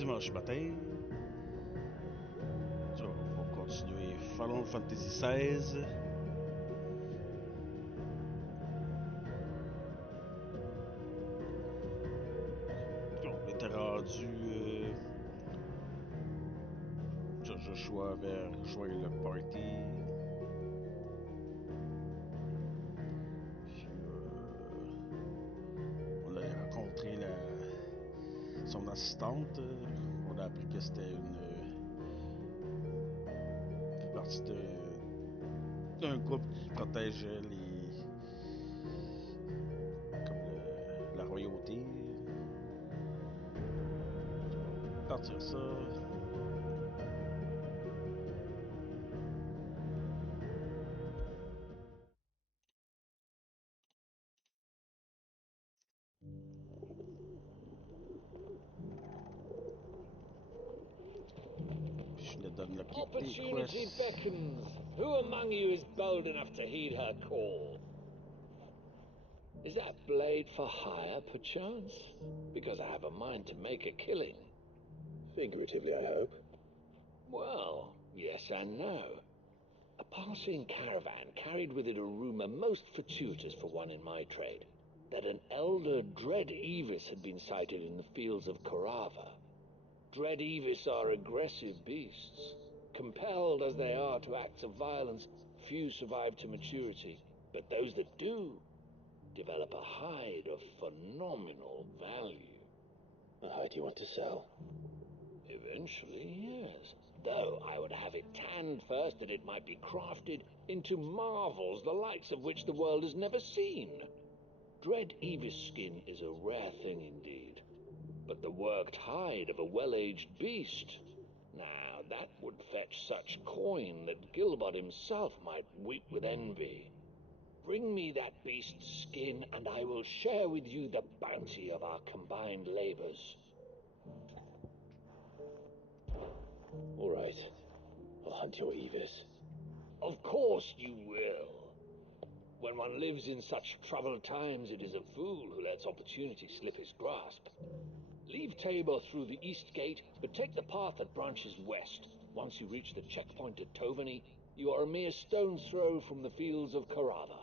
dimanche matin. On va continuer Final Fantasy XVI. On était rendu. Joshua avait rejoint le party. Puis, on a rencontré son assistante. On a appris que c'était une partie d'un groupe qui protégeait la royauté. Partir ça. Opportunity beckons. Who among you is bold enough to heed her call? Is that blade for hire, perchance? Because I have a mind to make a killing. Figuratively, I hope. Well, yes and no. A passing caravan carried with it a rumor most fortuitous for one in my trade, that an elder Dread Evis had been sighted in the fields of Carava. Dread Evis are aggressive beasts. Compelled as they are to acts of violence, few survive to maturity, but those that do develop a hide of phenomenal value. A hide you want to sell? Eventually, yes. Though I would have it tanned first that it might be crafted into marvels the likes of which the world has never seen. Dread Evis skin is a rare thing indeed. But the worked hide of a well-aged beast, now that would fetch such coin that Gilbert himself might weep with envy. Bring me that beast's skin, and I will share with you the bounty of our combined labors. All right. I'll hunt your Evis. Of course you will. When one lives in such troubled times, it is a fool who lets opportunity slip his grasp. Leave Tabor through the east gate, but take the path that branches west. Once you reach the checkpoint at Tovany, you are a mere stone's throw from the fields of Carava.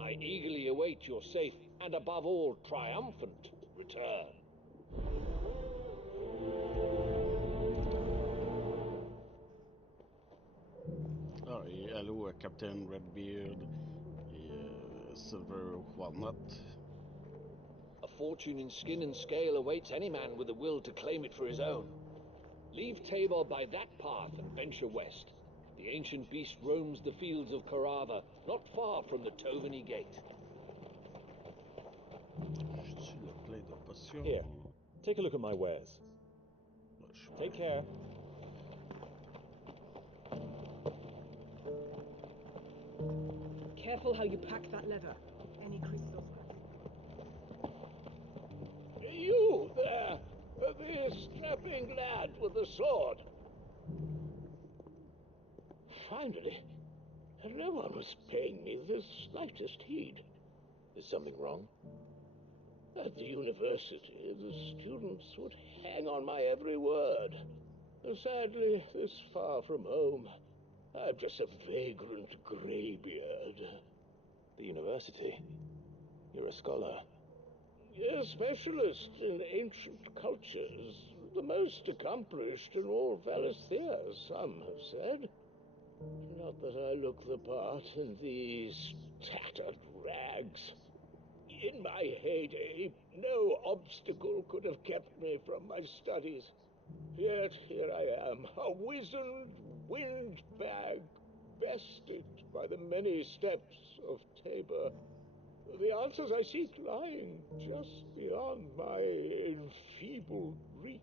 I eagerly await your safe, and above all, triumphant return. Ah, et allô, Captain Redbeard et Silver Walnut. A fortune in skin and scale awaits any man with a will to claim it for his own. Leave Tabor by that path and venture west. The ancient beast roams the fields of Carava, not far from the Tovany gate. Here, take a look at my wares. Take care. Careful how you pack that leather. Any crystals? You there! The strapping lad with the sword! Finally, no one was paying me the slightest heed. Is something wrong? At the university, the students would hang on my every word. Sadly, this far from home, I'm just a vagrant greybeard. The university? You're a scholar. A specialist in ancient cultures. The most accomplished in all Valisthea, some have said. Not that I look the part in these tattered rags. In my heyday, no obstacle could have kept me from my studies. Yet here I am, a wizened windbag, bested by the many steps of Tabor. The answers I seek lying just beyond my enfeebled reach.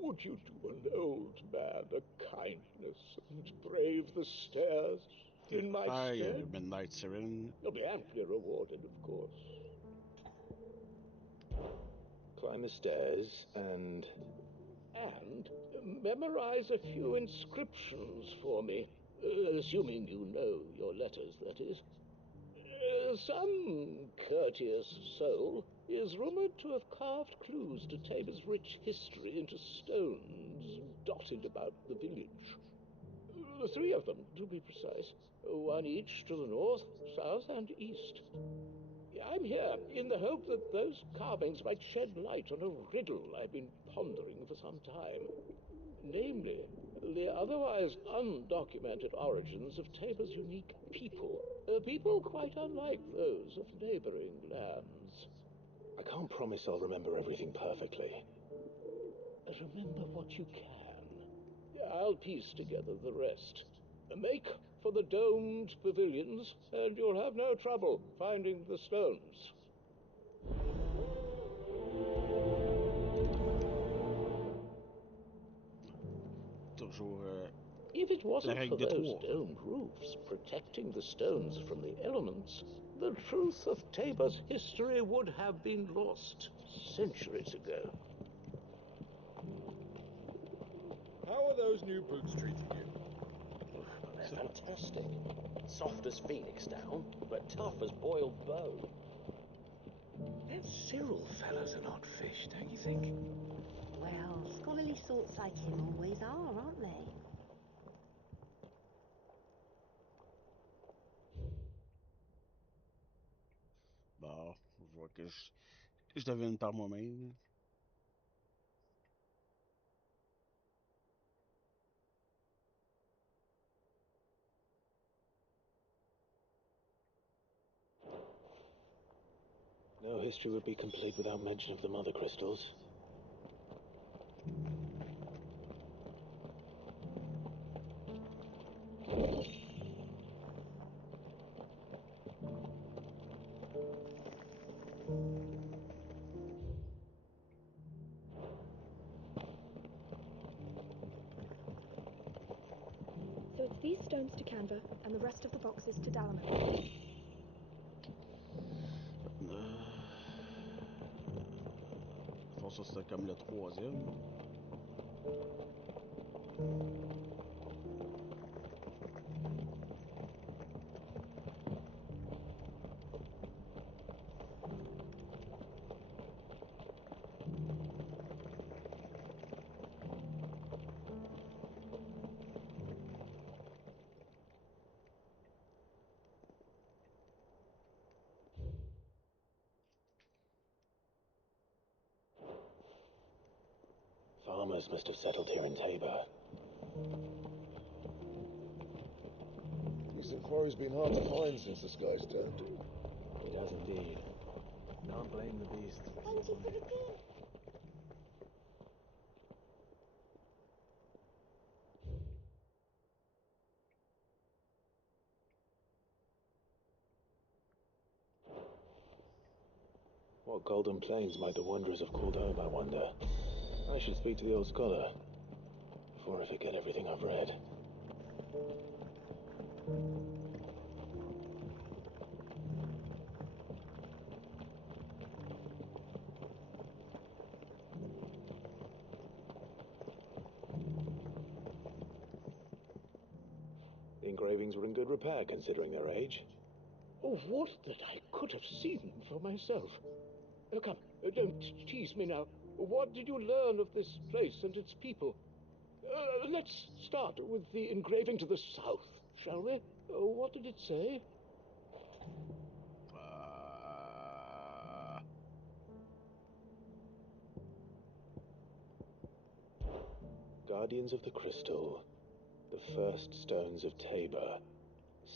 Would you do an old man a kindness and brave the stairs in my stead? Midnight Siren. You'll be amply rewarded, of course. Climb the stairs and memorize a few inscriptions for me, assuming you know your letters, that is. Some courteous soul is rumoured to have carved clues to Tabor's rich history into stones dotted about the village. 3 of them, to be precise. 1 each to the north, south, and east. I'm here in the hope that those carvings might shed light on a riddle I've been pondering for some time. Namely, the otherwise undocumented origins of Tabor's unique people. People quite unlike those of neighboring lands. I can't promise I'll remember everything perfectly. Remember what you can. I'll piece together the rest. Make for the domed pavilions, and you'll have no trouble finding the stones. Toujours If it la wasn't for règle de those 3. domed roofs protecting the stones from the elements, the truth of Tabor's history would have been lost centuries ago. How are those new boots treating you? They're fantastic. Soft as phoenix down, but tough as boiled bone. Them Cyril fellas are not fish, don't you think? Well, scholarly sorts like him always are, aren't they? Bon, je vois que je devine par moi-même. No history would be complete without mention of the mother crystals. So it's these stones to Canva, and the rest of the boxes to Dalaman. Bon, ça c'était comme le 3e. Farmers must have settled here in Tabor. This inquiry's been hard to find since the sky's turned. It has indeed. Can't blame the beast. Thank you for the gift. What golden plains might the wanderers have called home, I wonder? I should speak to the old scholar before I forget everything I've read. The engravings were in good repair considering their age. Oh, would that I could have seen for myself. Come, don't tease me now. What did you learn of this place and its people? Let's start with the engraving to the south, shall we? What did it say? Guardians of the Crystal, the first stones of Tabor,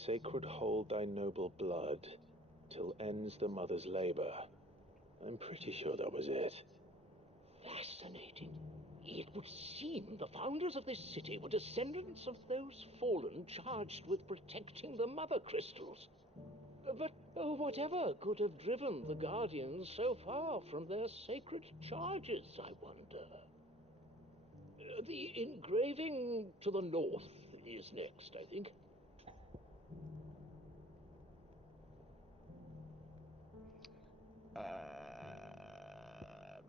sacred hold thy noble blood, till ends the mother's labor. I'm pretty sure that was it. Fascinating. It would seem the founders of this city were descendants of those fallen charged with protecting the mother crystals. But whatever could have driven the Guardians so far from their sacred charges, I wonder? The engraving to the north is next, I think.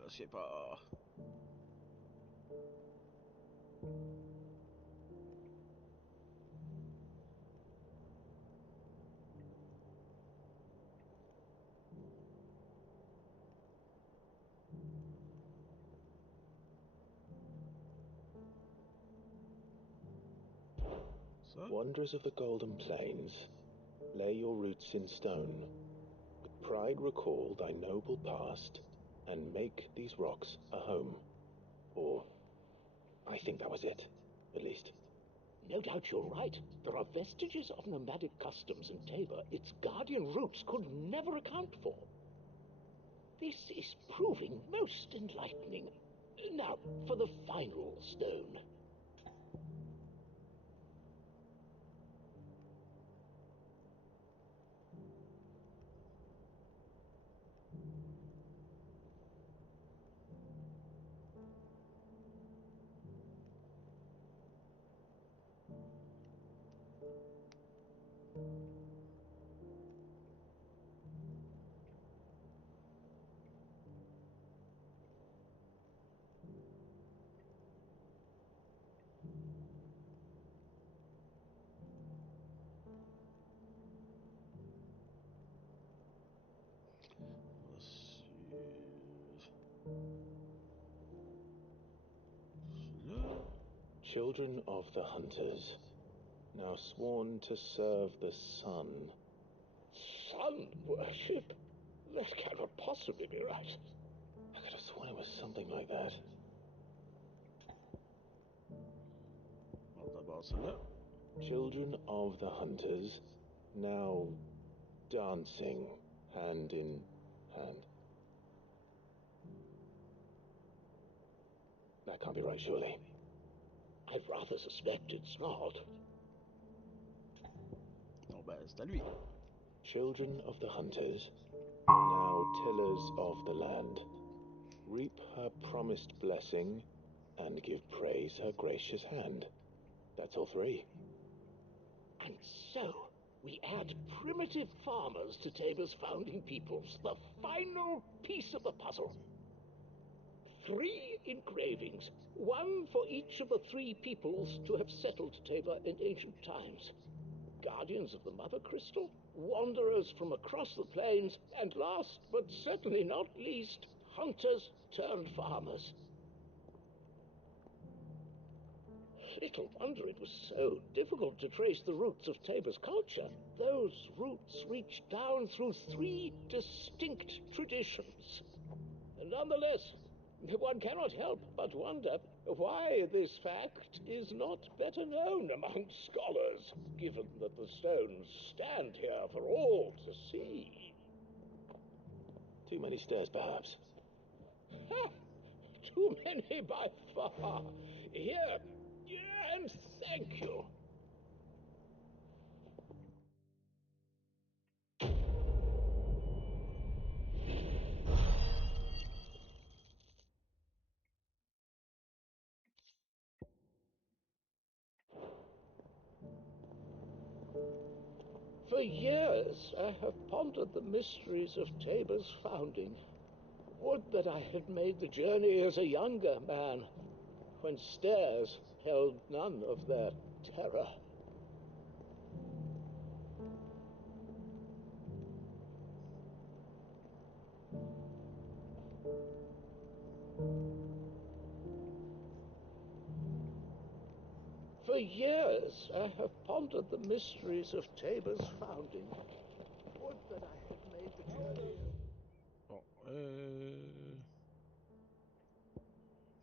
Je sais pas. Ça? Wanderers of the Golden Plains, lay your roots in stone. With pride recall thy noble past, and make these rocks a home. Or, I think that was it, at least. No doubt you're right. There are vestiges of nomadic customs in Tabor its guardian roots could never account for. This is proving most enlightening. Now, for the final stone. Let's see. Là. Children of the Hunters, now sworn to serve the sun. Sun worship? That cannot possibly be right. I could have sworn it was something like that. On va d'abord celle-là. Children of the Hunters, now dancing hand in hand. That can't be right, surely. I rather suspect it's not. Non, ben, c'est à lui. Children of the Hunters, now tillers of the land, reap her promised blessing and give praise her gracious hand. That's all three. And so, we add primitive farmers to Tabor's founding peoples, the final piece of the puzzle. 3 engravings, one for each of the 3 peoples to have settled Tabor in ancient times. Guardians of the Mother Crystal, wanderers from across the plains, and last but certainly not least, hunters turned farmers. Little wonder it was so difficult to trace the roots of Tabor's culture. Those roots reach down through 3 distinct traditions. Nonetheless, one cannot help but wonder why this fact is not better known among scholars, given that the stones stand here for all to see. Too many stairs, perhaps. Ha! Too many by far. Here, and thank you. For years, I have pondered the mysteries of Tabor's founding. Would that I had made the journey as a younger man, when stairs held none of their terror. For years, I have pondered the mysteries of Tabor's founding. Would that I had made the journey. Bon, on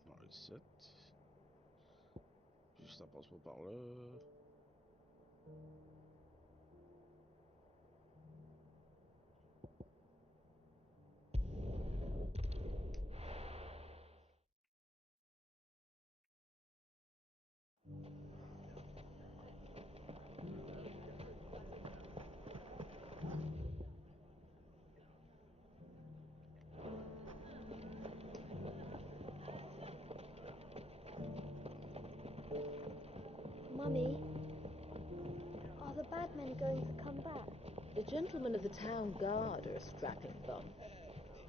va ici. Puis ça passe pas par là. Mummy, are the bad men going to come back? The gentlemen of the town guard are a strapping bunch.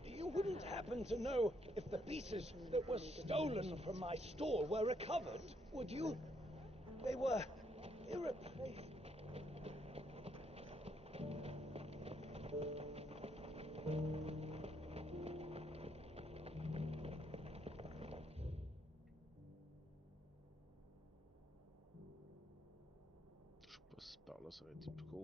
You wouldn't happen to know if the pieces that were stolen from my store were recovered, would you? They were irreplaceable. passer par là, ça aurait été plus cool.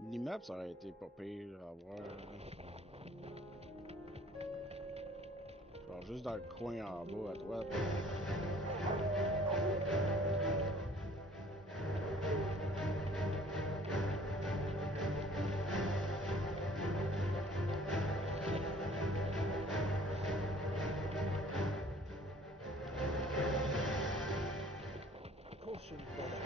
Minimap, ça aurait été pas pire à voir. Genre juste dans le coin en bas à droite. Caution, brother.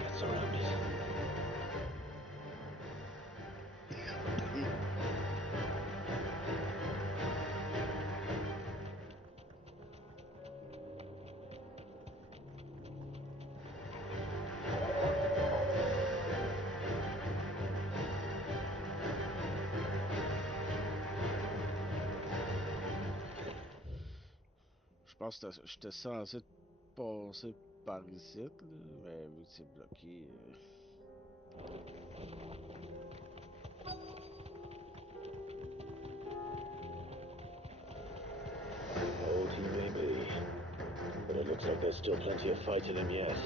Get surrounded. Je pense que j'étais censé passer par ici, là, mais vu que c'est bloqué. Old he may be, but it looks like there's still plenty of fight in him yet.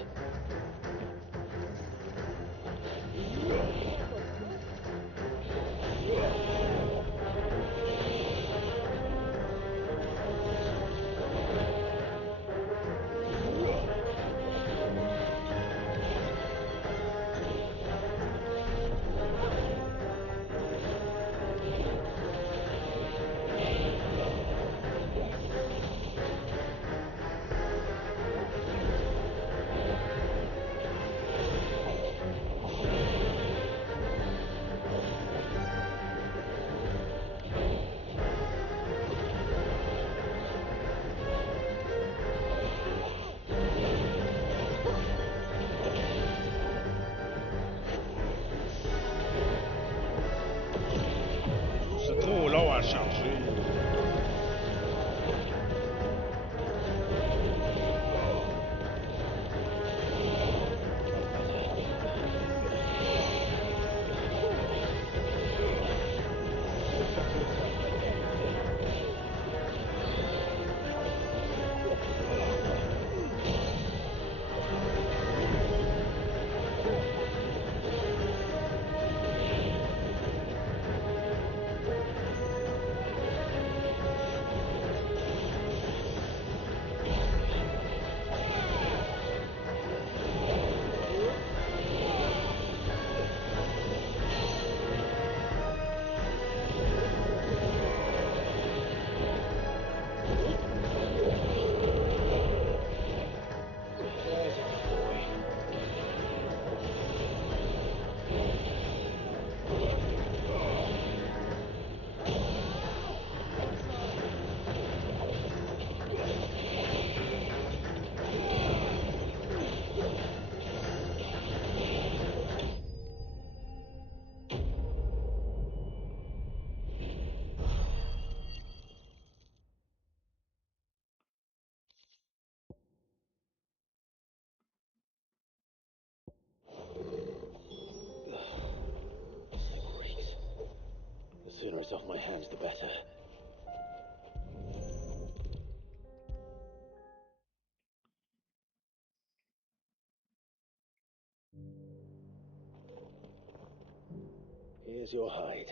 C'est trop long à charger. The sooner it's off my hands, the better. Here's your hide,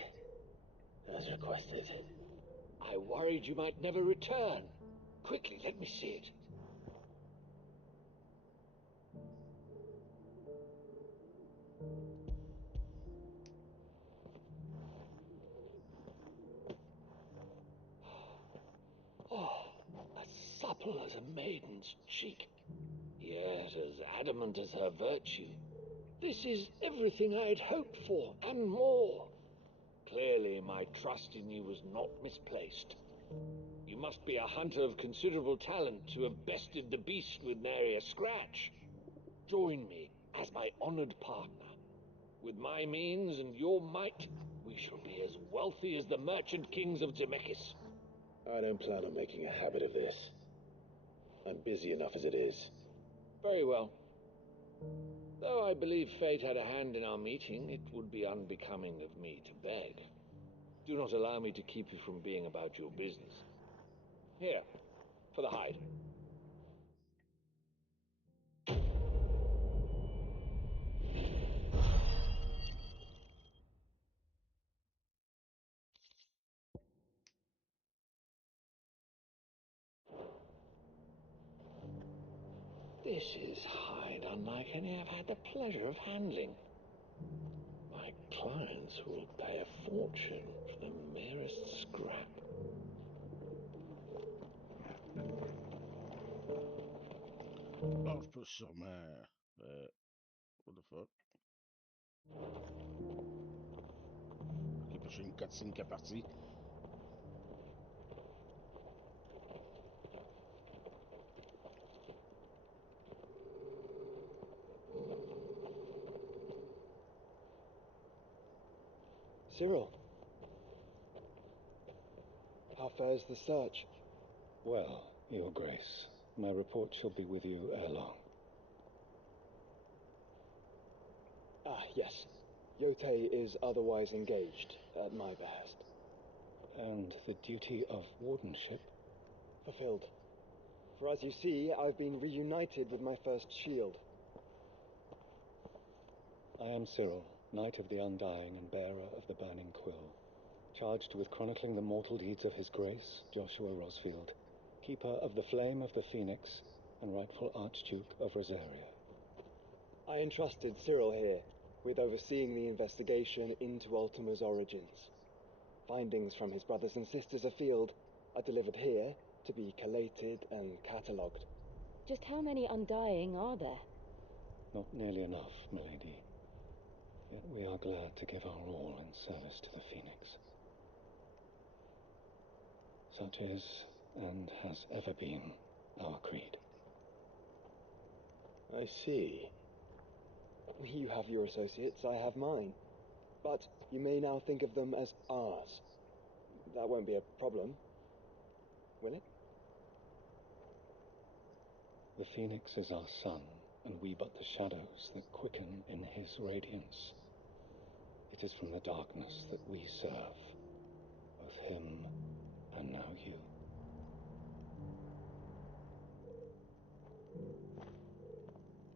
as requested. I worried you might never return. Quickly, let me see it. Oh, as supple as a maiden's cheek, yet as adamant as her virtue. This is everything I'd hoped for, and more. Clearly, my trust in you was not misplaced. You must be a hunter of considerable talent to have bested the beast with nary a scratch. Join me as my honored partner. With my means and your might, we shall be as wealthy as the merchant kings of Zemeckis. I don't plan on making a habit of this. I'm busy enough as it is. Very well. Though I believe fate had a hand in our meeting, it would be unbecoming of me to beg. Do not allow me to keep you from being about your business. Here, for the hide. This is hide unlike any I've had the pleasure of handling. My clients will pay a fortune for the merest scrap. Bon, je peux sûrement... what the fuck? Ok, parce que j'ai une cutscene qui est partie. Cyril, how fares the search? Well, Your Grace, my report shall be with you ere long. Ah, yes. Yotei is otherwise engaged, at my behest. And the duty of wardenship? Fulfilled. For as you see, I've been reunited with my first shield. I am Cyril, Knight of the Undying and bearer of the Burning Quill, charged with chronicling the mortal deeds of His Grace, Joshua Rosfield, keeper of the Flame of the Phoenix and rightful Archduke of Rosaria. I entrusted Cyril here with overseeing the investigation into Ultima's origins. Findings from his brothers and sisters afield are delivered here to be collated and catalogued. Just how many Undying are there? Not nearly enough, milady. Yet we are glad to give our all in service to the Phoenix. Such is, and has ever been, our creed. I see. You have your associates, I have mine. But you may now think of them as ours. That won't be a problem, will it? The Phoenix is our sun, and we but the shadows that quicken in his radiance. It is from the darkness that we serve, both him and now you.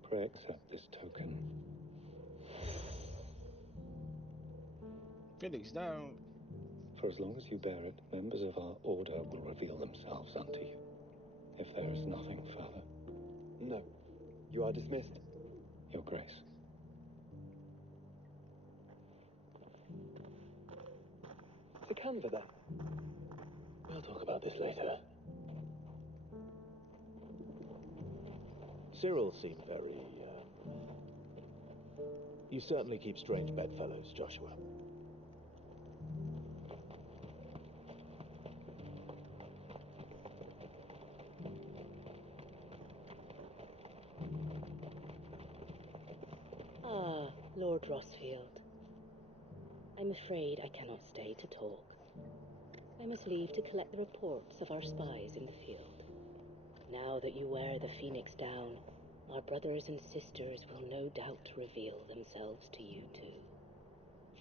Pray accept this token. Phoenix down. For as long as you bear it, members of our order will reveal themselves unto you. If there is nothing further. No. You are dismissed. Your Grace. To Canva, then. We'll talk about this later. Cyril seemed very, You certainly keep strange bedfellows, Joshua. Ah, Lord Rosfield. I'm afraid I cannot stay to talk. I must leave to collect the reports of our spies in the field. Now that you wear the Phoenix down, our brothers and sisters will no doubt reveal themselves to you too.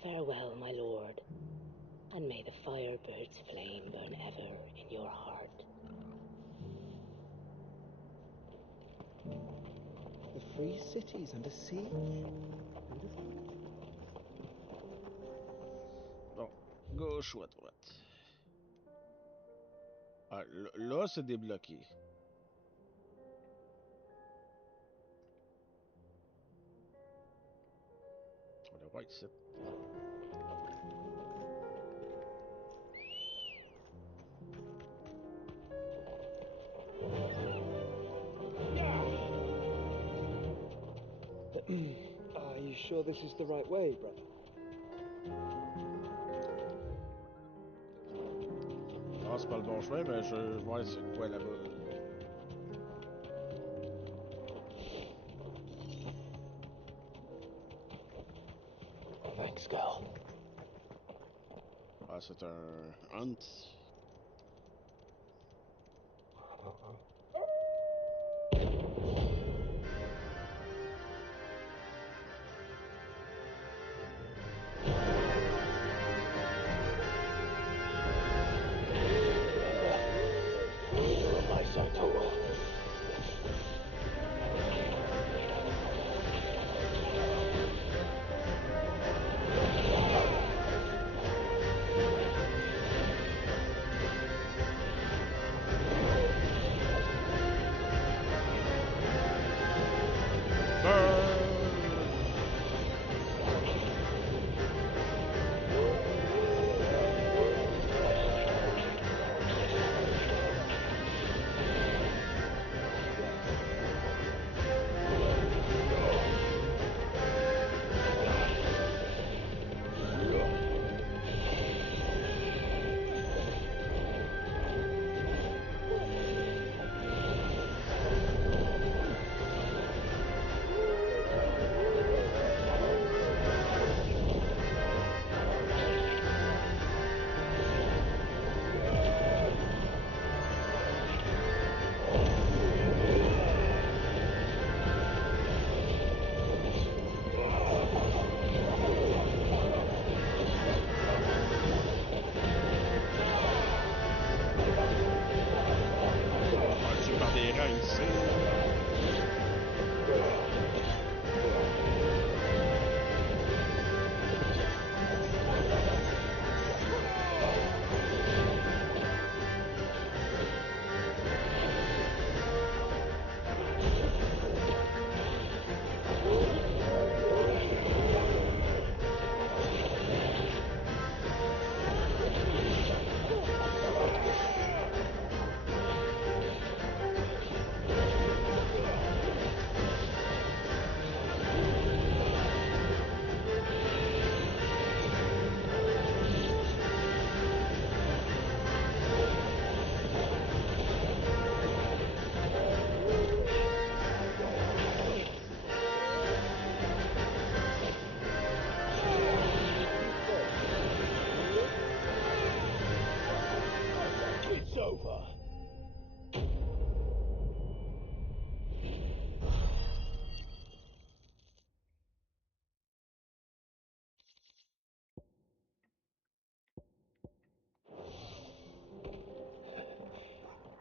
Farewell, my lord, and may the Firebird's flame burn ever in your heart. The free cities under siege. Beautiful. Bon, gauche ou à droite? Ah, là, c'est débloqué. On va voir ici. Are you sure this is the right way, brother? Ah, pense pas le bon chemin, mais je vais voir c'est quoi là-bas. Thanks, girl. Ah, c'est un hunt.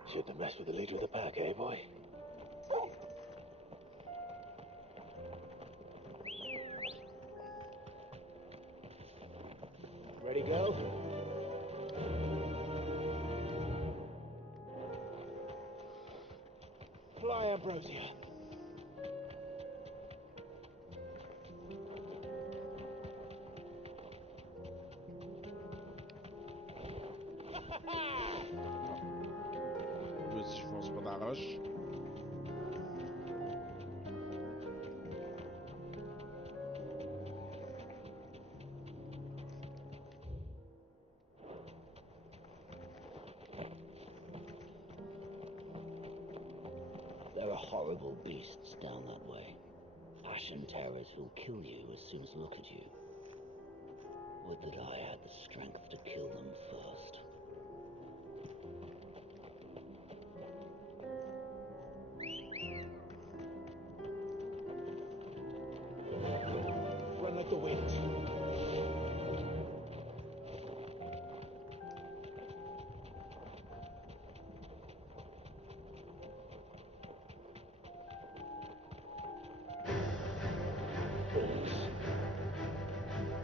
Shouldn't have messed with the leader of the pack, eh, boy? Ready, girl? Fly, Ambrosia. Si je fonce pas dans la roche. There are horrible beasts down that way. Ashen terrors who'll kill you as soon as look at you. Would that I had the strength to kill them first. Run like the wind.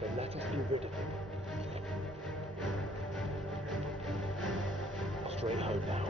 Then let us be rid of them. Straight home now.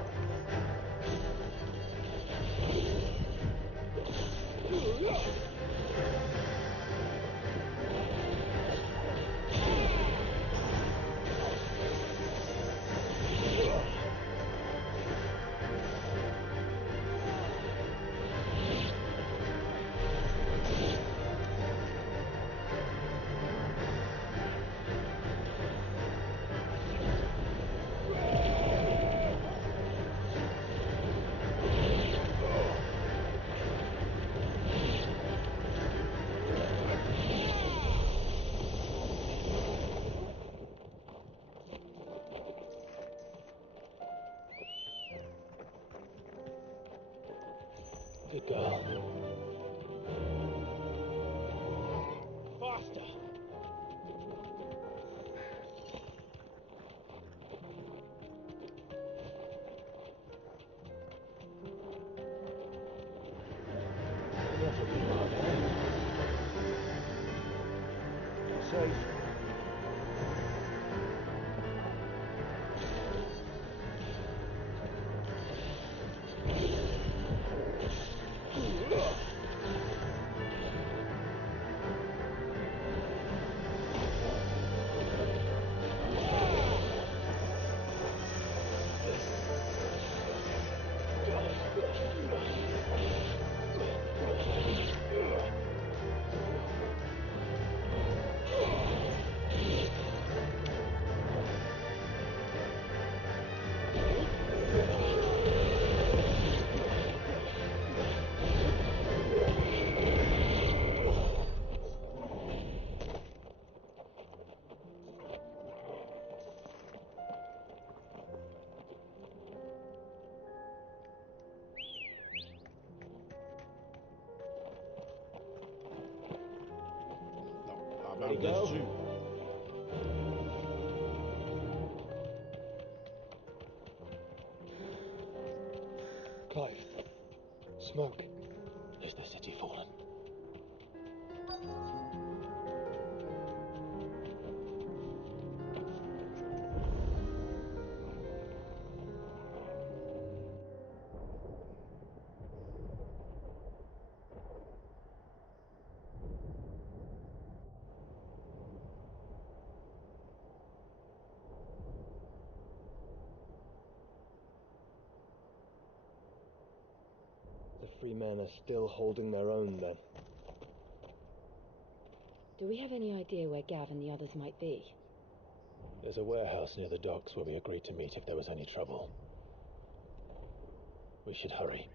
Good girl. Faster! Safe. Ready to go? Clive. Smoke. Is the city fallen? The free men are still holding their own, then. Do we have any idea where Gav and the others might be? There's a warehouse near the docks where we agreed to meet if there was any trouble. We should hurry.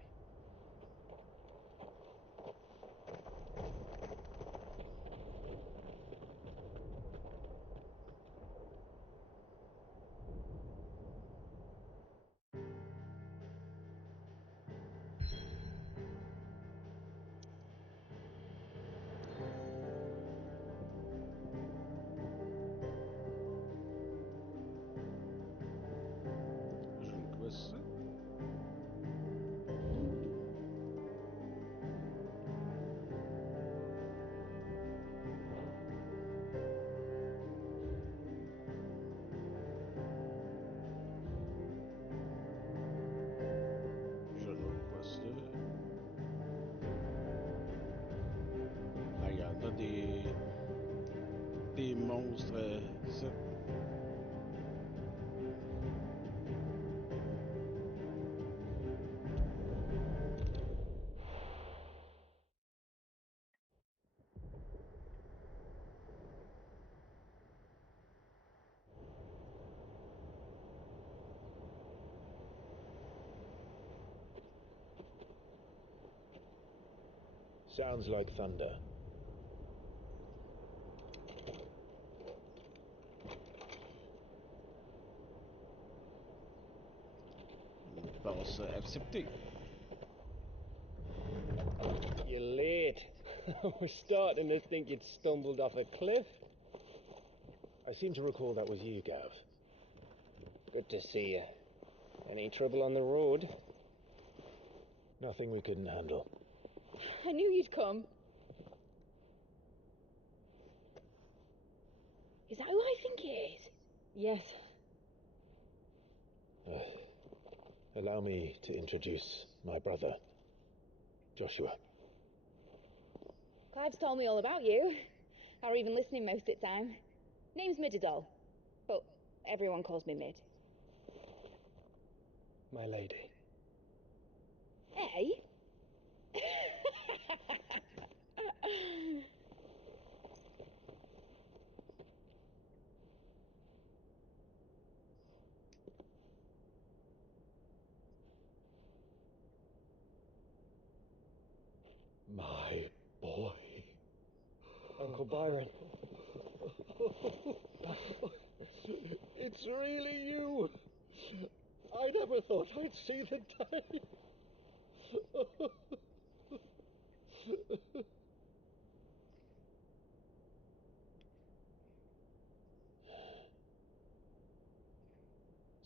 Des monstres ici. Sounds like thunder. Pense accepter. You're late. We're starting to think you'd stumbled off a cliff. I seem to recall that was you, Gav. Good to see you. Any trouble on the road? Nothing we couldn't handle. I knew you'd come. Is that who I think it is? Yes. Allow me to introduce my brother, Joshua. Clive's told me all about you. Or even listening most of the time. Name's Midadol, but everyone calls me Mid. My lady. Hey? My boy. Uncle Byron. It's really you. I never thought I'd see the day.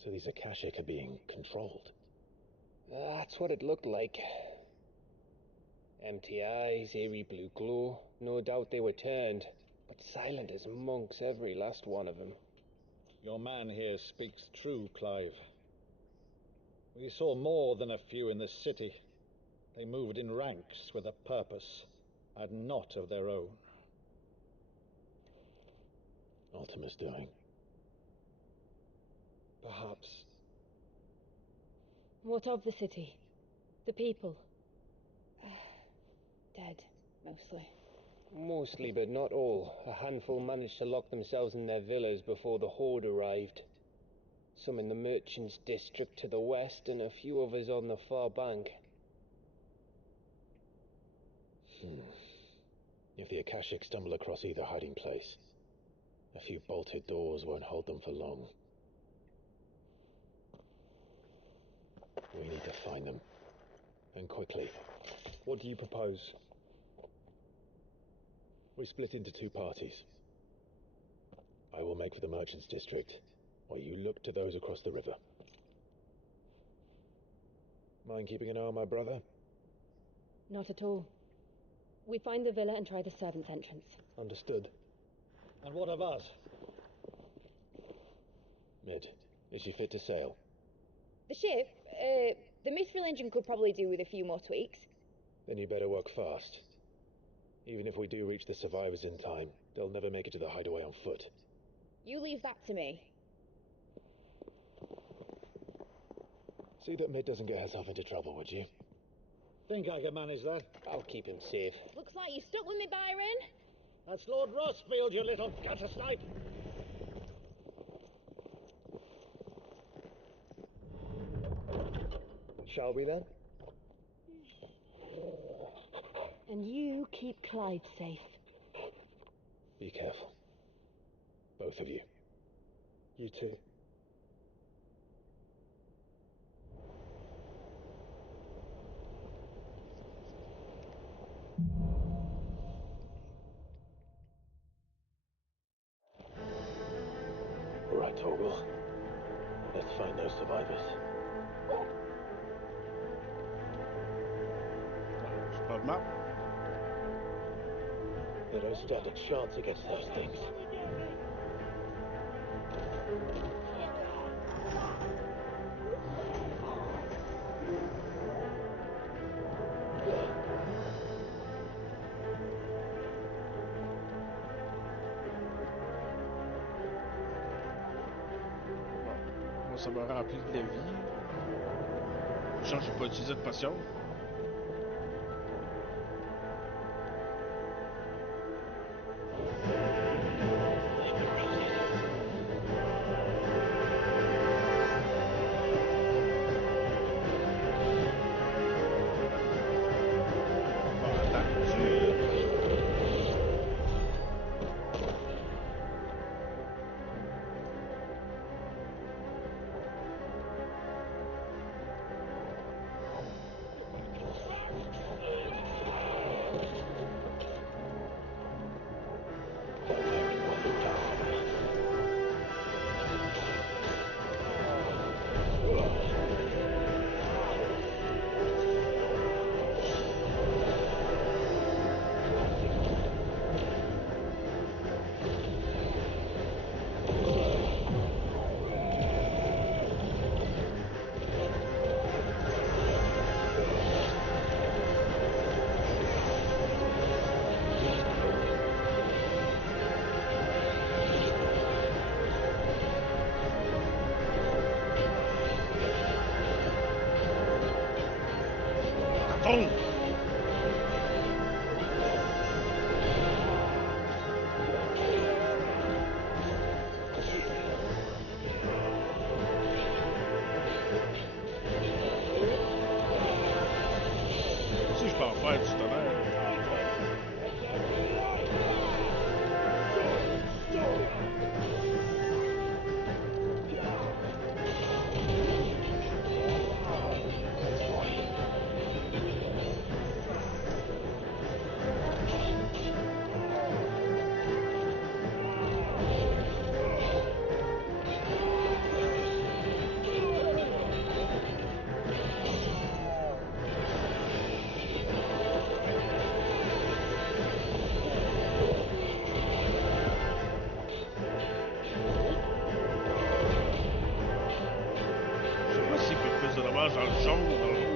So these Akashic are being controlled? That's what it looked like. Empty eyes, eerie blue glow. No doubt they were turned, but silent as monks, every last one of them. Your man here speaks true, Clive. We saw more than a few in this city. They moved in ranks with a purpose, and not of their own. Ultima's doing. Perhaps. What of the city? The people? Dead, mostly. Mostly, but not all. A handful managed to lock themselves in their villas before the horde arrived. Some in the merchants' district to the west, and a few others on the far bank. If the Akashic stumble across either hiding place, a few bolted doors won't hold them for long. We need to find them. And quickly. What do you propose? We split into two parties. I will make for the merchants' district, while you look to those across the river. Mind keeping an eye on my brother? Not at all. We find the villa and try the servants' entrance. Understood. And what of us? Mid, is she fit to sail? The ship, the mithril engine could probably do with a few more tweaks. Then you better work fast. Even if we do reach the survivors in time, they'll never make it to the hideaway on foot. You leave that to me. See that Mid doesn't get herself into trouble, would you? Think I can manage that? I'll keep him safe. Looks like you stuck with me, Byron. That's Lord Rossfield, you little gutter snipe! Shall we then? And you keep Clive safe. Be careful. Both of you. You too. All right, Torgal. Let's find those survivors. J'ai pas de map. They don't stand a chance against those things. Moi, ça m'a rempli de la vie. Genre, j'ai pas utilisé de potion. Boom! Si je peux en faire du tonnerre. ramasse dans le jaune ou dans le rouge.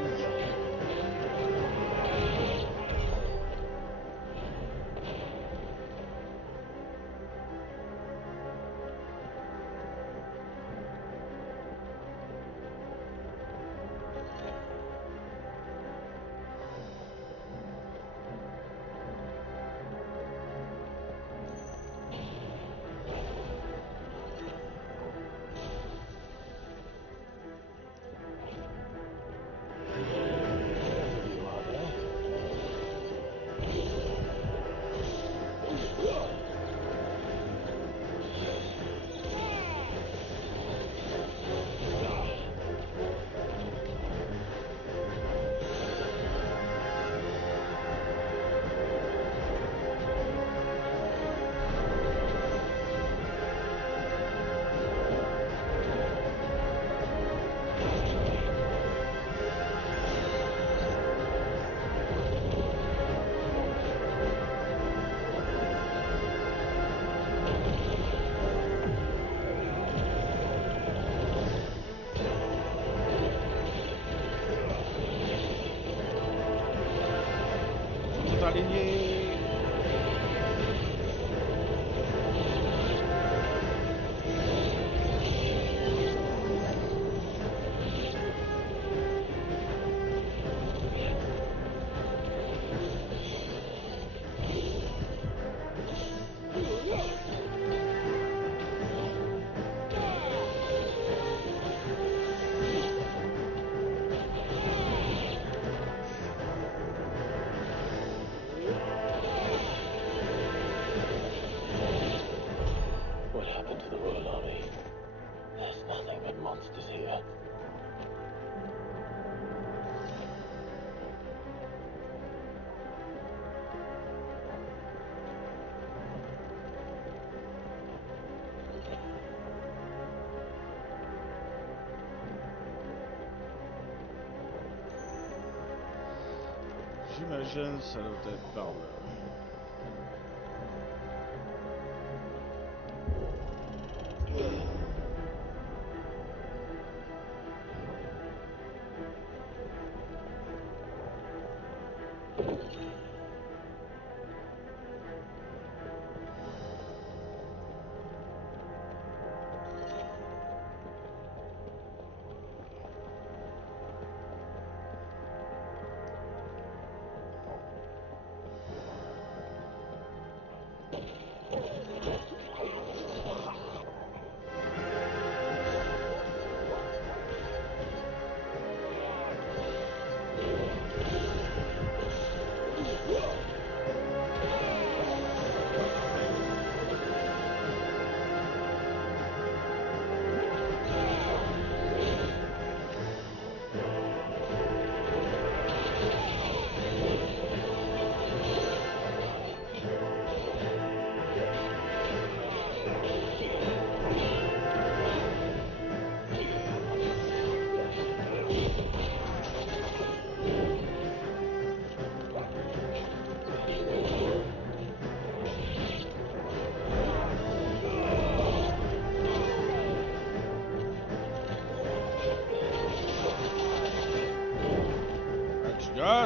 Aligné. What happened to the Royal Army? There's nothing but monsters here. J'imagine ça doit être par là.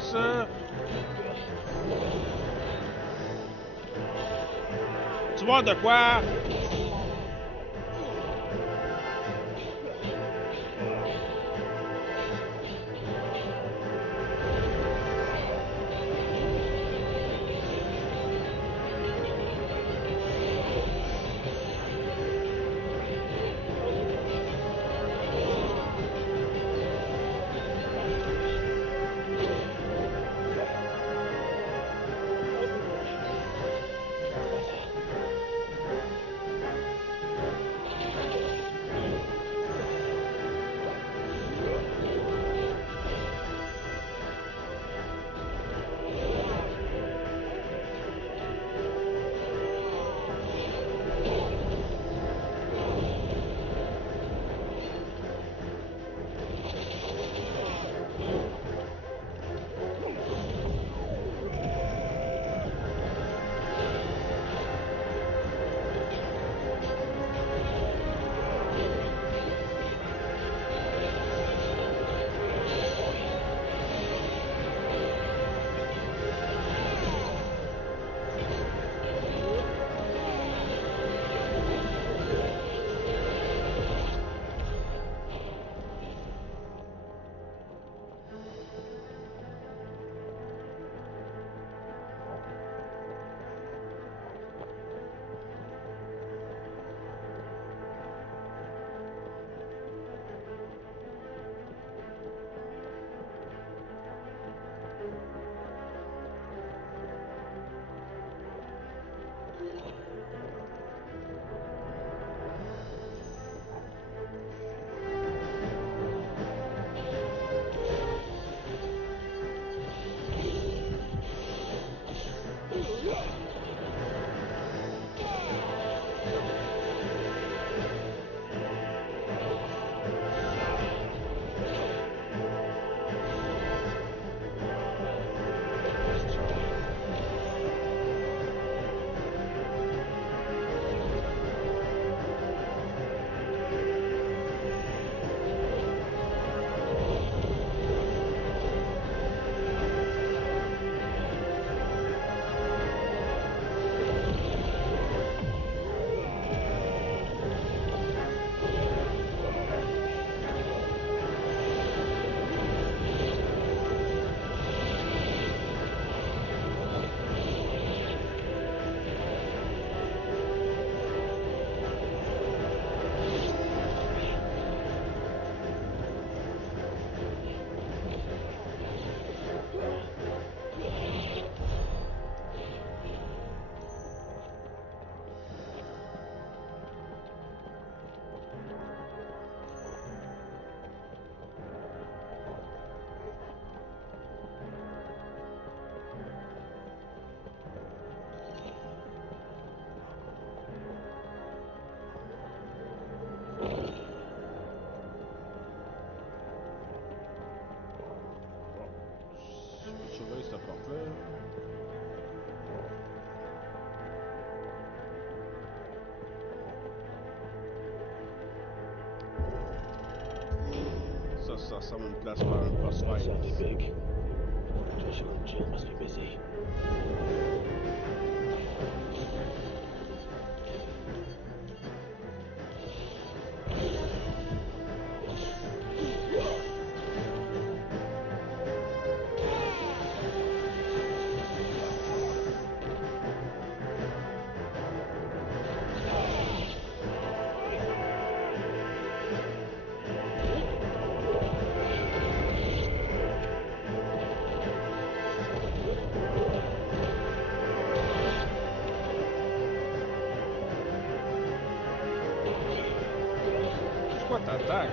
Ça. Tu vois de quoi? porte-là. Ça ressemble à une place pour un boss That fight. sounded big. Joshua and Jill must be busy. Pourquoi t'attaques?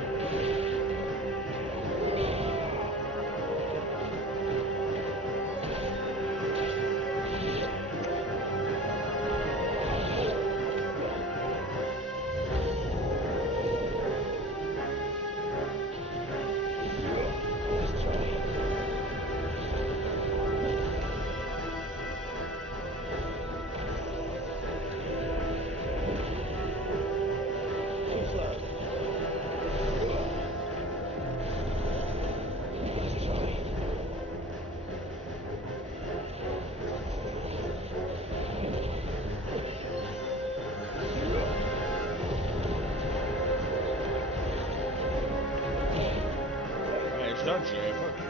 J'irais pas.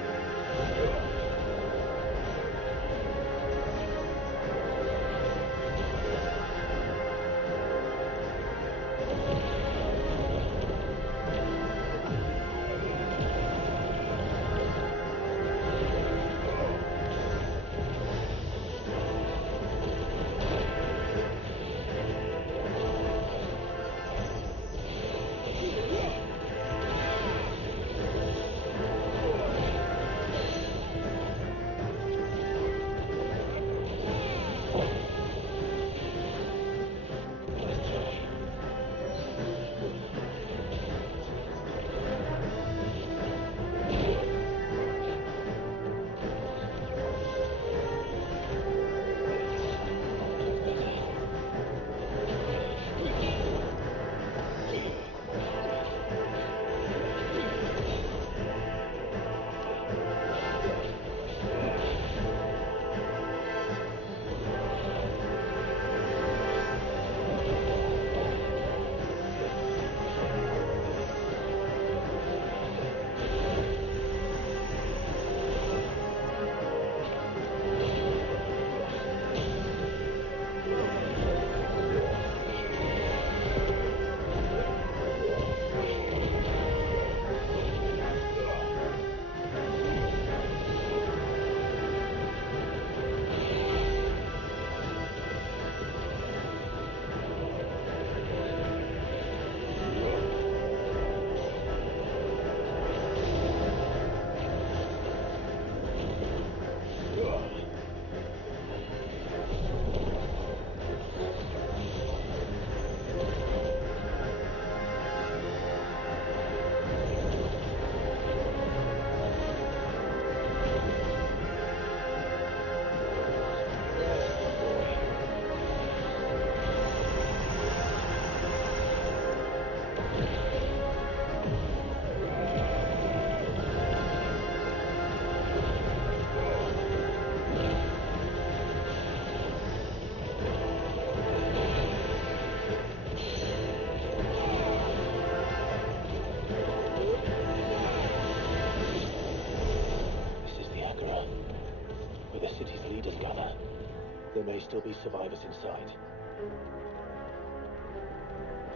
There may still be survivors inside.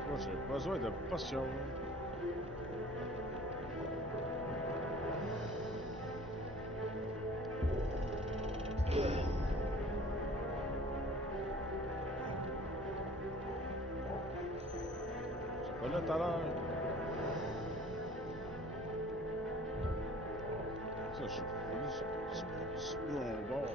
Moi, j'ai besoin de potions. C'est pas là tout à l'heure. Ça, je suis plus mon bord.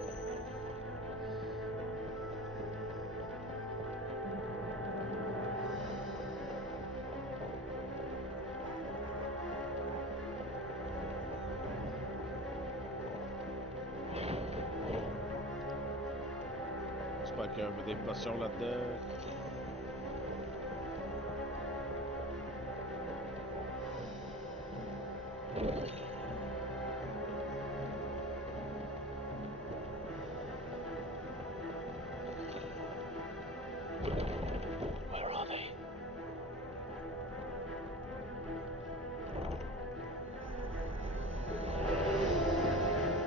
J'espère qu'il y avait des potions là-dedans. Where are they?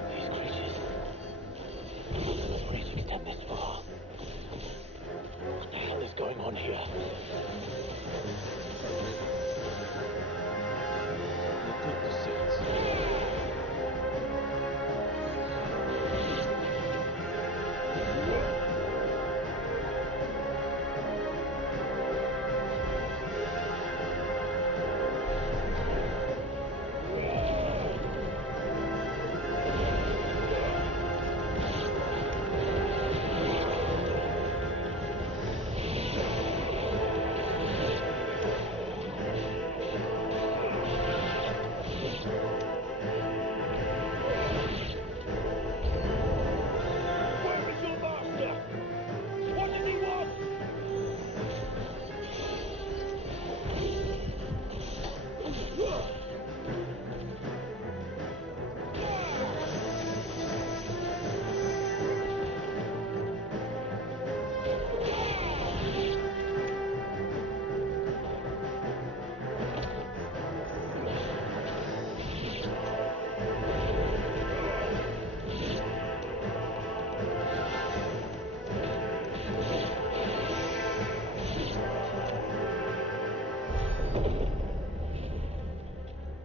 These creatures reach extend this far. What the hell is going on here? Le truc du site.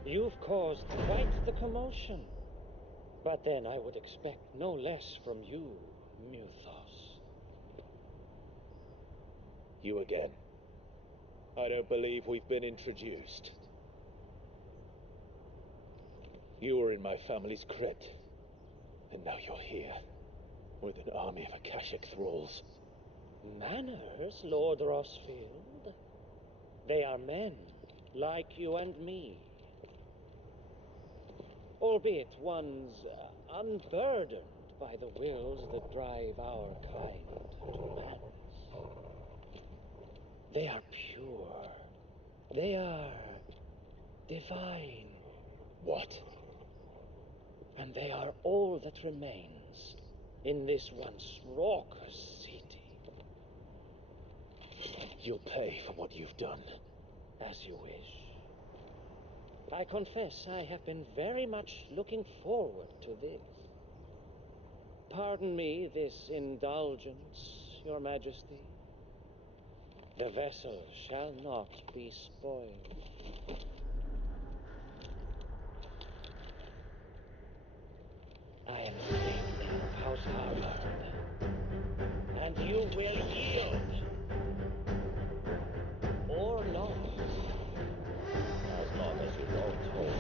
You've caused quite the commotion. But then I would expect no less from you, Muthos. You again. I don't believe we've been introduced. You were in my family's crypt, and now you're here, with an army of Akashic thralls. Manners, Lord Rosfield? They are men, like you and me. Albeit ones unburdened by the wills that drive our kind to madness. They are pure. They are divine. What? And they are all that remains in this once raucous city. You'll pay for what you've done. As you wish. I confess I have been very much looking forward to this. Pardon me this indulgence, Your Majesty. The vessel shall not be spoiled. I am Saint of House Harvard, and you will yield or not. As long as you don't hold.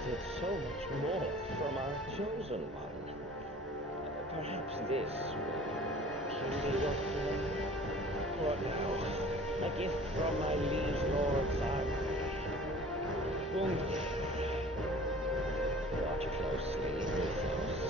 expected so much more from our chosen one. Perhaps this will kindle your flame. For now, a gift from my liege lord's armory. Gunther, watch closely, Mythos.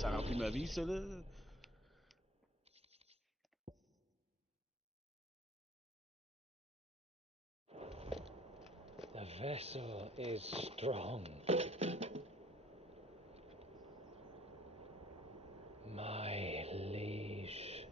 ça remplit ma vie, ça, là. The vessel is strong. My liege.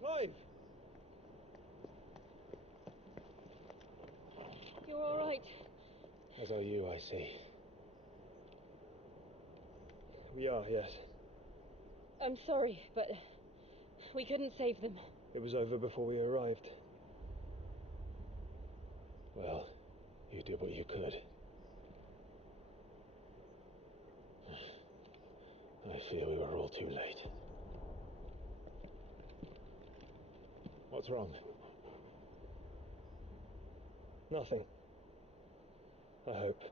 Clive! You're all right. As are you, I see. We are, yes. I'm sorry, but we couldn't save them. It was over before we arrived. Well, you did what you could. I fear we were all too late. What's wrong? Nothing. I hope.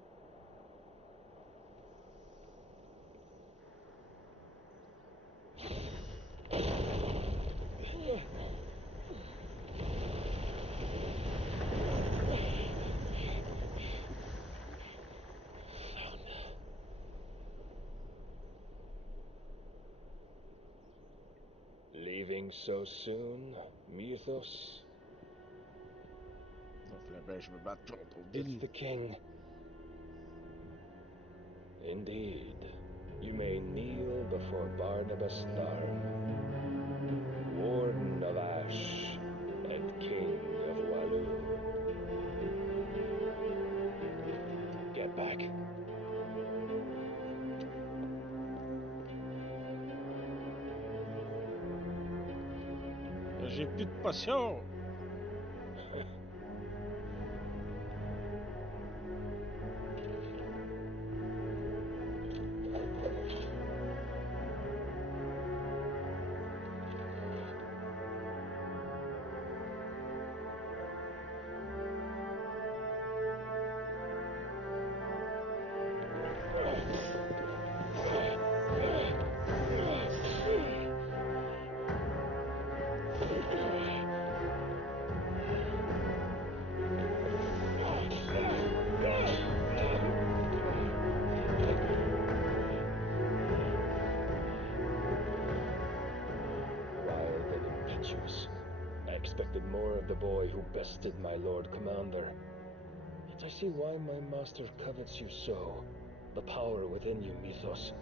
Leaving so soon, Mythos? Je me batte pour It's the king. Indeed. You may kneel before Barnabas Tharn, Warden of Ash and King of Walloon. Get back. J'ai plus de potions! More of the boy who bested my Lord Commander. Yet I see why my master covets you so. The power within you, Mythos.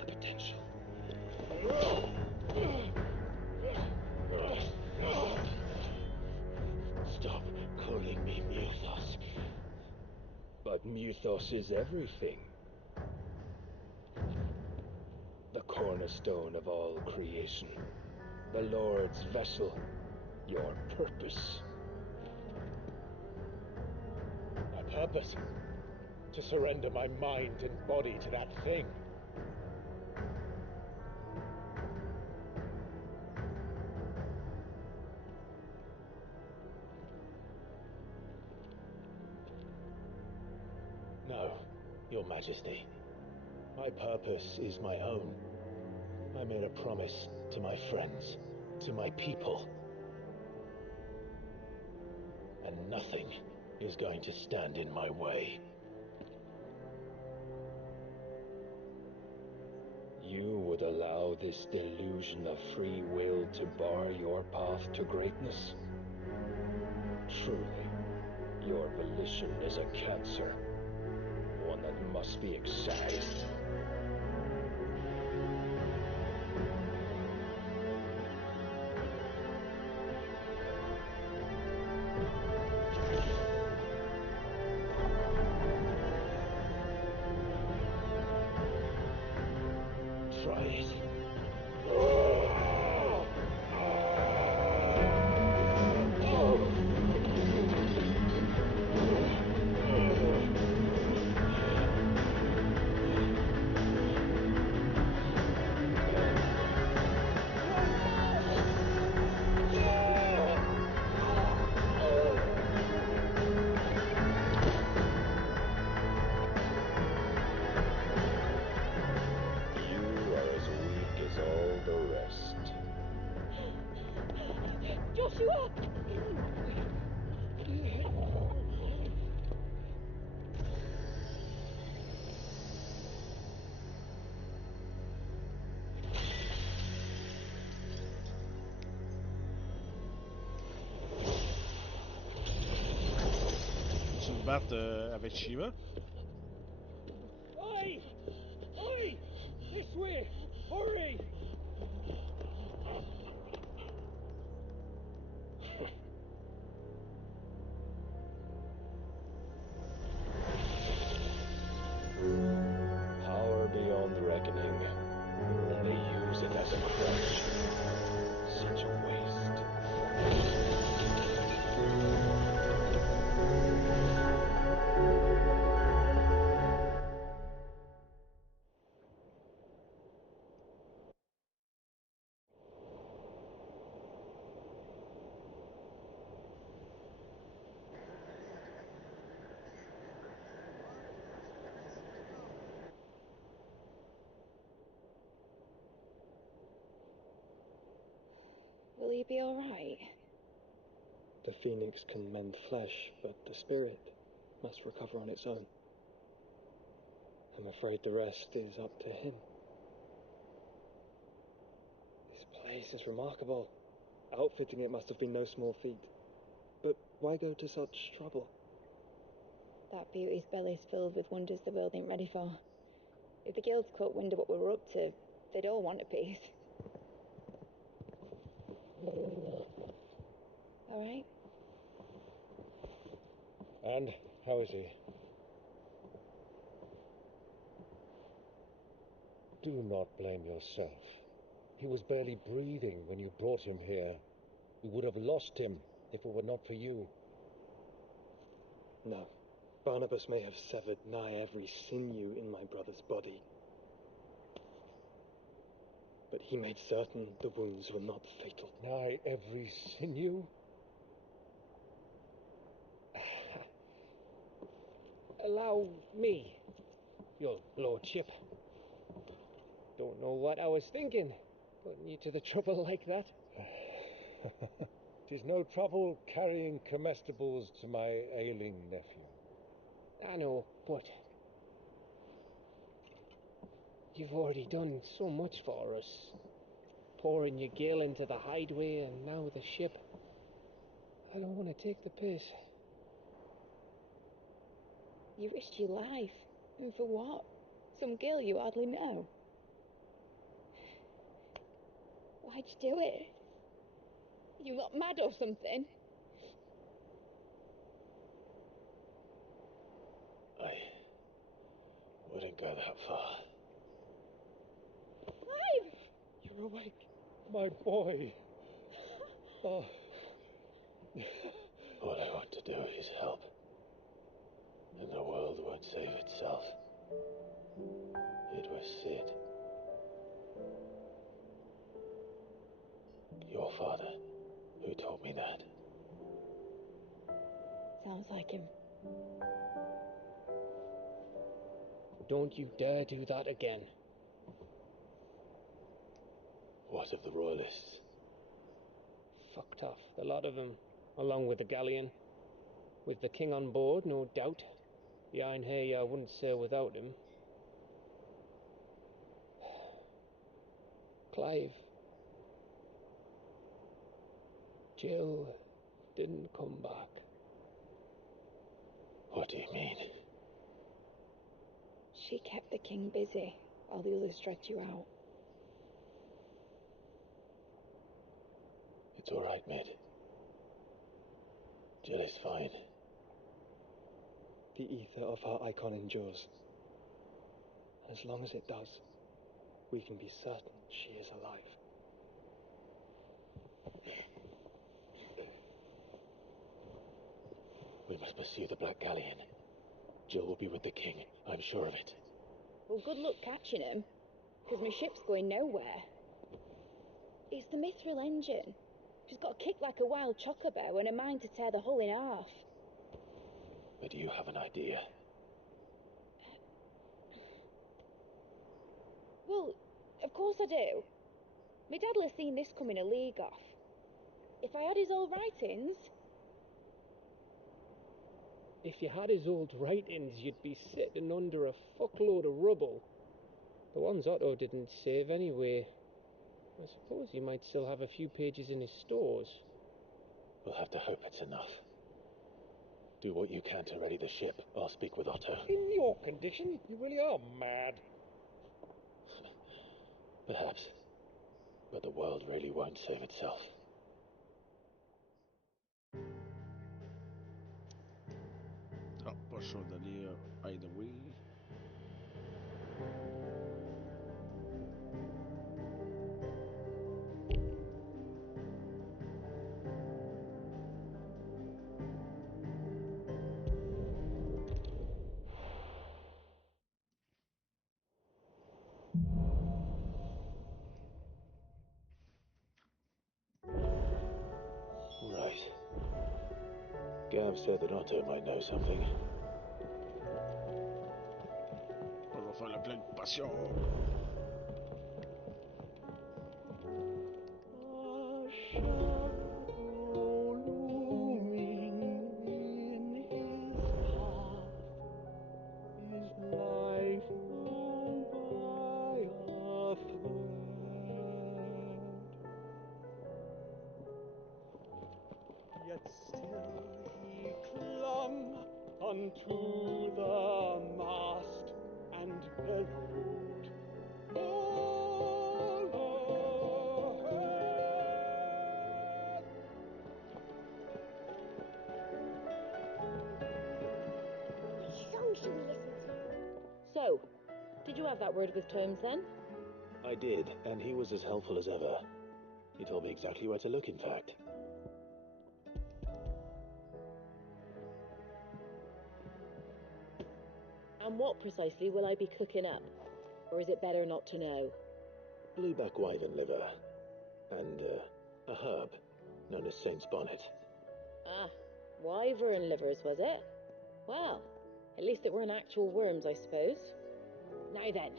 The potential. Stop calling me Mythos. But Mythos is everything. The cornerstone of all creation. The Lord's vessel. Your purpose. My purpose? To surrender my mind and body to that thing. No, Your Majesty. My purpose is my own. I made a promise to my friends, to my people. And nothing is going to stand in my way. You would allow this delusion of free will to bar your path to greatness? Truly, your volition is a cancer, one that must be excised. Try it. You are as weak Joshua! Tu te battes avec Shiva? Oi! Oi! This way! Hurry! Power beyond reckoning, and they use it as a crutch. Such a waste. Will he be alright? The phoenix can mend flesh, but the spirit must recover on its own. I'm afraid the rest is up to him. This place is remarkable. Outfitting it must have been no small feat. But why go to such trouble? That beauty's belly's filled with wonders the world ain't ready for. If the guilds caught wind of what we were up to, they'd all want a piece. Alright? And how is he? Do not blame yourself. He was barely breathing when you brought him here. We would have lost him if it were not for you. No. Barnabas may have severed nigh every sinew in my brother's body. But he made certain the wounds were not fatal. Nigh every sinew? Allow me, your lordship. Don't know what I was thinking, putting you to the trouble like that. 'Tis no trouble carrying comestibles to my ailing nephew. I know, but you've already done so much for us. Pouring your gil into the hideaway and now the ship. I don't want to take the piss. You risked your life. And for what? Some girl you hardly know. Why'd you do it? You not mad or something? I wouldn't go that far. Clive! You're awake, my boy. Oh. All I want to do is help. And the world won't save itself. It was Sid. Your father, who told me that. Sounds like him. Don't you dare do that again. What of the royalists? Fucked off, the lot of them, along with the galleon. With the king on board, no doubt. The Iron Hair wouldn't sail without him. Clive. Jill didn't come back. What do you mean? She kept the king busy while the others dragged you out. It's all right, Mid. Jill is fine. The ether of her icon endures. As long as it does, we can be certain she is alive. We must pursue the Black Galleon. Jill will be with the king, I'm sure of it. Well, good luck catching him, because my ship's going nowhere. It's the Mithril engine. She's got a kick like a wild chocobo and a mind to tear the hull in half. But do you have an idea? Well, of course I do. My dad'll have seen this coming a league off. If I had his old writings... If you had his old writings, you'd be sitting under a fuckload of rubble. The ones Otto didn't save anyway. I suppose you might still have a few pages in his stores. We'll have to hope it's enough. Do what you can to ready the ship. I'll speak with Otto. In your condition, you really are mad. Perhaps. But the world really won't save itself. Ah, posso d'aller either way. Right. Gav said that Otto might know something. On va faire le plein de passion. Yet still he clung unto the mast and bellowed, "All ahead!" Which song should we listen to? So, did you have that word with Tomes then? I did, and he was as helpful as ever. He told me exactly where to look, in fact. And what precisely will I be cooking up? Or is it better not to know? Blueback wyvern liver. And, a herb known as Saint's bonnet. Ah, wyvern livers, was it? Well, at least it weren't actual worms, I suppose. Now then,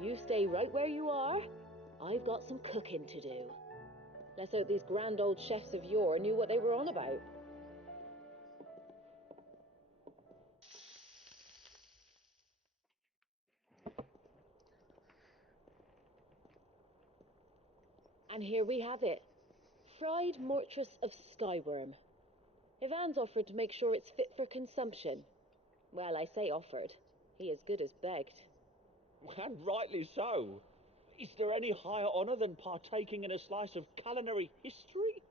you stay right where you are. I've got some cooking to do. Let's hope these grand old chefs of yore knew what they were on about. And here we have it. Fried mortress of skyworm. Ivan's offered to make sure it's fit for consumption. Well, I say offered. He as good as begged. And rightly so. Is there any higher honour than partaking in a slice of culinary history?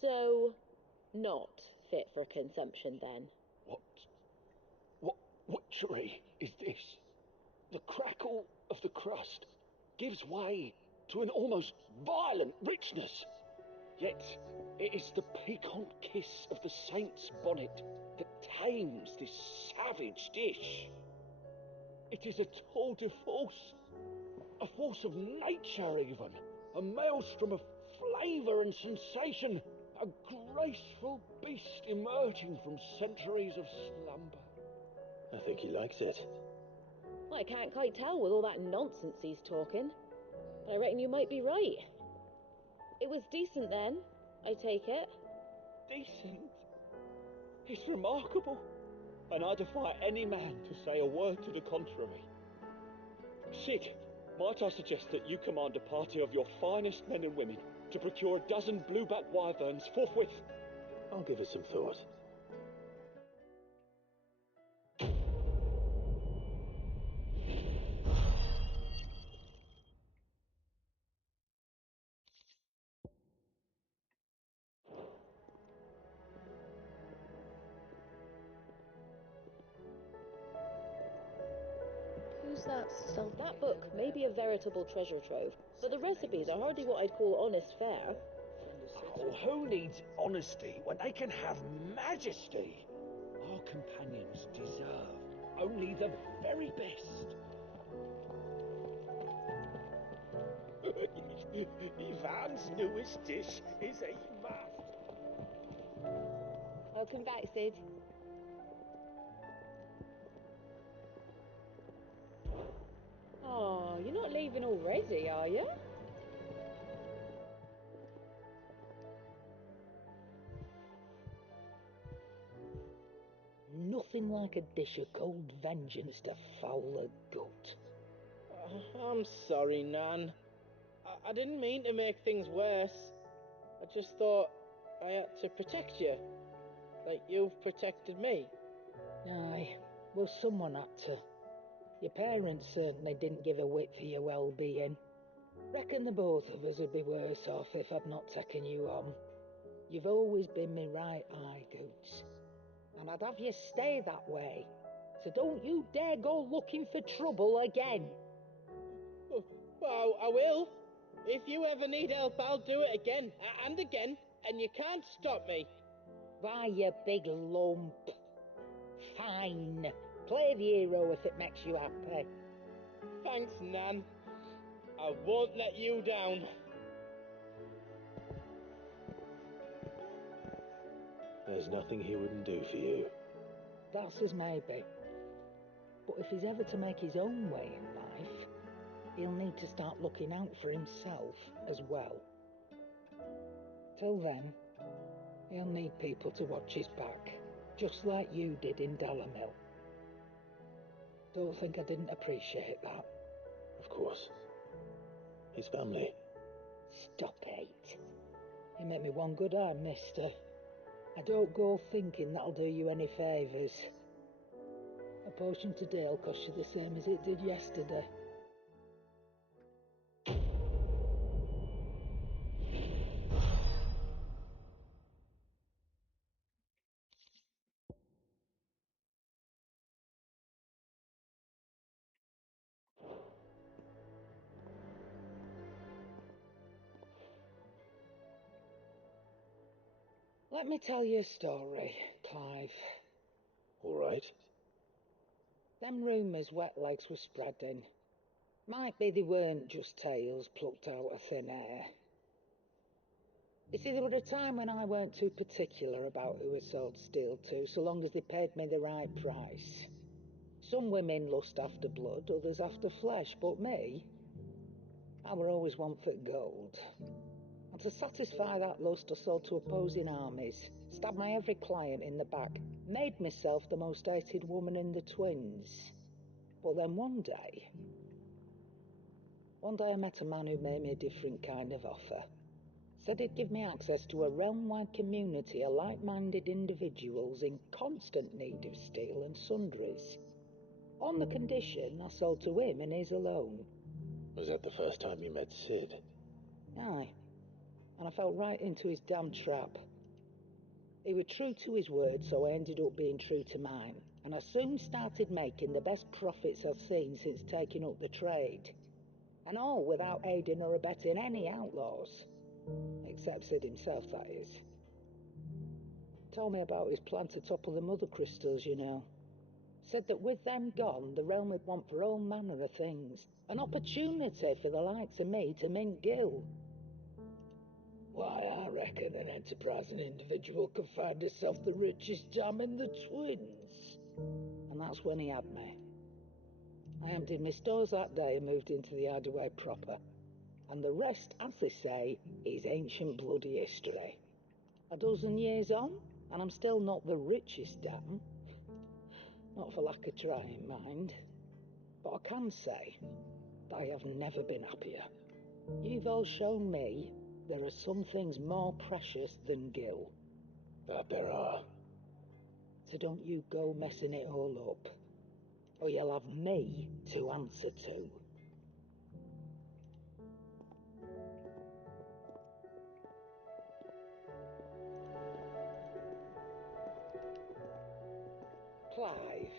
So, not fit for consumption then? What witchery is this? The crackle of the crust gives way to an almost violent richness. Yet it is the piquant kiss of the saint's bonnet that tames this savage dish. It is a tour de force, a force of nature even, a maelstrom of flavour and sensation, a graceful beast emerging from centuries of slumber. I think he likes it. Well, I can't quite tell with all that nonsense he's talking. But I reckon you might be right. It was decent then, I take it. Decent? It's remarkable, and I defy any man to say a word to the contrary. Sid, might I suggest that you command a party of your finest men and women to procure a dozen blueback wyverns forthwith? I'll give it some thought. Who's that stealth? That book may be a veritable treasure trove, but the recipes are hardly what I'd call honest fare. Oh, who needs honesty when they can have majesty? Our companions deserve only the very best. Ivan's newest dish is a must. Welcome back, Sid. Oh, you're not leaving already, are you? Nothing like a dish of cold vengeance to foul a gut. I'm sorry, Nan. I didn't mean to make things worse. I just thought I had to protect you. Like you've protected me. Aye, well, someone had to. Your parents certainly didn't give a whit for your well-being. Reckon the both of us would be worse off if I'd not taken you on. You've always been me right eye, Goots. And I'd have you stay that way. So don't you dare go looking for trouble again. Well, I will. If you ever need help, I'll do it again and again, and you can't stop me. Why, you big lump. Fine. Play the hero if it makes you happy. Thanks, Nan. I won't let you down. There's nothing he wouldn't do for you. That's as maybe. But if he's ever to make his own way in life, he'll need to start looking out for himself as well. Till then, he'll need people to watch his back, just like you did in Dalamil. Don't think I didn't appreciate that. Of course. His family. Stop it. You make me one good eye, mister. I don't go thinking that'll do you any favours. A potion today'll cost you the same as it did yesterday. Let me tell you a story, Clive. All right. Them rumours wet legs were spreading. Might be they weren't just tales plucked out of thin air. You see, there were a time when I weren't too particular about who I sold steel to, so long as they paid me the right price. Some women lust after blood, others after flesh, but me, I were always one for gold. And to satisfy that lust, I sold to opposing armies, stabbed my every client in the back, made myself the most hated woman in the twins. But then one day I met a man who made me a different kind of offer. Said he'd give me access to a realm-wide community of like-minded individuals in constant need of steel and sundries. On the condition I sold to him and his alone. Was that the first time you met Sid? Aye. And I fell right into his damn trap. He was true to his word, so I ended up being true to mine. And I soon started making the best profits I've seen since taking up the trade. And all without aiding or abetting any outlaws. Except Sid himself, that is. Told me about his plan to topple the mother crystals, you know. Said that with them gone, the realm would want for all manner of things. An opportunity for the likes of me to mint gil. Why, I reckon an enterprising individual could find himself the richest dam in the twins. And that's when he had me. I emptied my stores that day and moved into the hideaway proper. And the rest, as they say, is ancient bloody history. A dozen years on, and I'm still not the richest dam. Not for lack of trying, mind. But I can say that I have never been happier. You've all shown me there are some things more precious than gil. That there are. So don't you go messing it all up, or you'll have me to answer to. Clive.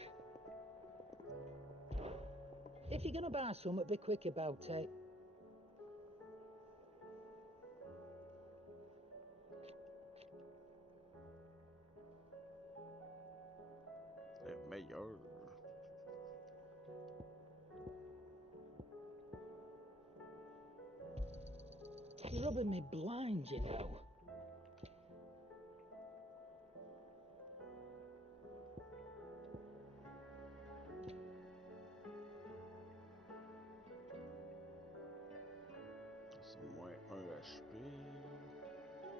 If you're gonna buy something, be quick about it. Mayor. It's rubbing me blind, you know. C'est moins 1 HP.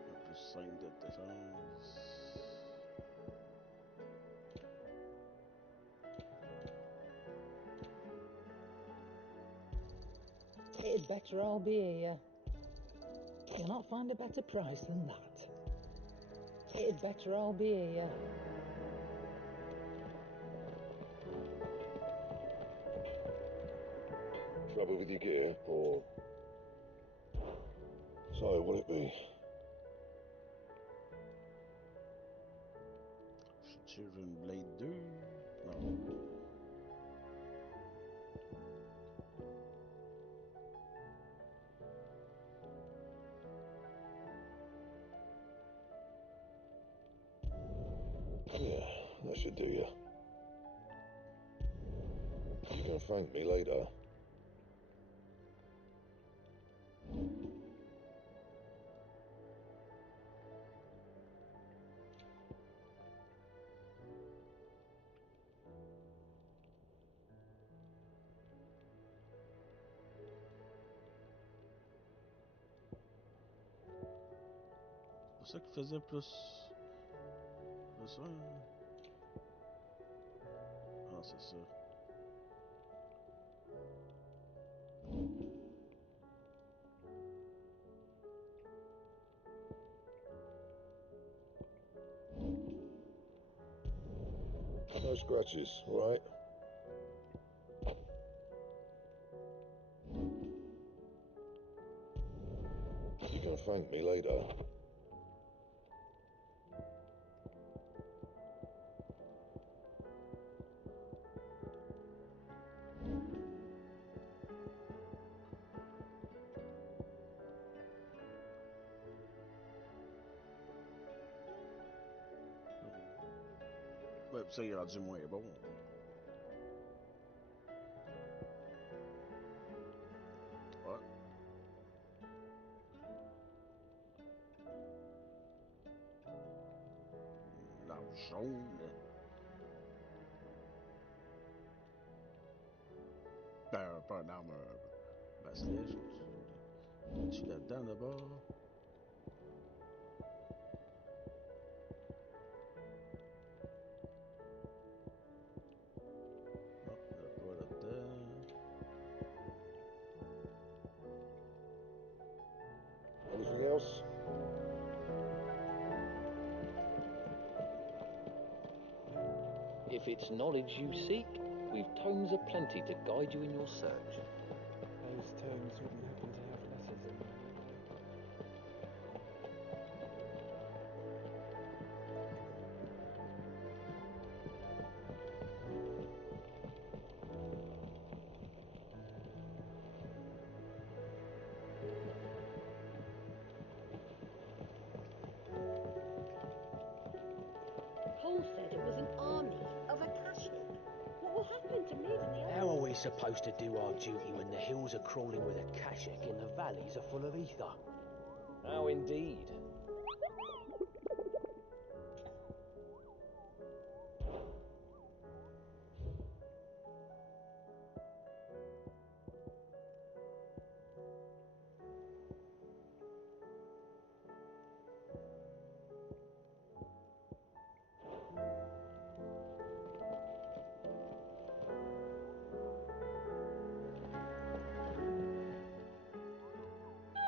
Un plus 5 de défense. It'd better all be here. You'll not find a better price than that. It'd better all be here. Trouble with your gear, or... So, what'll it be? Je tire une blade 2. Non. Yeah, that should do you. You can thank me later. C'est ça qui faisait plus... Plus 1. Ah, c'est ça. No scratches, right? You can thank me later. Ouais, ça, il est rendu moins bon. Ouais. L'arme jaune. Ben, pas une arme, un bracelet. Tu là-dedans, d'abord? Non, il n'y a pas là-dedans. Anything else? If it's knowledge you seek, we've tomes aplenty to guide you in your search. Those tomes wouldn't happen to have letters in them. Paul said it was an army of Akashic. What will happen to Mid and the others? How are we supposed to do our duty when the hills are crawling with Akashic and the valleys are full of ether? How indeed.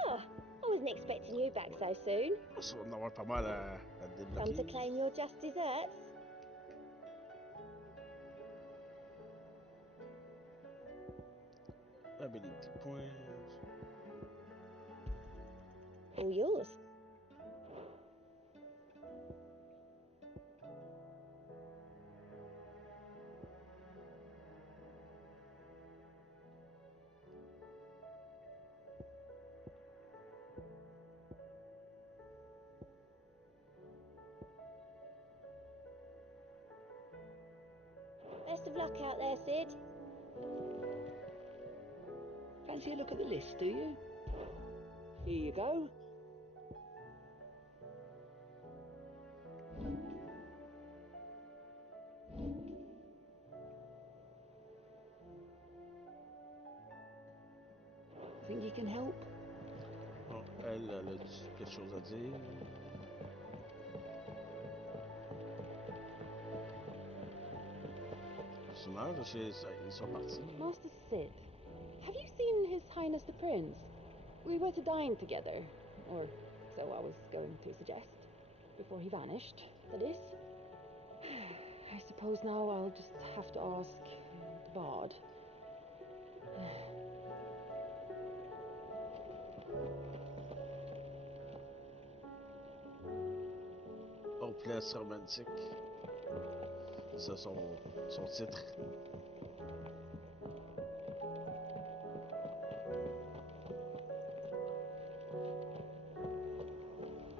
Oh, I wasn't expecting you back so soon. Ça va en avoir pas mal à Come débloquer. to claim your just desserts? Ability points. All yours. Best of luck out there, Sid. Fancy a look at the list, do you? Here you go. Think you can help? Bon, elle a quelque chose à dire. Justement, parce qu'ils sont partis. Master Sid, have you seen His Highness the Prince? We were to dine together, or so I was going to suggest, before he vanished, that is. I suppose now I'll just have to ask the bard. Autre place romantique. C'est ça son titre.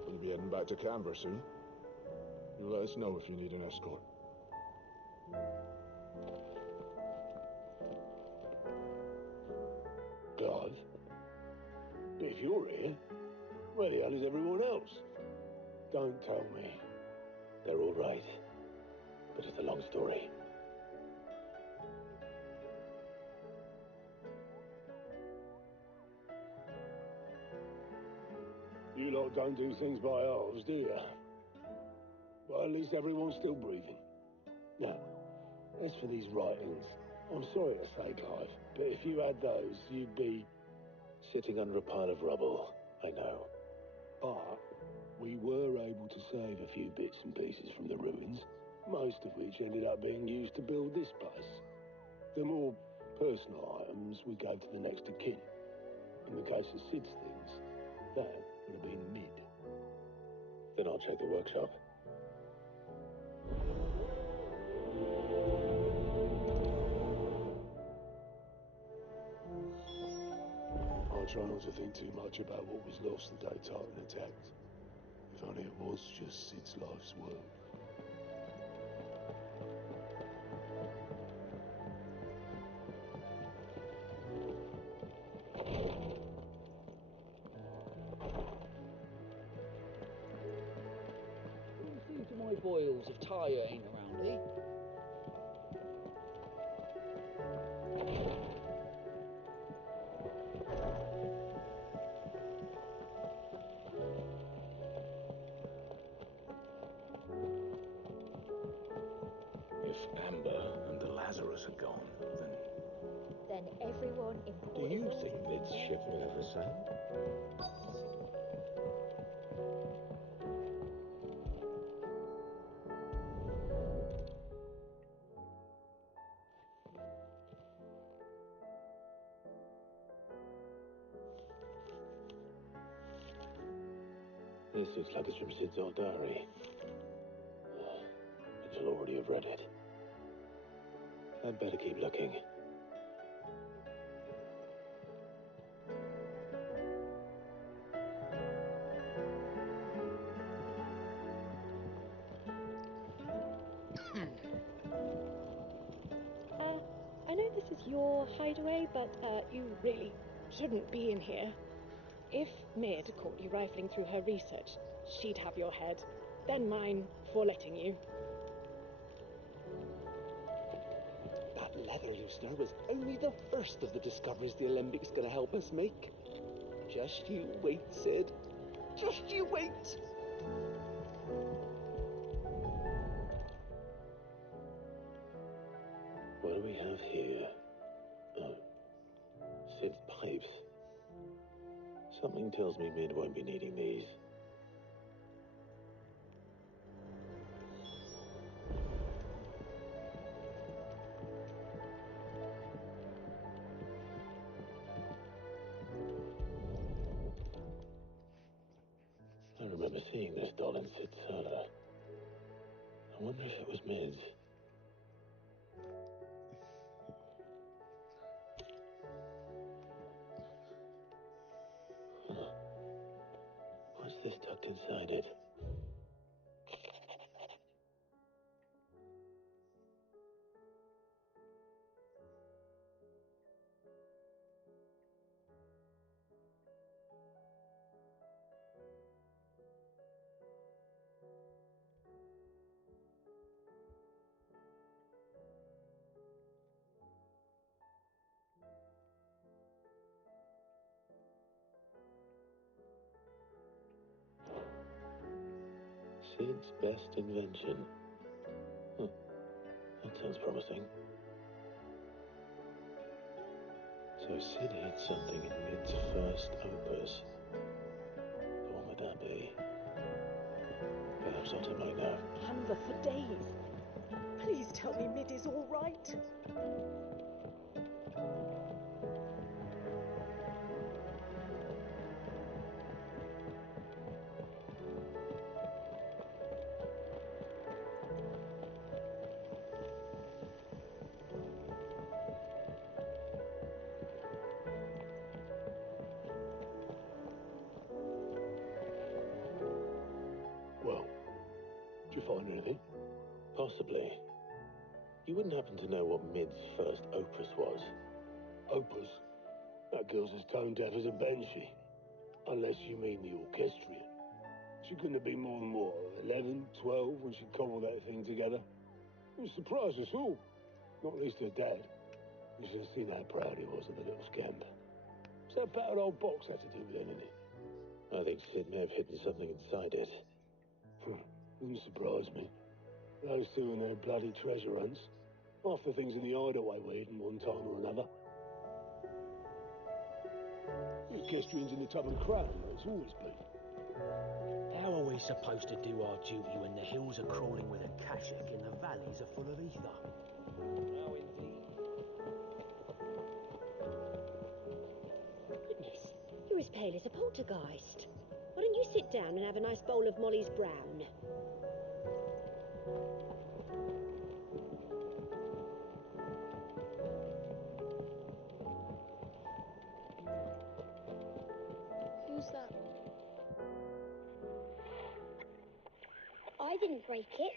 We'll be heading back to Canberra soon. You let us know if you need an escort. Clive? But if you're here, where the hell is everyone else? Don't tell me. They're all right, but it's a long story. You lot don't do things by halves, do you? Well, at least everyone's still breathing. Now, as for these writings, I'm sorry to say, Clive, but if you had those, you'd be... Sitting under a pile of rubble, I know. But we were able to save a few bits and pieces from the ruins, most of which ended up being used to build this place. The more personal items we gave to the next of kin. In the case of Sid's things, that would have been mid. Then I'll check the workshop. I try not to think too much about what was lost the day Tartan attacked. If only it was just Sid's life's work. See to my boils if Tyre ain't around, eh? If Amber and the Lazarus are gone, Then everyone do important... you think this ship will ever sail? This looks like it's from Sid's old diary. But you'll already have read it. I'd better keep looking. I know this is your hideaway, but you really shouldn't be in here. If Mid caught you rifling through her research, she'd have your head, then mine for letting you. That leather loosener was only the first of the discoveries the Olympics gonna help us make. Just you wait, Sid. Just you wait! What do we have here? Oh, Sid's pipes. Something tells me Mid won't be needing these. I remember seeing this doll in Sid's cellar. I wonder if it was Mid's. Huh. What's this tucked inside it? Sid's best invention. Huh. That sounds promising. So Sid hid something in Mid's first opus. What would that be? Perhaps Otter might know. Canva for days. Please tell me Mid is all right. Well, did you find anything? Possibly. You wouldn't happen to know what Mid's first opus was? Opus? That girl's as tone deaf as a banshee. Unless you mean the orchestrion. She couldn't have been more than, what, 11, 12 when she cobbled that thing together? It surprised us all. Not least her dad. You should have seen how proud he was of the little scamp. What's that battered old box have to do with anything? I think Sid may have hidden something inside it. Wouldn't surprise me. Those two and their bloody treasure hunts. Half the things in the hideaway were hidden one time or another. The orchestrion's in the tub and crown, where it's always been. How are we supposed to do our duty when the hills are crawling with a kashak and the valleys are full of ether? No, indeed. Goodness, you're as pale as a poltergeist. Why don't you sit down and have a nice bowl of Molly's brown? Who's that? I didn't break it.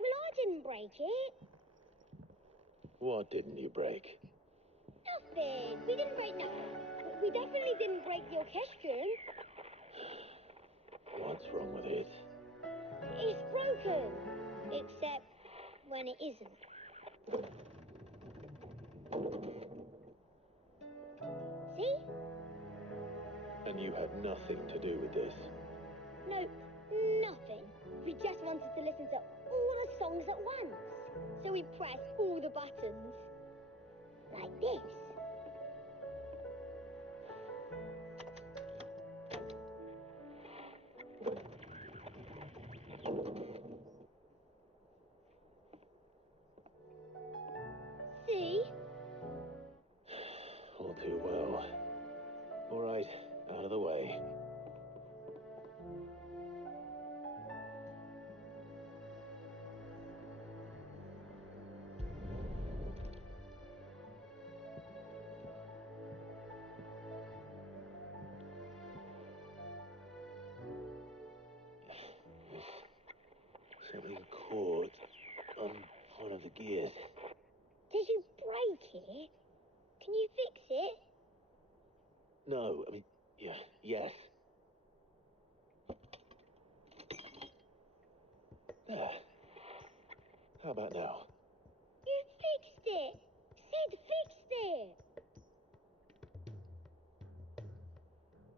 Well, I didn't break it. What didn't you break? Nothing. We didn't break nothing. We definitely didn't break the orchestrion. What's wrong with it? It's broken. Except when it isn't. See? And you had nothing to do with this? Nope, nothing. We just wanted to listen to all the songs at once. So we pressed all the buttons. Like this. See? All too well. All right, out of the way. There's something caught on one of the gears. Did you break it? Can you fix it? No, I mean, yes. There. How about now? You fixed it! Sid fixed it!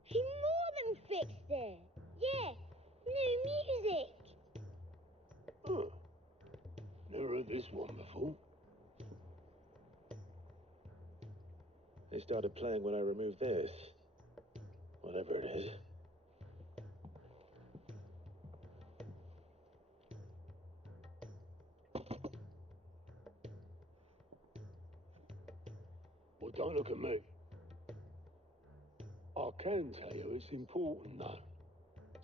He more than fixed it! Yeah, new music! Huh. Never heard this one before. They started playing when I removed this. Whatever it is. Well, don't look at me. I can tell you it's important, though.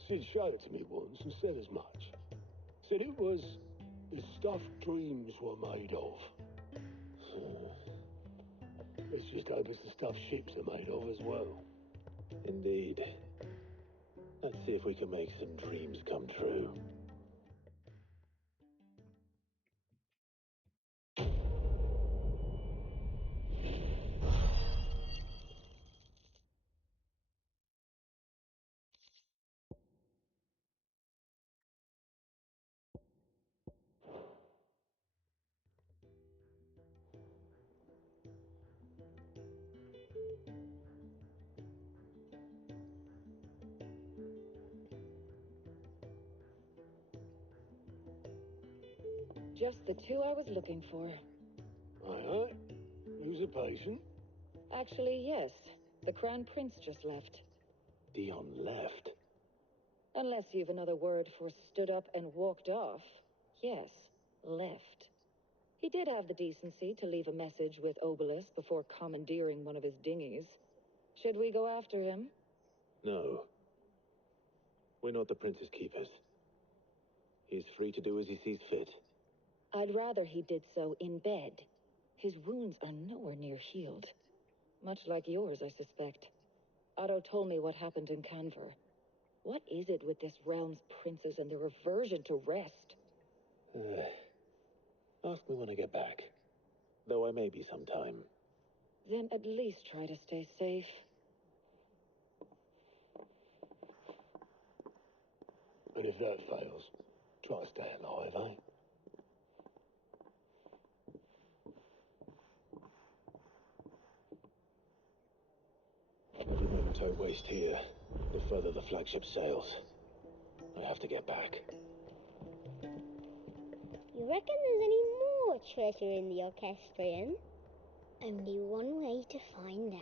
Sid showed it to me once and said as much. Said it was the stuff dreams were made of. Let's just hope it's the stuff ships are made of as well. Indeed. Let's see if we can make some dreams come true. Just the two I was looking for. Aye, aye. Who's a patient? Actually, yes. The Crown Prince just left. Dion left? Unless you've another word for stood up and walked off. Yes, left. He did have the decency to leave a message with Obelus before commandeering one of his dinghies. Should we go after him? No. We're not the Prince's keepers. He's free to do as he sees fit. I'd rather he did so in bed. His wounds are nowhere near healed. Much like yours, I suspect. Otto told me what happened in Canver. What is it with this realm's princes and their aversion to rest? Ask me when I get back. Though I may be sometime. Then at least try to stay safe. And if that fails, try to stay alive, eh? Every moment I waste here, the further the flagship sails. I have to get back. You reckon there's any more treasure in the Orchestrion? Only one way to find out.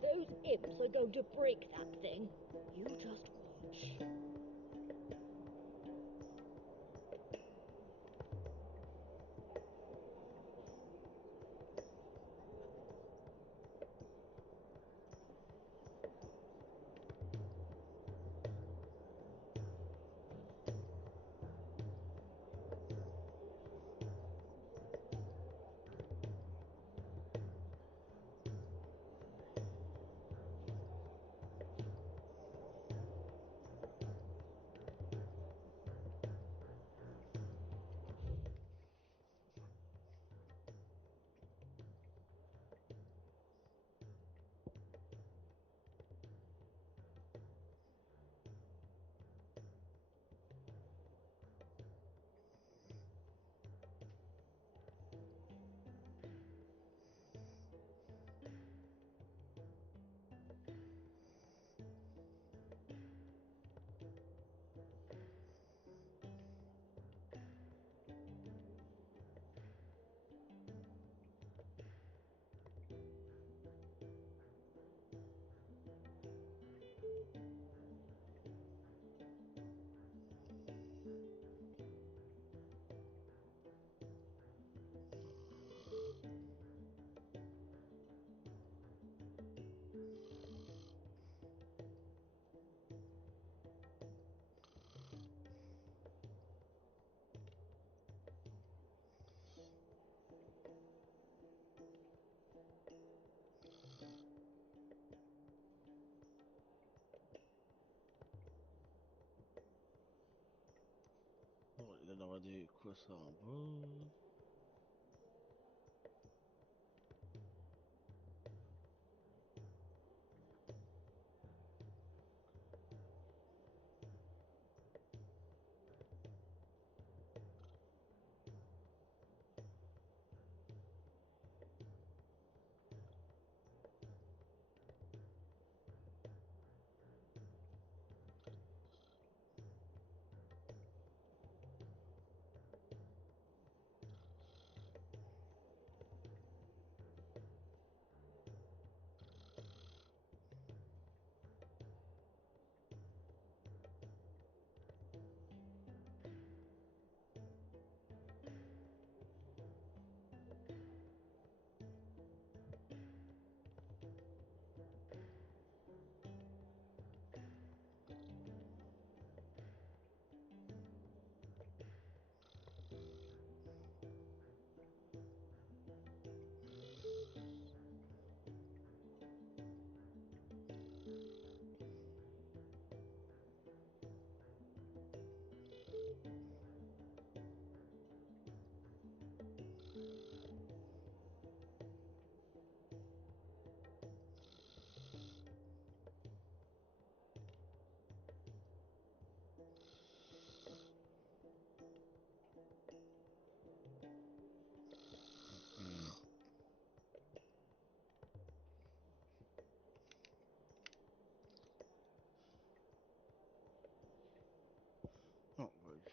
Those imps are going to break that thing. You just watch. Bon, il doit avoir des quoi ça en bas.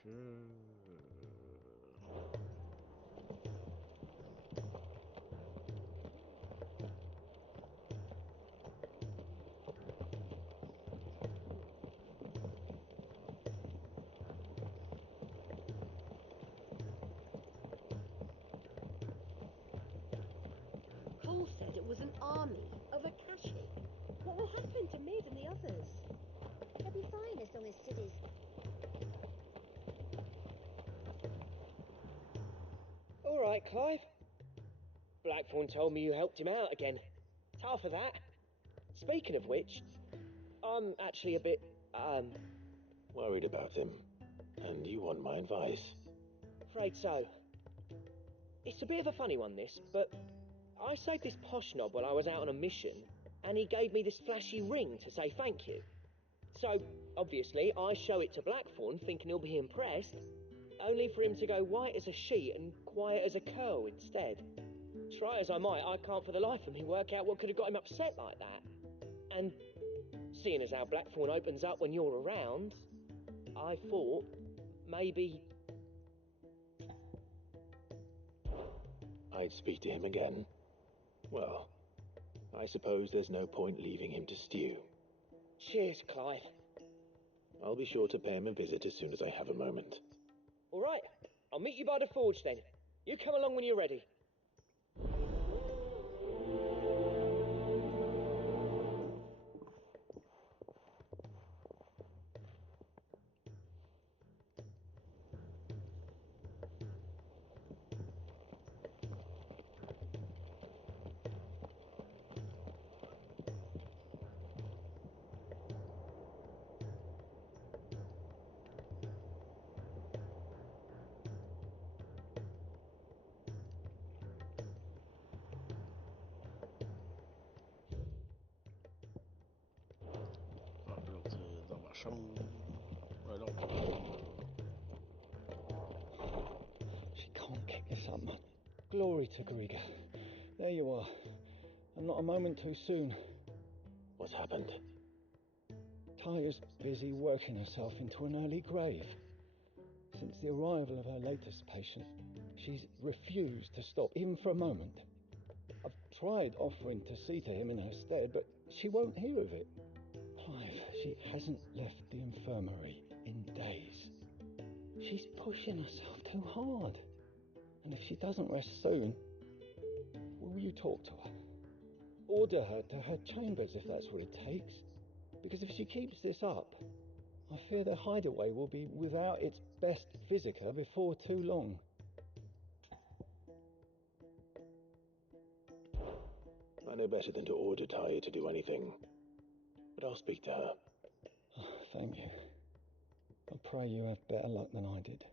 Paul said it was an army of Akashi. What will happen to Mid and the others? He'll be fine as long as Sid is. All right, Clive. Blackthorn told me you helped him out again. It's half of that. Speaking of which, I'm actually a bit, Worried about him. And you want my advice? afraid so. It's a bit of a funny one, this, but I saved this posh knob while I was out on a mission, and he gave me this flashy ring to say thank you. So, obviously, I show it to Blackthorn, thinking he'll be impressed, only for him to go white as a sheet and quiet as a curl instead. Try as I might, I can't for the life of me work out what could have got him upset like that. And seeing as how Blackthorn opens up when you're around, I thought maybe... I'd speak to him again. Well, I suppose there's no point leaving him to stew. Cheers, Clive. I'll be sure to pay him a visit as soon as I have a moment. All right, I'll meet you by the forge then. You come along when you're ready. Dans ma chambre. Alors. She can't keep this up, man. Glory to Griga. There you are. And not a moment too soon. What's happened? Taya's busy working herself into an early grave. Since the arrival of her latest patient, she's refused to stop, even for a moment. I've tried offering to see to him in her stead, but she won't hear of it. Clive, she hasn't left the infirmary in days. She's pushing herself too hard. And if she doesn't rest soon, will you talk to her? Order her to her chambers if that's what it takes. Because if she keeps this up, I fear the hideaway will be without its best visitor before too long. I know better than to order Taya to do anything. But I'll speak to her. Oh, thank you. I pray you have better luck than I did.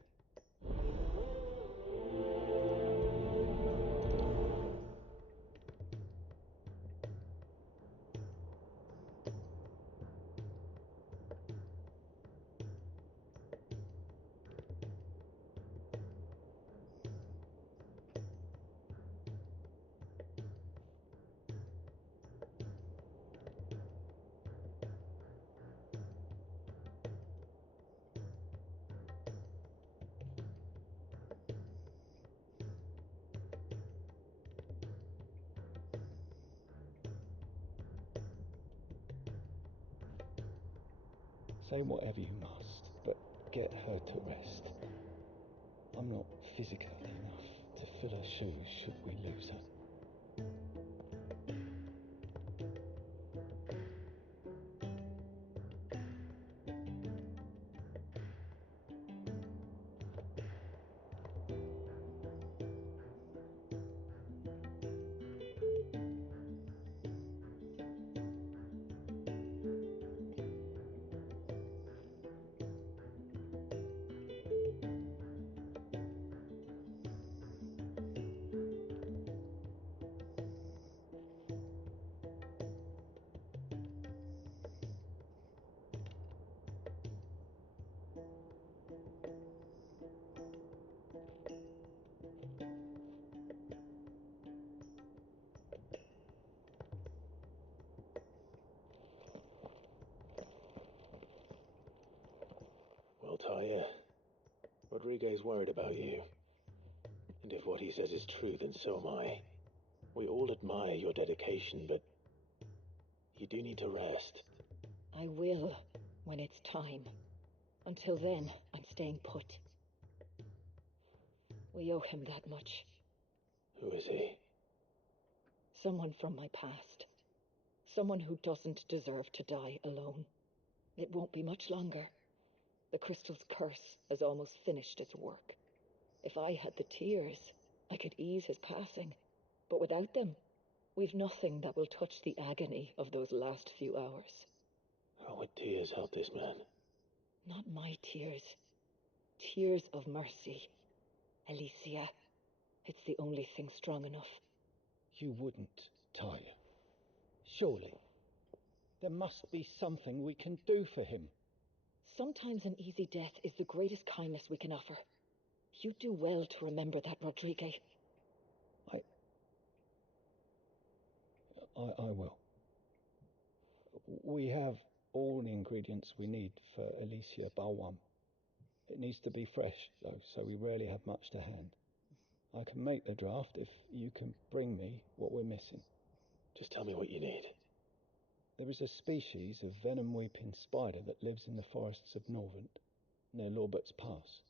Say whatever you must, but get her to rest. I'm not physical enough to fill her shoes should we lose her. Well, Taya, Rodriguez worried about you. And if what he says is true, then so am I. We all admire your dedication, but you do need to rest. I will, when it's time. Until then, I'm staying put. We owe him that much. Who is he? Someone from my past. Someone who doesn't deserve to die alone. It won't be much longer. The crystal's curse has almost finished its work. If I had the tears, I could ease his passing. But without them, we've nothing that will touch the agony of those last few hours. How would tears help this man? Not my tears. Tears of mercy. Alicia, it's the only thing strong enough. You wouldn't, Talia. Surely. There must be something we can do for him. Sometimes an easy death is the greatest kindness we can offer. You do well to remember that, Rodriguez. I will. We have all the ingredients we need for Alicia Balwam. It needs to be fresh, though, so we rarely have much to hand. I can make the draft if you can bring me what we're missing. Just tell me what you need. There is a species of venom-weeping spider that lives in the forests of Norvent, near Lorbert's Pass.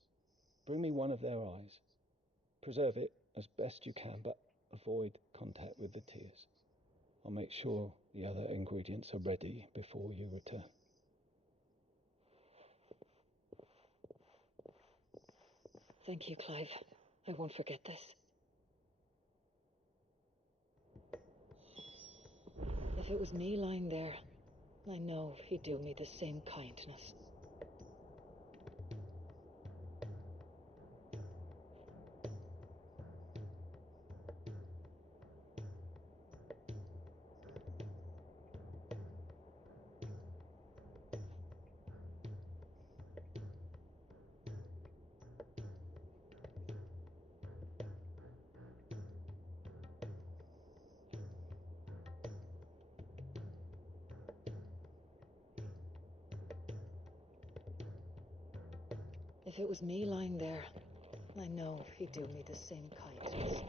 Bring me one of their eyes. Preserve it as best you can, but avoid contact with the tears. I'll make sure the other ingredients are ready before you return. Thank you, Clive. I won't forget this. If it was me lying there, I know he'd do me the same kindness. If it was me lying there, I know he'd do me the same kindness.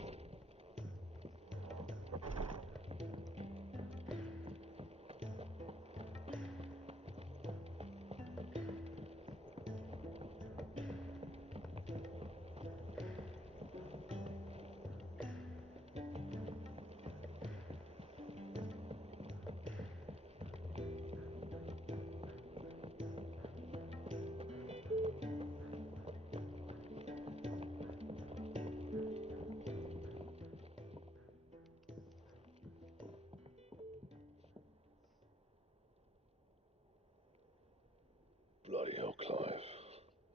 Bloody hell, Clive.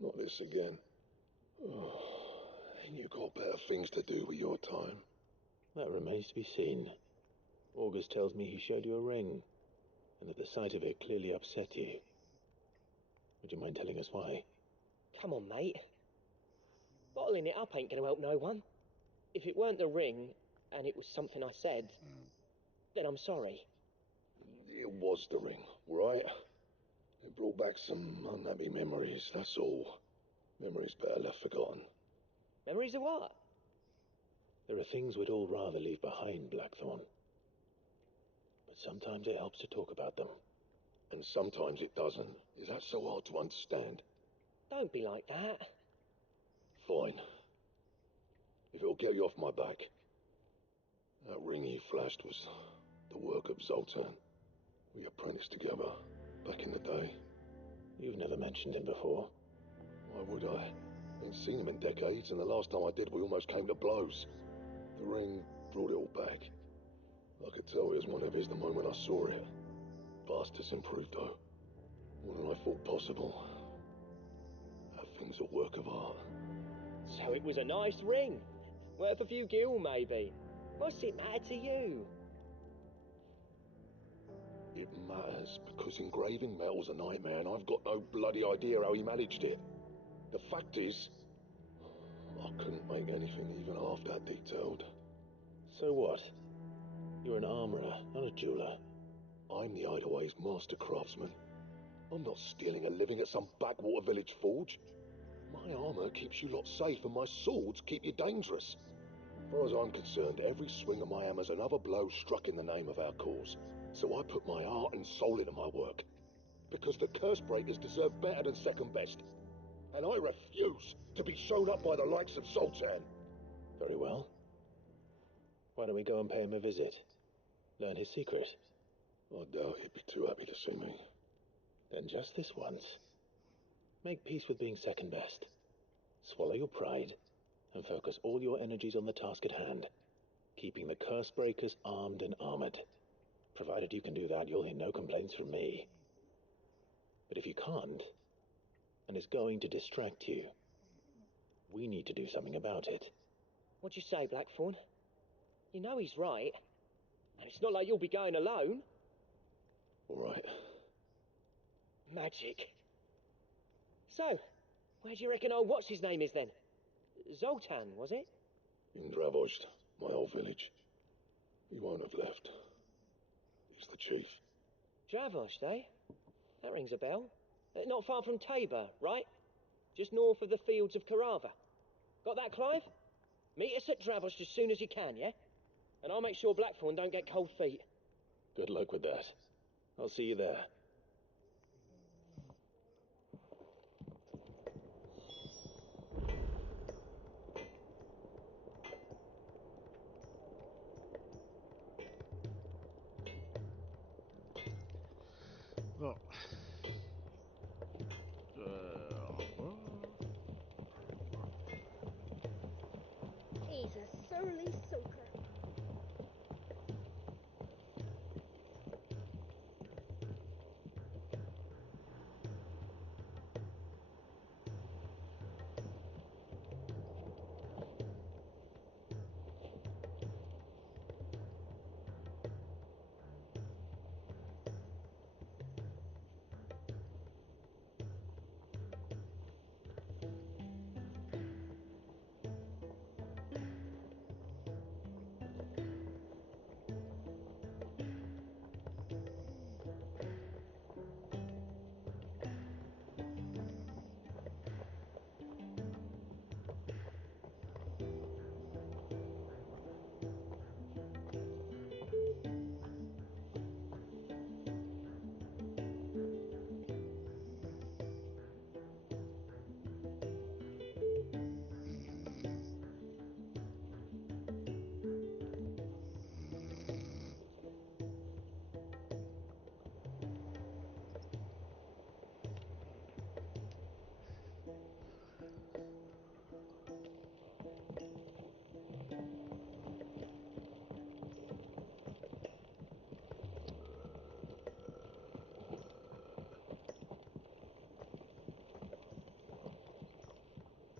Not this again. Oh, ain't you got better things to do with your time? That remains to be seen. August tells me he showed you a ring, and that the sight of it clearly upset you. Would you mind telling us why? Come on, mate. Bottling it up ain't gonna help no one. If it weren't the ring, and it was something I said, then I'm sorry. It was the ring, right? It brought back some unhappy memories, that's all. Memories better left forgotten. Memories of what? There are things we'd all rather leave behind, Blackthorn. But sometimes it helps to talk about them. And sometimes it doesn't. Is that so hard to understand? Don't be like that. Fine. If it'll get you off my back. That ring you flashed was the work of Zoltan. We apprenticed together, back in the day. You've never mentioned him before. Why would I? Ain't seen him in decades, and the last time I did, we almost came to blows. The ring brought it all back. I could tell it was one of his the moment I saw it. Bastard's improved, though. More than I thought possible. That thing's a work of art. So it was a nice ring. Worth a few gil, maybe. What's it matter to you? It matters, because engraving metal's a nightmare, and I've got no bloody idea how he managed it. The fact is, I couldn't make anything even half that detailed. So what? You're an armourer, not a jeweler. I'm the Hideaway's master craftsman. I'm not stealing a living at some backwater village forge. My armour keeps you lot safe and my swords keep you dangerous. As far as I'm concerned, every swing of my hammer's another blow struck in the name of our cause. So I put my heart and soul into my work. Because the curse breakers deserve better than second best. And I refuse to be shown up by the likes of Sultan. Very well. Why don't we go and pay him a visit? Learn his secret. I doubt he'd be too happy to see me. Then just this once. Make peace with being second best. Swallow your pride and focus all your energies on the task at hand, keeping the curse breakers armed and armored. Provided you can do that, you'll hear no complaints from me. But if you can't, and it's going to distract you, we need to do something about it. What'd you say, Blackthorn? You know he's right. And it's not like you'll be going alone. All right. Magic. So, where do you reckon old what's-his-name is then? Zoltan, was it? In Dravost, my old village. He won't have left. He's the chief. Dravost, eh? That rings a bell. Not far from Tabor, right? Just north of the fields of Carava. Got that, Clive? Meet us at Dravost as soon as you can, yeah? And I'll make sure Blackthorn don't get cold feet. Good luck with that. I'll see you there. Bon. He's a surly soaker.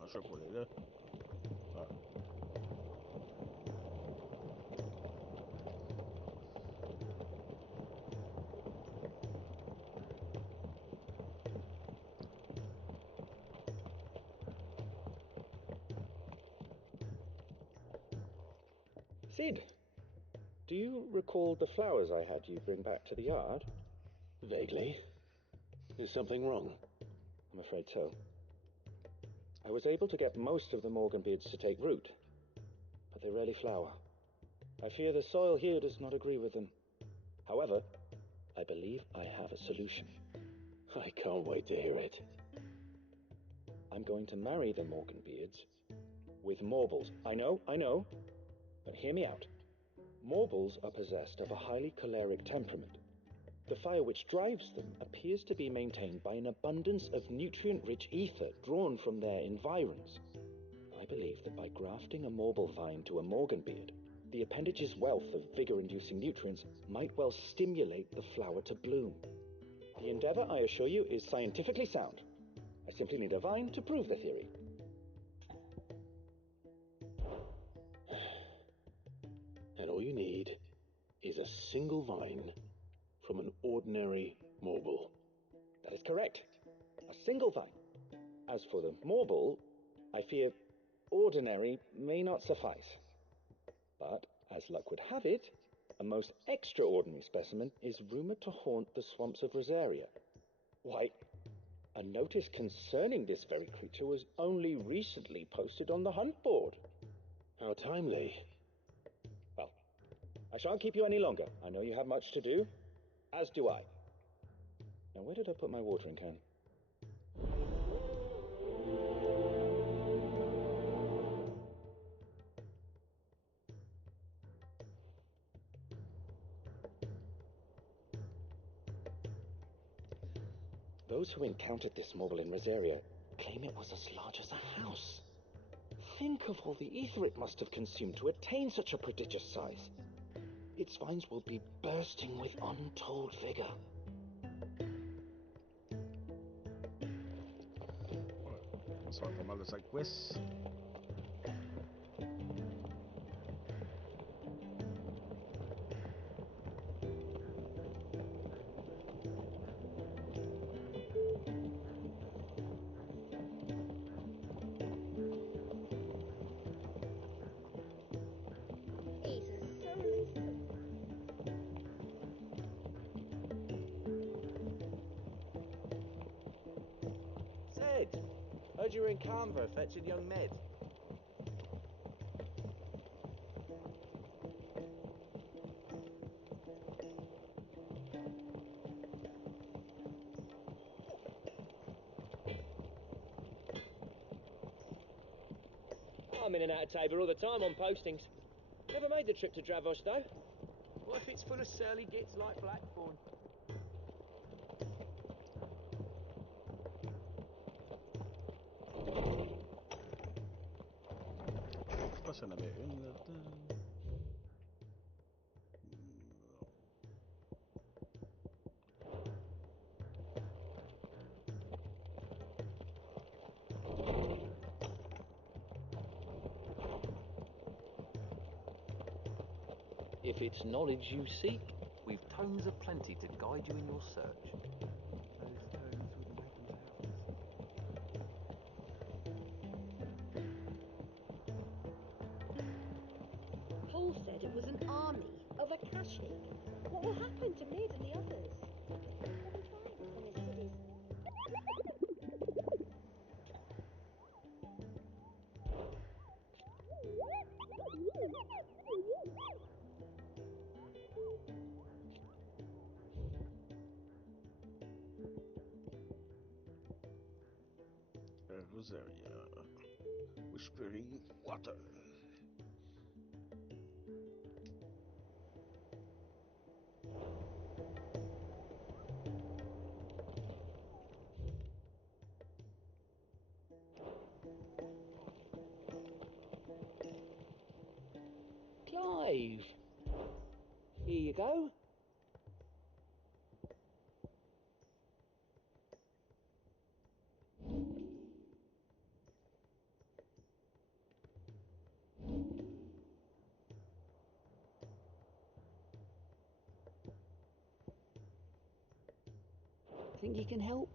Je sais pas, là. Ah. Sid, do you recall the flowers I had you bring back to the yard? Vaguely. Is something wrong? I'm afraid so. I was able to get most of the Morganbeards to take root, but they rarely flower. I fear the soil here does not agree with them. However, I believe I have a solution. I can't wait to hear it. I'm going to marry the Morganbeards with Morbles. I know, but hear me out. Morbles are possessed of a highly choleric temperament. The fire which drives them appears to be maintained by an abundance of nutrient-rich ether drawn from their environs. I believe that by grafting a Morble vine to a Morganbeard, the appendage's wealth of vigor-inducing nutrients might well stimulate the flower to bloom. The endeavor, I assure you, is scientifically sound. I simply need a vine to prove the theory. And all you need is a single vine from an ordinary Morble. That is correct. A single vine. As for the Morble, I fear ordinary may not suffice. But, as luck would have it, a most extraordinary specimen is rumored to haunt the swamps of Rosaria. Why, A notice concerning this very creature was only recently posted on the hunt board. How timely. Well, I shan't keep you any longer. I know you have much to do, as do I. Now, where did I put my watering can? Those who encountered this marble in Rosaria claim it was as large as a house. Think of all the ether it must have consumed to attain such a prodigious size. Its vines will be bursting with untold vigor. Ça va être pas mal de side quests. Heard you were in Canva fetching young Ned. I'm in and out of Tabor all the time on postings. Never made the trip to Dravos, though. What if it's full of surly gits like Blackthorn? Je pense qu'il y en avait une là-dedans. If it's knowledge you seek, we've tomes aplenty to guide you in your search. Those tomes would make them Paul said it was an army of Akashic. What will happen to Mid and the others? Rosaria. Whispering water. Clive! Here you go. Think you can help?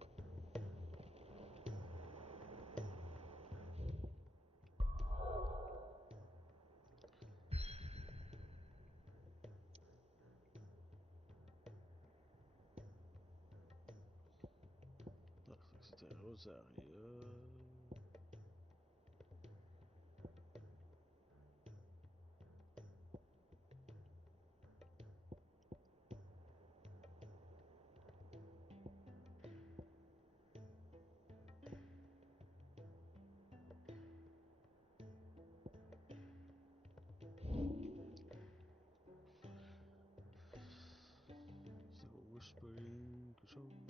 C'était Rosaria. Whispering quelque chose.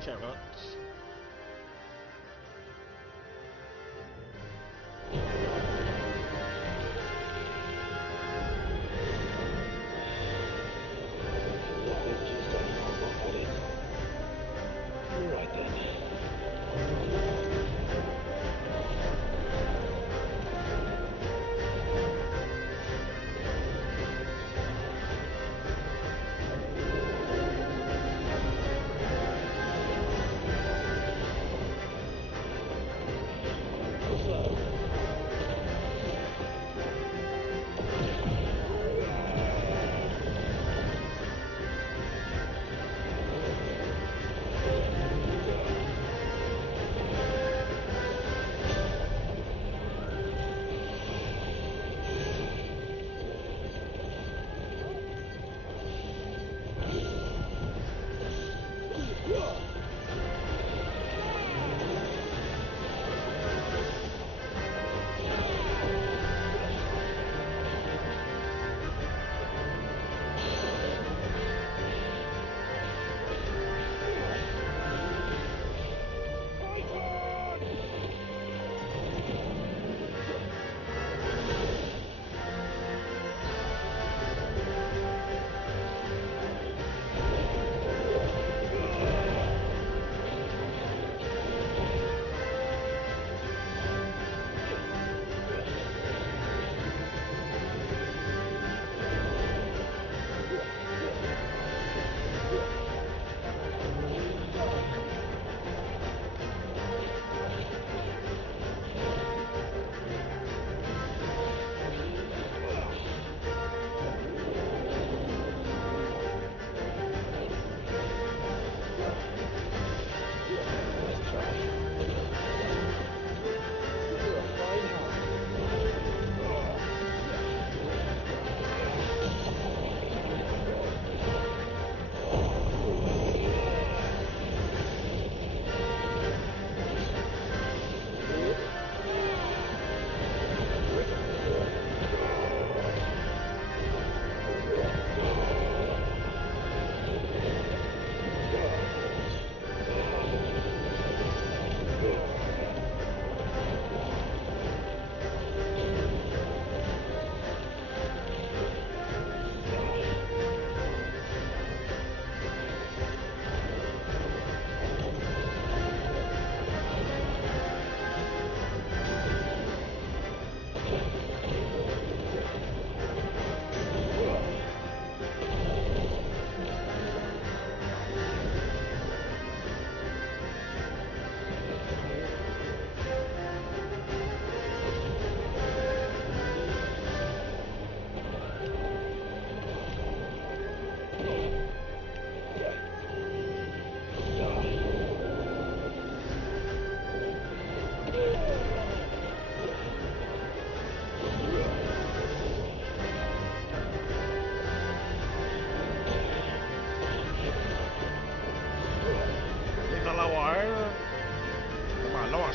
Carottes. That is just a normal bullet. Right then.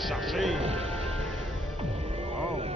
Charger. Bon.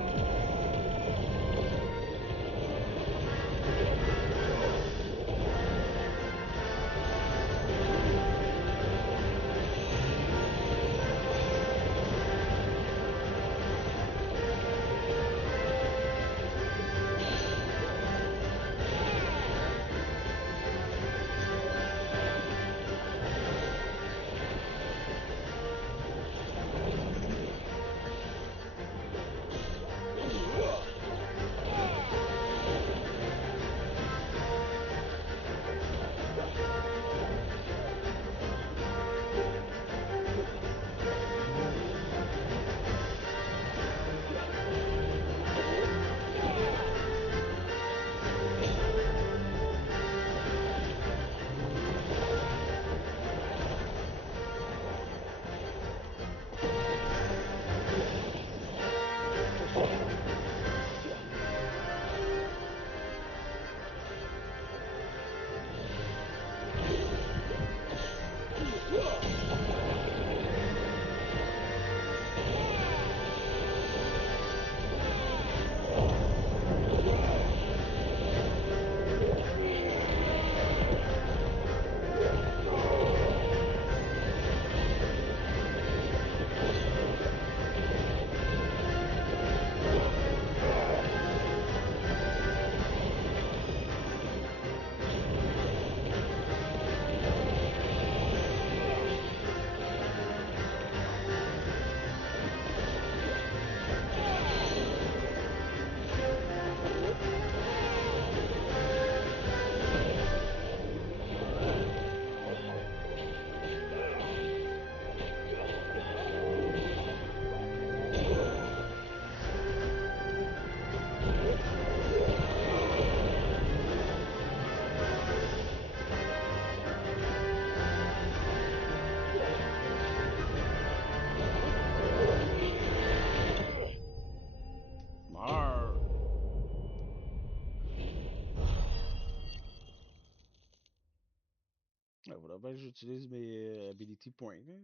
faudra bien que j'utilise mes ability points. Hein.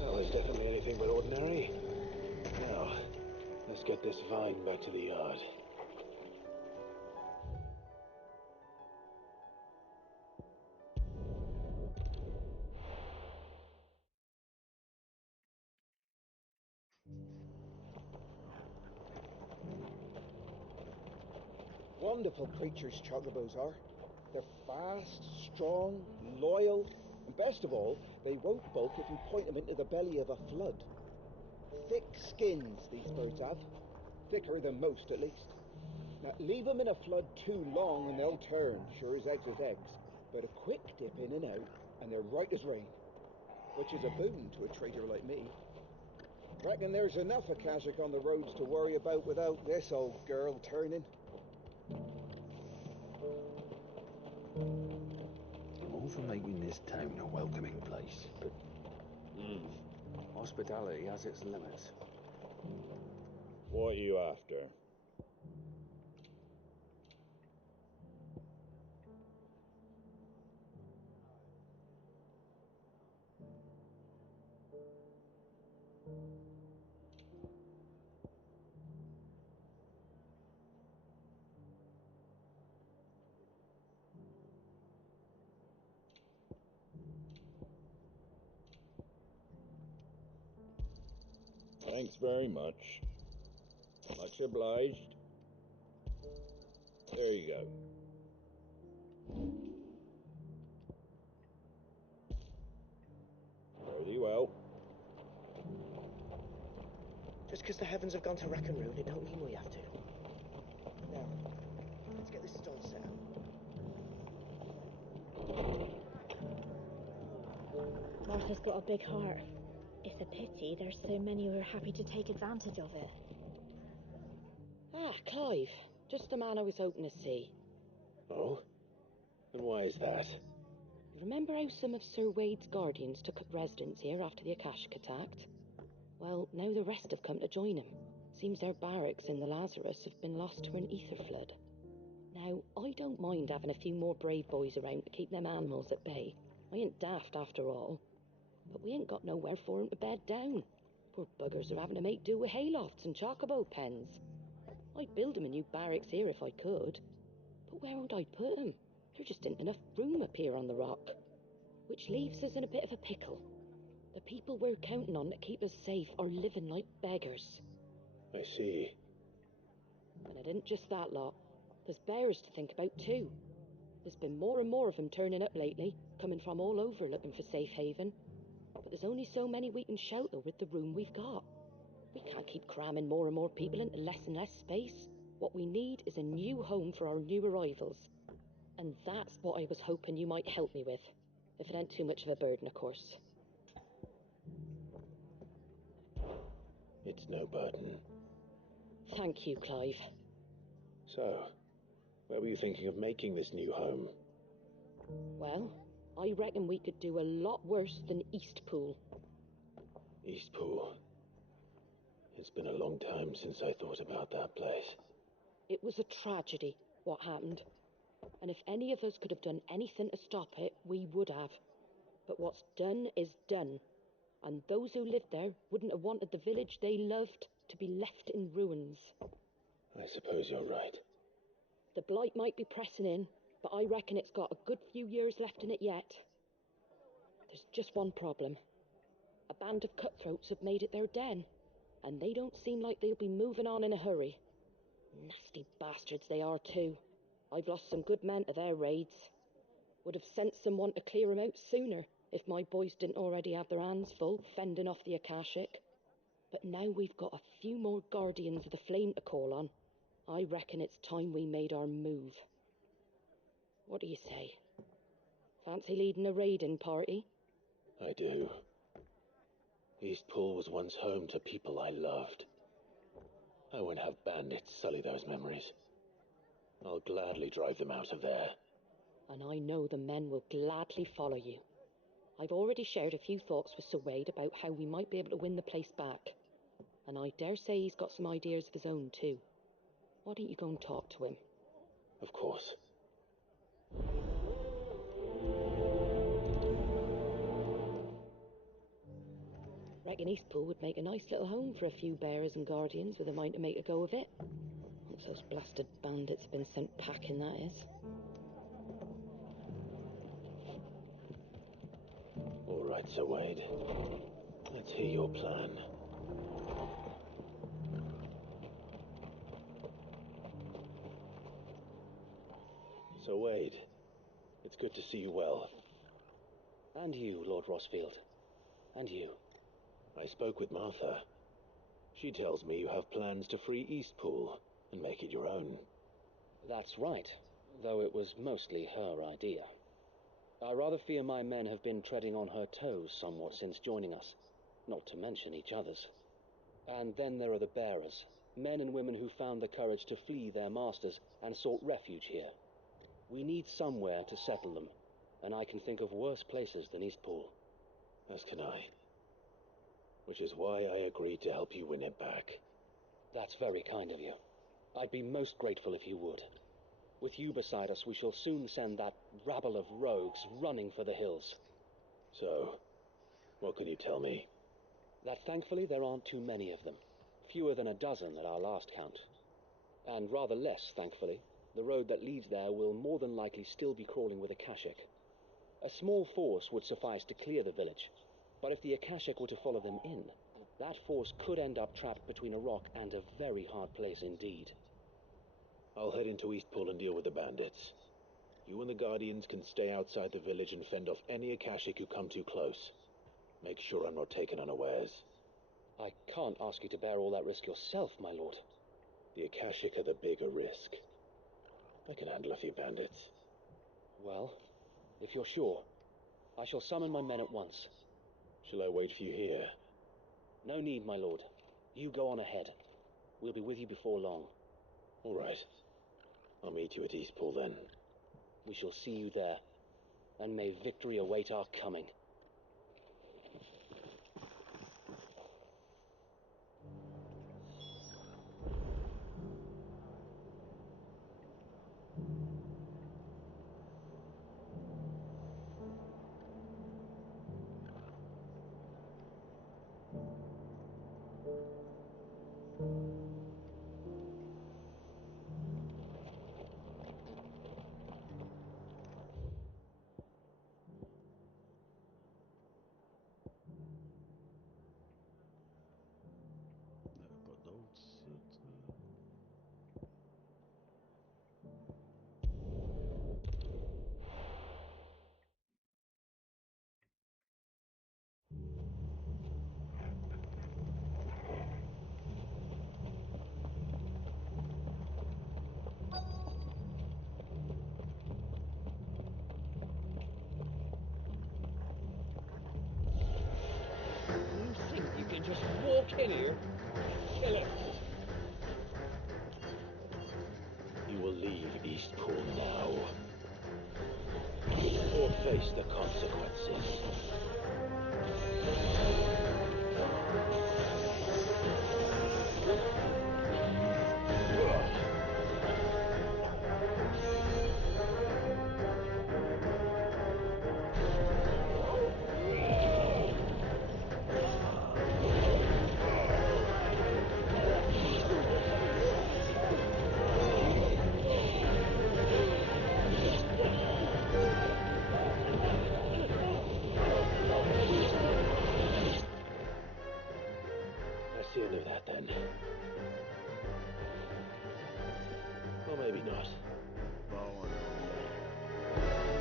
That was definitely anything but ordinary. Now, let's get this vine back to the yard. Wonderful creatures, chocobos are. They're fast, strong, loyal, and best of all, they won't balk if you point them into the belly of a flood. Thick skins these birds have. Thicker than most, at least. Now, leave them in a flood too long and they'll turn, sure as eggs is eggs. But a quick dip in and out, and they're right as rain. Which is a boon to a trader like me. Reckon there's enough Akashic on the roads to worry about without this old girl turning. I'm all for making this town a welcoming place, but hospitality has its limits. What are you after? Thanks very much. Much obliged. There you go. Very well. Just because the heavens have gone to wreck and ruin, it don't mean we have to. Now, let's get this stall set up. Martha's got a big heart. It's a pity there's so many who are happy to take advantage of it. Ah, Clive. Just the man I was hoping to see. Oh? And why is that? You remember how some of Sir Wade's guardians took up residence here after the Akashic attacked? Well, now the rest have come to join him. Seems their barracks in the Lazarus have been lost to an ether flood. Now, I don't mind having a few more brave boys around to keep them animals at bay. I ain't daft after all. But we ain't got nowhere for 'em to bed down. Poor buggers are having to make do with haylofts and chocobo pens. I'd build 'em a new barracks here if I could. But where would I put 'em? There just ain't enough room up here on the rock. Which leaves us in a bit of a pickle. The people we're counting on to keep us safe are living like beggars. I see. And it isn't just that lot. There's bears to think about too. There's been more and more of 'em turning up lately, coming from all over looking for safe haven. But there's only so many we can shelter with the room we've got. We can't keep cramming more and more people into less and less space. What we need is a new home for our new arrivals. And that's what I was hoping you might help me with. If it ain't too much of a burden, of course. It's no burden. Thank you, Clive. So, where were you thinking of making this new home? Well, I reckon we could do a lot worse than Eastpool. Eastpool. It's been a long time since I thought about that place. It was a tragedy, what happened. And if any of us could have done anything to stop it, we would have. But what's done is done. And those who lived there wouldn't have wanted the village they loved to be left in ruins. I suppose you're right. The blight might be pressing in, but I reckon it's got a good few years left in it yet. There's just one problem. A band of cutthroats have made it their den, and they don't seem like they'll be moving on in a hurry. Nasty bastards they are too. I've lost some good men to their raids. Would have sent someone to clear 'em out sooner if my boys didn't already have their hands full fending off the Akashic. But now we've got a few more guardians of the flame to call on. I reckon it's time we made our move. What do you say? Fancy leading a raiding party? I do. Eastpool was once home to people I loved. I won't have bandits sully those memories. I'll gladly drive them out of there. And I know the men will gladly follow you. I've already shared a few thoughts with Sir Wade about how we might be able to win the place back. And I dare say he's got some ideas of his own too. Why don't you go and talk to him? Of course. Reckon Eastpool would make a nice little home for a few bearers and guardians with a mind to make a go of it. Once those blasted bandits have been sent packing, that is. All right, Sir Wade. Let's hear your plan. Sir Wade, it's good to see you well. And you, Lord Rosfield. And you. I spoke with Martha. She tells me you have plans to free Eastpool and make it your own. That's right, though it was mostly her idea. I rather fear my men have been treading on her toes somewhat since joining us, not to mention each other's. And then there are the bearers, men and women who found the courage to flee their masters and sought refuge here. We need somewhere to settle them, and I can think of worse places than Eastpool. As can I. Which is why I agreed to help you win it back. That's very kind of you. I'd be most grateful if you would. With you beside us, we shall soon send that rabble of rogues running for the hills. So, what can you tell me? That thankfully there aren't too many of them. Fewer than a dozen at our last count. And rather less, thankfully. The road that leads there will more than likely still be crawling with Akashic. A small force would suffice to clear the village, but if the Akashic were to follow them in, that force could end up trapped between a rock and a very hard place indeed. I'll head into Eastpool and deal with the bandits. You and the Guardians can stay outside the village and fend off any Akashic who come too close. Make sure I'm not taken unawares. I can't ask you to bear all that risk yourself, my lord. The Akashic are the bigger risk. I can handle a few bandits. Well, if you're sure, I shall summon my men at once. Shall I wait for you here? No need, my lord. You go on ahead. We'll be with you before long. All right. I'll meet you at Eastpool then. We shall see you there, and may victory await our coming. Just walk in here and kill him. You will leave Eastpool now, or face the consequences. The end of that, then. Or maybe not.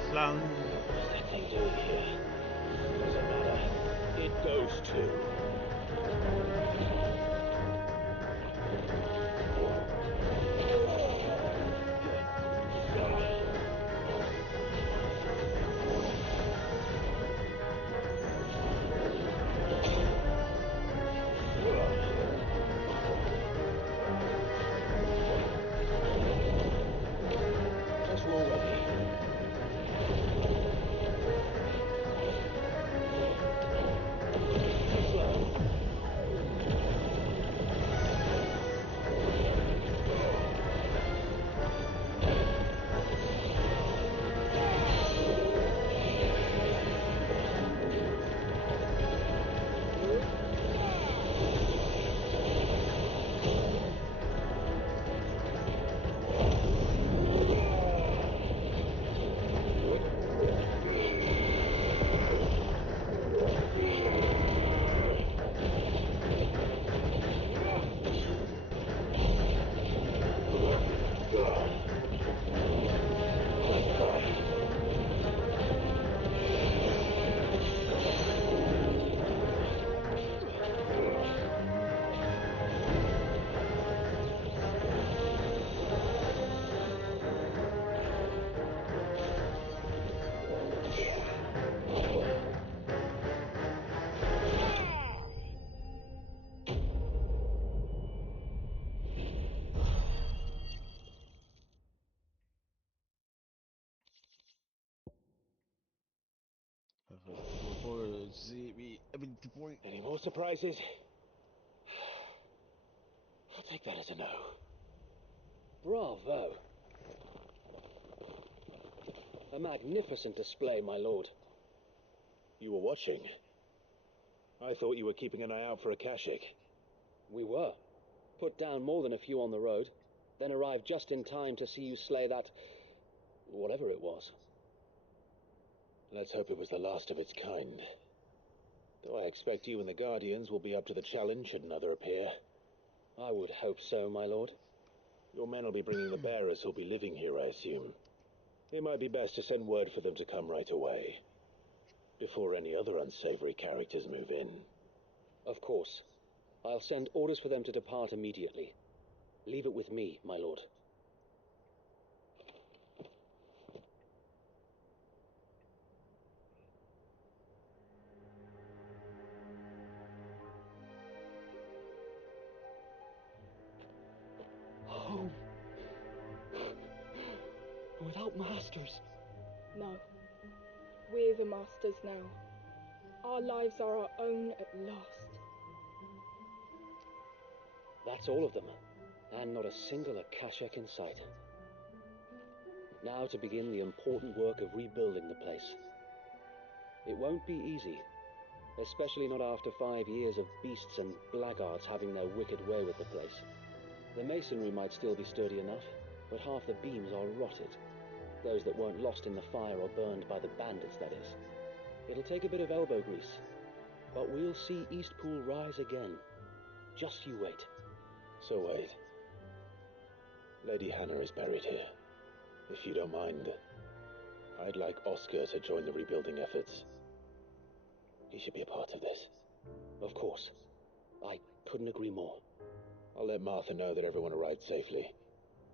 Slang. What's that thing doing here? Doesn't matter. It goes too. pas utiliser mes ability points. Any more surprises? I'll take that as a no. Bravo. A magnificent display, my lord. You were watching? I thought you were keeping an eye out for a Kashik. We were. Put down more than a few on the road, then arrived just in time to see you slay that... whatever it was. Let's hope it was the last of its kind. Though I expect you and the Guardians will be up to the challenge should another appear. I would hope so, my lord. Your men will be bringing the bearers who'll be living here, I assume. It might be best to send word for them to come right away, before any other unsavory characters move in. Of course. I'll send orders for them to depart immediately. Leave it with me, my lord. Home. Without masters. No. We're the masters now. Our lives are our own at last. That's all of them, and not a single Akashak in sight. Now to begin the important work of rebuilding the place. It won't be easy, especially not after 5 years of beasts and blackguards having their wicked way with the place. The masonry might still be sturdy enough, but half the beams are rotted. Those that weren't lost in the fire or burned by the bandits, that is. It'll take a bit of elbow grease, but we'll see Eastpool rise again. Just you wait. So wait. Lady Hannah is buried here. If you don't mind, I'd like Oscar to join the rebuilding efforts. He should be a part of this. Of course. I couldn't agree more. I'll let Martha know that everyone arrived safely.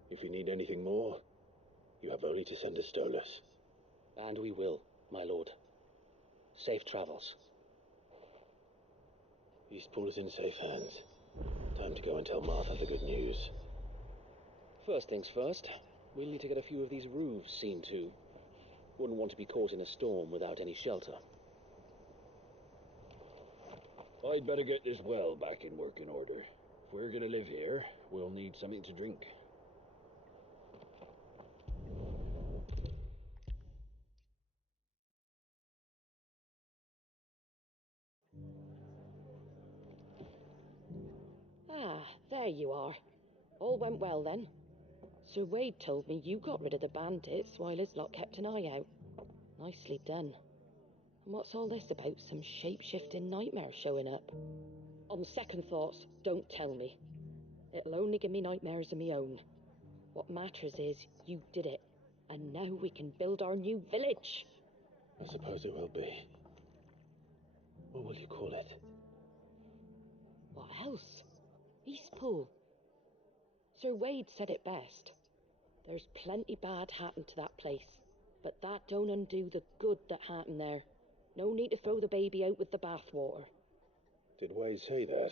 If you need anything more, you have only to send a Stolas. And we will, my lord. Safe travels. Eastpool is in safe hands. Time to go and tell Martha the good news. First things first, we'll need to get a few of these roofs seen to. Wouldn't want to be caught in a storm without any shelter. I'd better get this well back in working order. If we're gonna live here, we'll need something to drink. Ah, there you are. All went well then. Sir Wade told me you got rid of the bandits while his lot kept an eye out. Nicely done. And what's all this about some shape-shifting nightmare showing up? On second thoughts, don't tell me. It'll only give me nightmares of me own. What matters is you did it, and now we can build our new village. I suppose it will be. What will you call it? What else? Eastpool. Sir Wade said it best. There's plenty bad happened to that place, but that don't undo the good that happened there. No need to throw the baby out with the bathwater. Did Wade say that?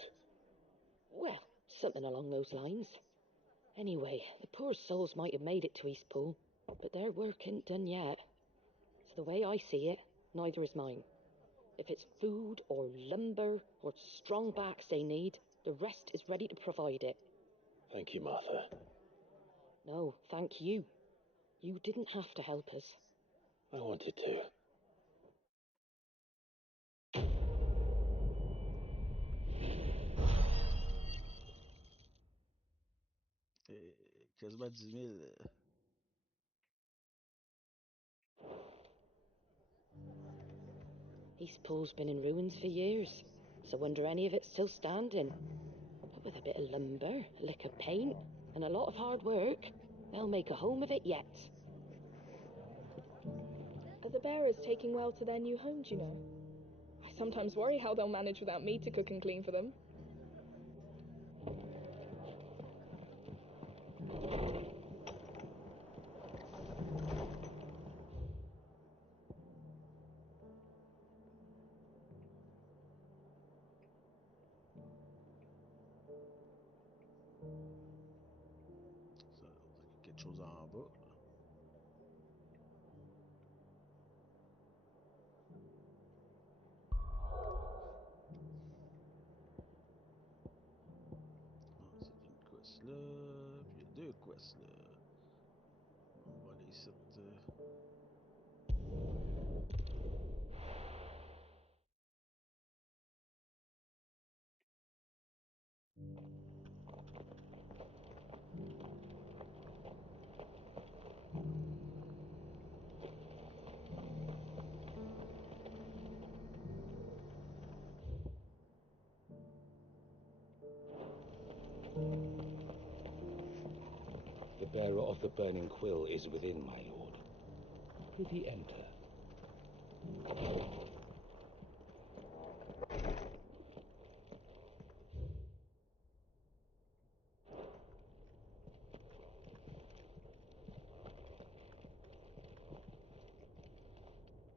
Well, something along those lines. Anyway, the poor souls might have made it to Eastpool, but their work ain't done yet. So the way I see it, neither is mine. If it's food or lumber or strong backs they need, the rest is ready to provide it. Thank you, Martha. No, thank you. You didn't have to help us. I wanted to. Quasiment 10 000. Eastpool's been in ruins for years, so wonder any of it's still standing. But with a bit of lumber, a lick of paint, and a lot of hard work, they'll make a home of it yet. Are the bearers taking well to their new home, do you know? I sometimes worry how they'll manage without me to cook and clean for them. Ça, quelque chose en bas. là, puis il y a 2 quests là. On va aller ici. The bearer of the burning quill is within, my lord. Prithee enter.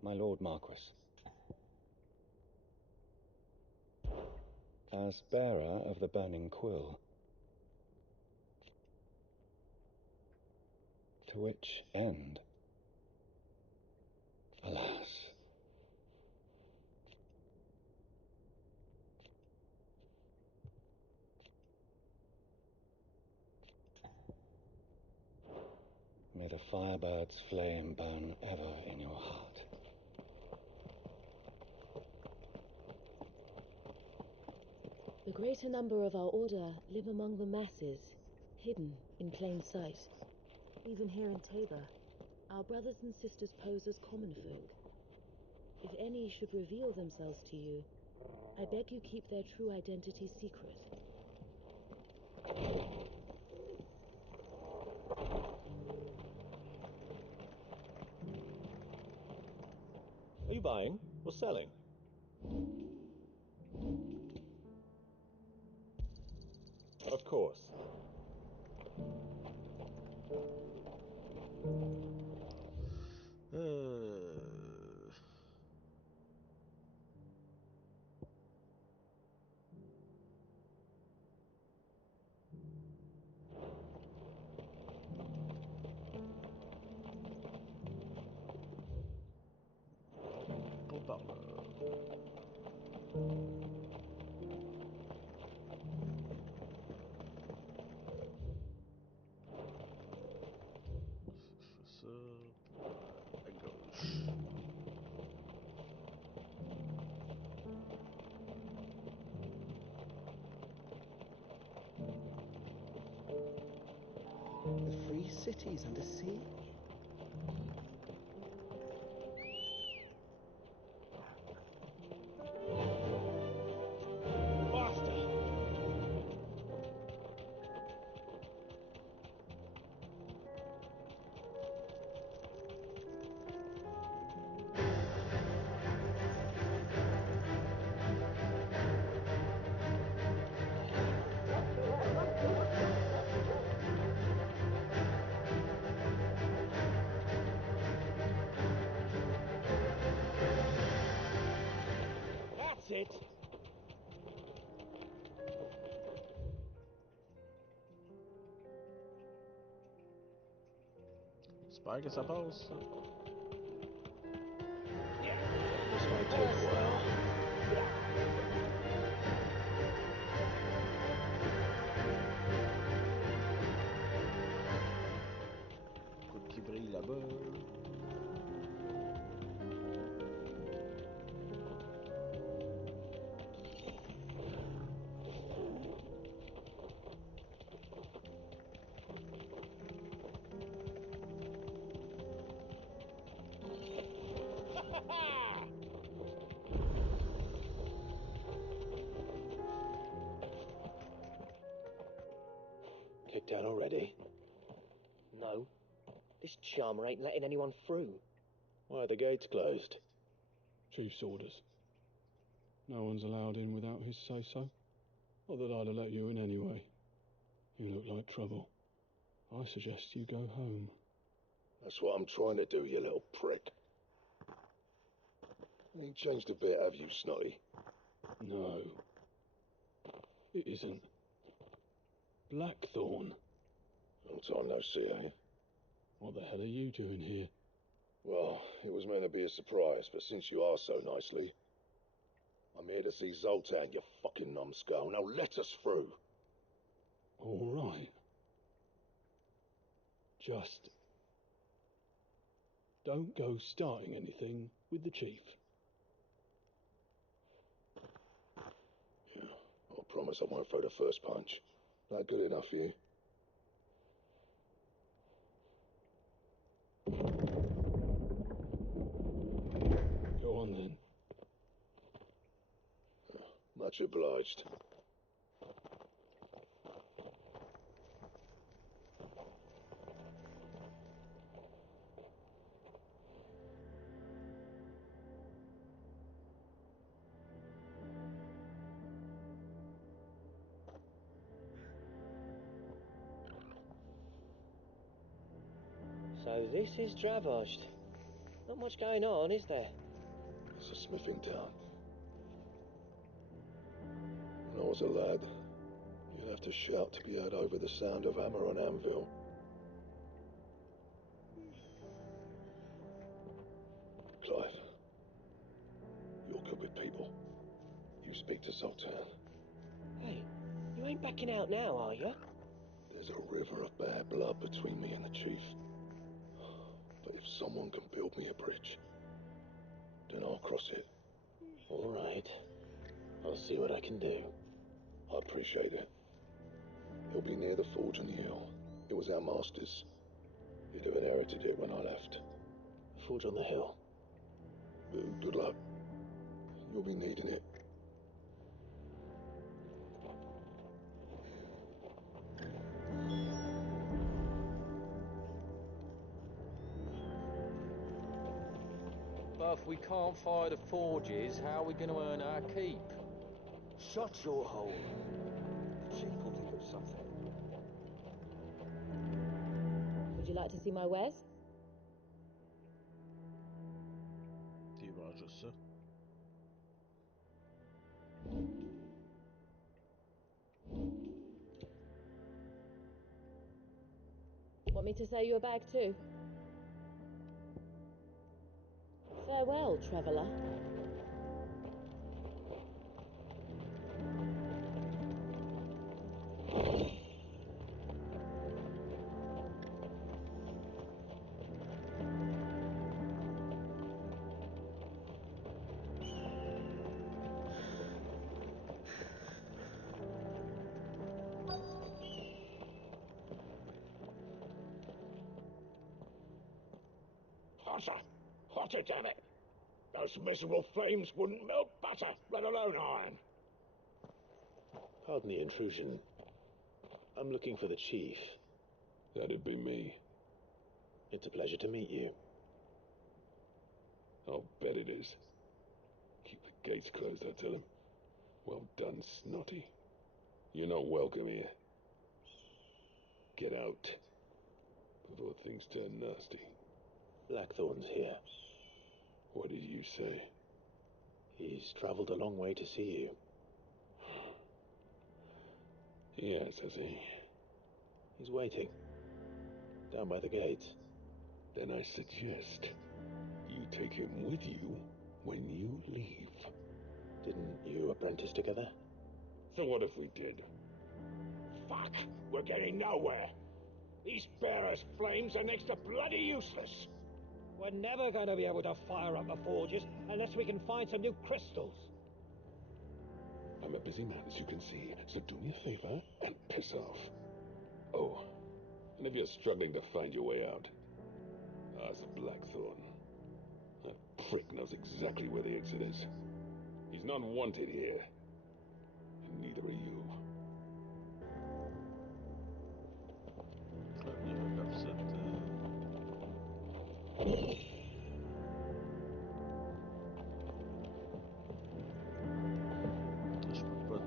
My lord Marquis. As bearer of the burning quill, to which end? Alas. May the firebird's flame burn ever in your heart. The greater number of our order live among the masses, hidden in plain sight. Even here in Tabor, our brothers and sisters pose as common folk. If any should reveal themselves to you, I beg you keep their true identity secret. Are you buying or selling? Of course. Par là. Je fais ça à gauche. The free city's under siege. That's it! J'espère que ça passe. This might take a while. Écoute qui brille là-bas. Kicked out already? No. This charmer ain't letting anyone through. Why are the gates closed? Chief's orders. No one's allowed in without his say-so. Not that I'd have let you in anyway. You look like trouble. I suggest you go home. That's what I'm trying to do, you little prick. Ain't changed a bit, have you, Snotty? No. It isn't. Blackthorn. Long time no see, eh? What the hell are you doing here? Well, it was meant to be a surprise, but since you asked so nicely, I'm here to see Zoltan, you fucking numbskull. Now let us through. All right. Just don't go starting anything with the chief. Yeah, I promise I won't throw the first punch. That good enough for you? Go on then. Much obliged. So this is Dravosht. Not much going on, is there? It's a smithing town. When I was a lad, you'd have to shout to be heard over the sound of hammer on anvil. Clive, you're good with people. You speak to Sultan. Hey, you ain't backing out now, are you? There's a river of bad blood between me and the chief. But if someone can build me a bridge, then I'll cross it. All right. I'll see what I can do. I appreciate it. It'll be near the forge on the hill. It was our master's. He'd have inherited it when I left. The forge on the hill. Good luck. You'll be needing it. But if we can't fire the forges, how are we going to earn our keep? Shut your hole. The chief will think of something. Would you like to see my wares? Tu vas juste ça. Want me to sew you a bag too? Farewell, traveller. Hotter! Hotter, damn it! Those miserable flames wouldn't melt butter, let alone iron. Pardon the intrusion. I'm looking for the chief. That'd be me. It's a pleasure to meet you. I'll bet it is. Keep the gates closed, I tell him. Well done, Snotty. You're not welcome here. Get out before things turn nasty. Blackthorn's here. What did you say? He's traveled a long way to see you. Yes, has he? He's waiting. Down by the gates. Then I suggest you take him with you when you leave. Didn't you apprentice together? So what if we did? Fuck! We're getting nowhere. These bearers' flames are next to bloody useless. We're never going to be able to fire up the forges unless we can find some new crystals. I'm a busy man, as you can see, so do me a favor and piss off. Oh, and if you're struggling to find your way out, ask Blackthorn. That prick knows exactly where the exit is. He's not wanted here, and neither are you. That's it. Je peux pas.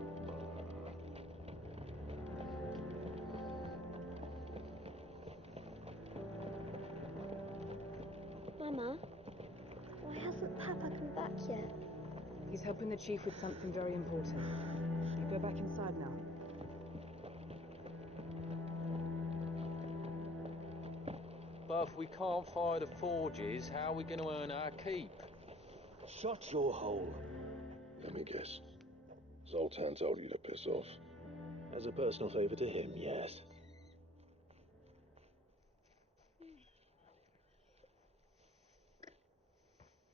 Mama, why hasn't Papa come back yet? He's helping the chief with something very important. You go back inside now. But if we can't fire the forges, how are we going to earn our keep? Shut your hole. Let me guess. Zoltan told you to piss off. As a personal favour to him, yes.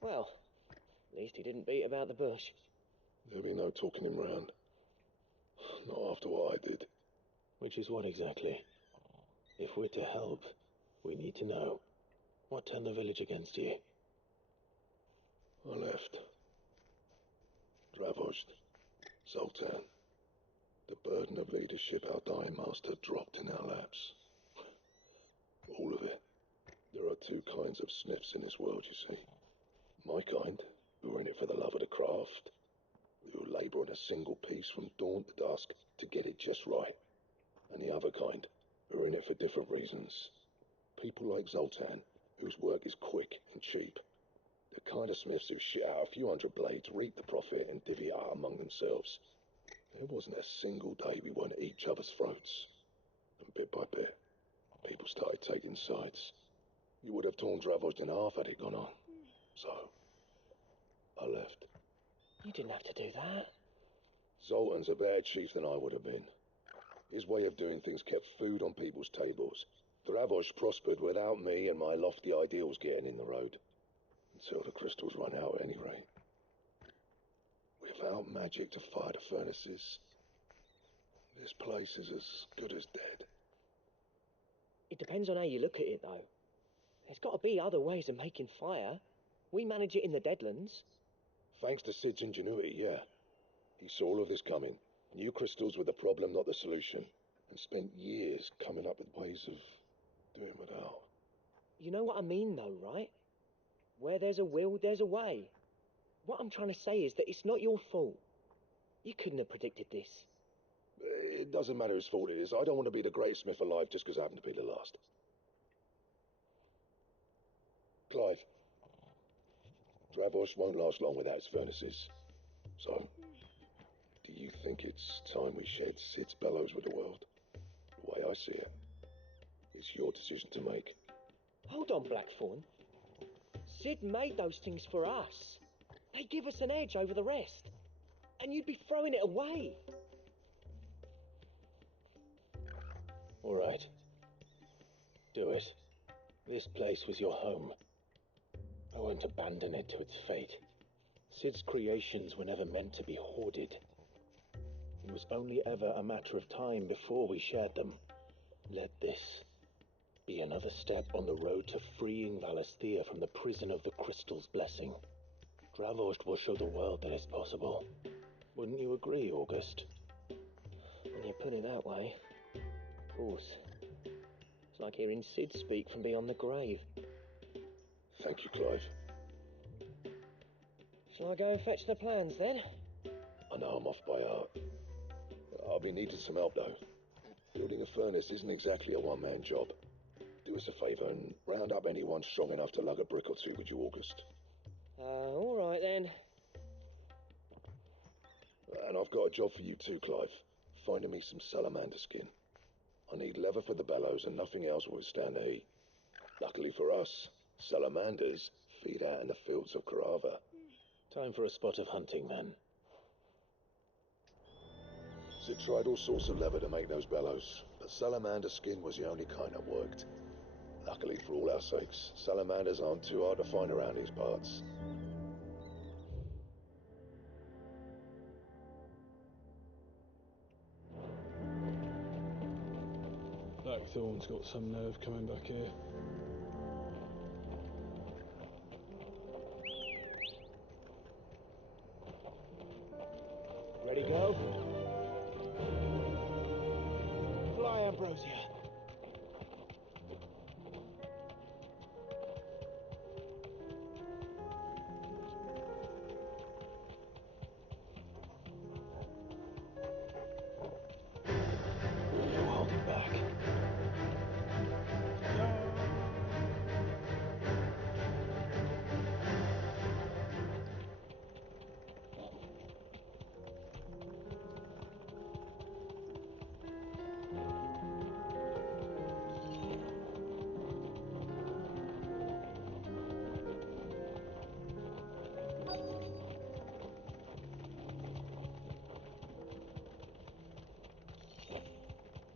Well, at least he didn't beat about the bush. There'll be no talking him round. Not after what I did. Which is what exactly? If we're to help, we need to know. What turned the village against you? I left. Dravost. Zoltan. The burden of leadership our dying master dropped in our laps. All of it. There are two kinds of sniffs in this world, you see. My kind, who are in it for the love of the craft, who labour on a single piece from dawn to dusk to get it just right. And the other kind, who are in it for different reasons. People like Zoltan, whose work is quick and cheap. The kind of smiths who shit out a few hundred blades, reap the profit, and divvy it out among themselves. There wasn't a single day we weren't at each other's throats. And bit by bit, people started taking sides. You would have torn Dravost in half had it gone on. So, I left. You didn't have to do that. Zoltan's a better chief than I would have been. His way of doing things kept food on people's tables. Dravost prospered without me and my lofty ideals getting in the road. Until the crystals run out at any rate. Without magic to fire the furnaces, this place is as good as dead. It depends on how you look at it, though. There's got to be other ways of making fire. We manage it in the Deadlands. Thanks to Sid's ingenuity, yeah. He saw all of this coming, knew crystals were the problem, not the solution, and spent years coming up with ways of doing without. You know what I mean, though, right? Where there's a will, there's a way. What I'm trying to say is that it's not your fault. You couldn't have predicted this. It doesn't matter whose fault it is. I don't want to be the greatest smith alive just because I happen to be the last. Clive. Dravost won't last long without his furnaces. So, do you think it's time we shared Sid's bellows with the world? The way I see it, it's your decision to make. Hold on, Blackthorn. Sid made those things for us. They give us an edge over the rest. And you'd be throwing it away. All right. Do it. This place was your home. I won't abandon it to its fate. Sid's creations were never meant to be hoarded. It was only ever a matter of time before we shared them. Let this be another step on the road to freeing Valisthea from the prison of the Crystal's blessing. Dravost will show the world that it's possible. Wouldn't you agree, August? When you put it that way, of course. It's like hearing Sid speak from beyond the grave. Thank you, Clive. Shall I go and fetch the plans, then? I know I'm off by heart. I'll be needing some help, though. Building a furnace isn't exactly a one-man job. Do us a favour and round up anyone strong enough to lug a brick or two, would you, August? All right, then. And I've got a job for you too, Clive. Finding me some salamander skin. I need leather for the bellows and nothing else will withstand the heat. Luckily for us, salamanders feed out in the fields of Carava. Time for a spot of hunting, then. Sid tried all sorts of leather to make those bellows, but salamander skin was the only kind that worked. Luckily for all our sakes, salamanders aren't too hard to find around these parts. Blackthorn's got some nerve coming back here. Ready, go? Fly, Ambrosia. No holding back.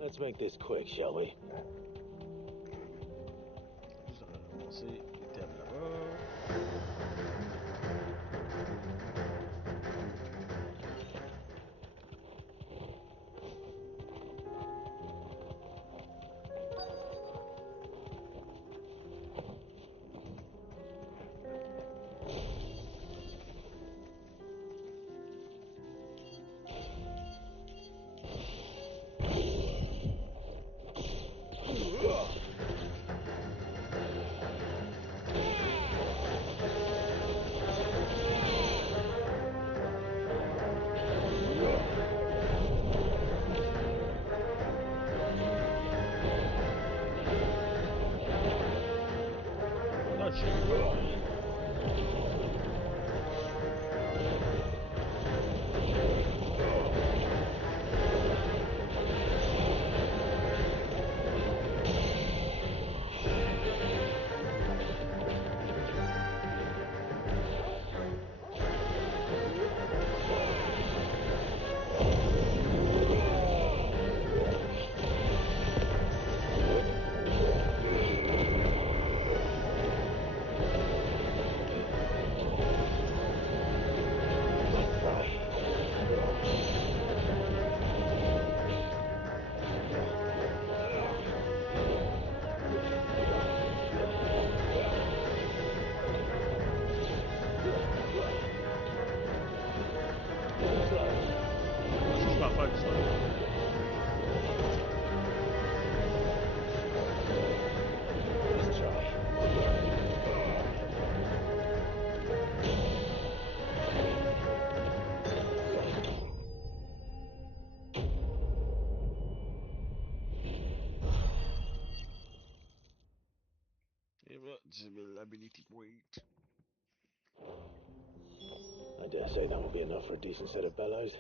Let's make this quick, shall we? Juste ramasser l'item là-bas. Et voilà, 10 000 ability point. I dare say that will be enough for a decent set of bellows.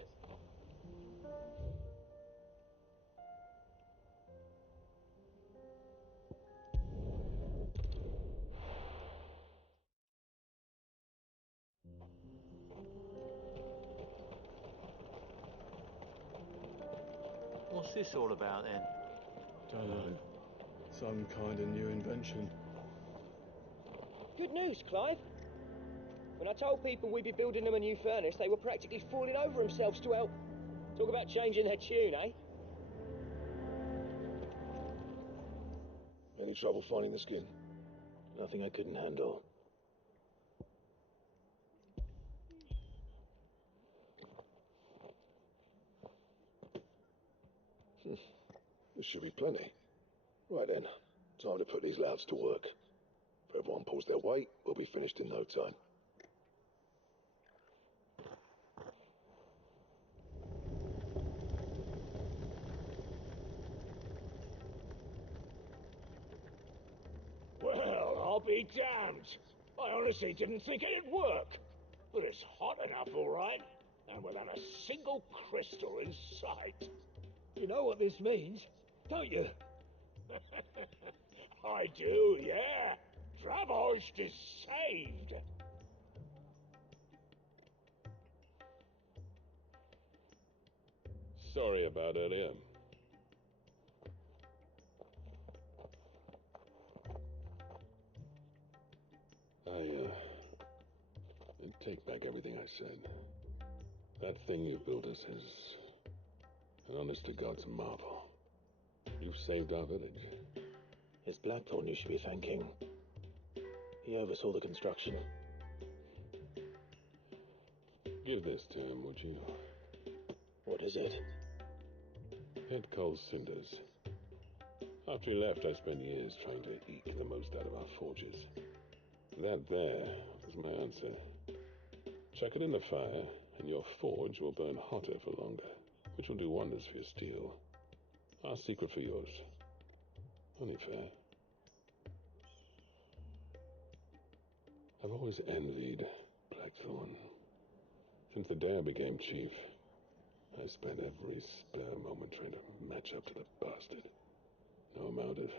What's this all about then? Don't know. Some kind of new invention. Good news, Clive. When I told people we'd be building them a new furnace, they were practically falling over themselves to help. Talk about changing their tune, eh? Any trouble finding the skin? Nothing I couldn't handle. This should be plenty. Right then, time to put these louds to work. If everyone pulls their weight, we'll be finished in no time. Well, I'll be damned. I honestly didn't think it'd work. But it's hot enough, all right. And without a single crystal in sight. You know what this means, don't you? I do, yeah. Dravost is saved. Sorry about earlier. I take back everything I said. That thing you built us is an honest-to-God's marvel. You've saved our village. It's Blackthorn you should be thanking. He oversaw the construction. Give this to him, would you? What is it? Head coal cinders. After he left, I spent years trying to eke the most out of our forges. That there was my answer. Chuck it in the fire, and your forge will burn hotter for longer, which will do wonders for your steel. Our secret for yours. Only fair. I've always envied Blackthorn. Since the day I became chief, I spent every spare moment trying to match up to the bastard. No amount of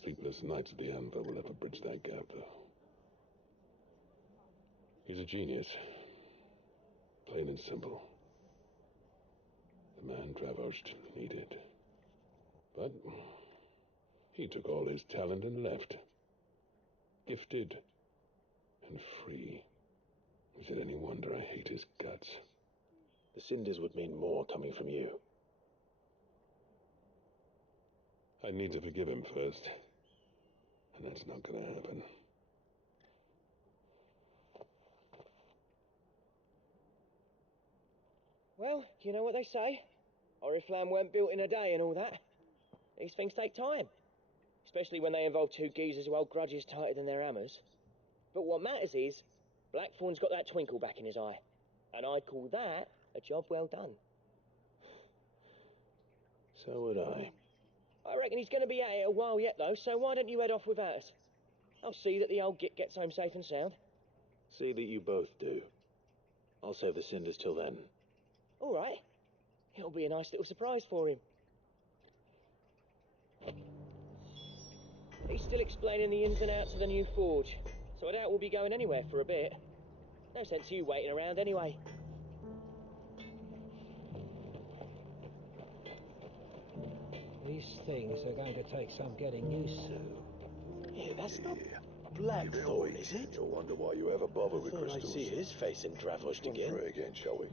sleepless nights at the Anvil will ever bridge that gap, though. He's a genius. Plain and simple. The man Dravost needed. But he took all his talent and left. Gifted and free. Is it any wonder I hate his guts? The cinders would mean more coming from you. I need to forgive him first. And that's not gonna happen. Well, you know what they say? Oriflamme weren't built in a day and all that. These things take time. Especially when they involve two geezers who hold grudges tighter than their hammers. But what matters is, Blackthorn's got that twinkle back in his eye. And I'd call that a job well done. So would I. I reckon he's going to be at it a while yet, though, so why don't you head off without us? I'll see that the old git gets home safe and sound. See that you both do. I'll save the cinders till then. All right. It'll be a nice little surprise for him. He's still explaining the ins and outs of the new forge, so I doubt we'll be going anywhere for a bit. No sense you waiting around anyway. These things are going to take some getting used to. Yeah, that's not Blackthorn, is it? You'll wonder why you ever bother with Thought I'd crystals. see his face entravaged Run again. through it again, shall we?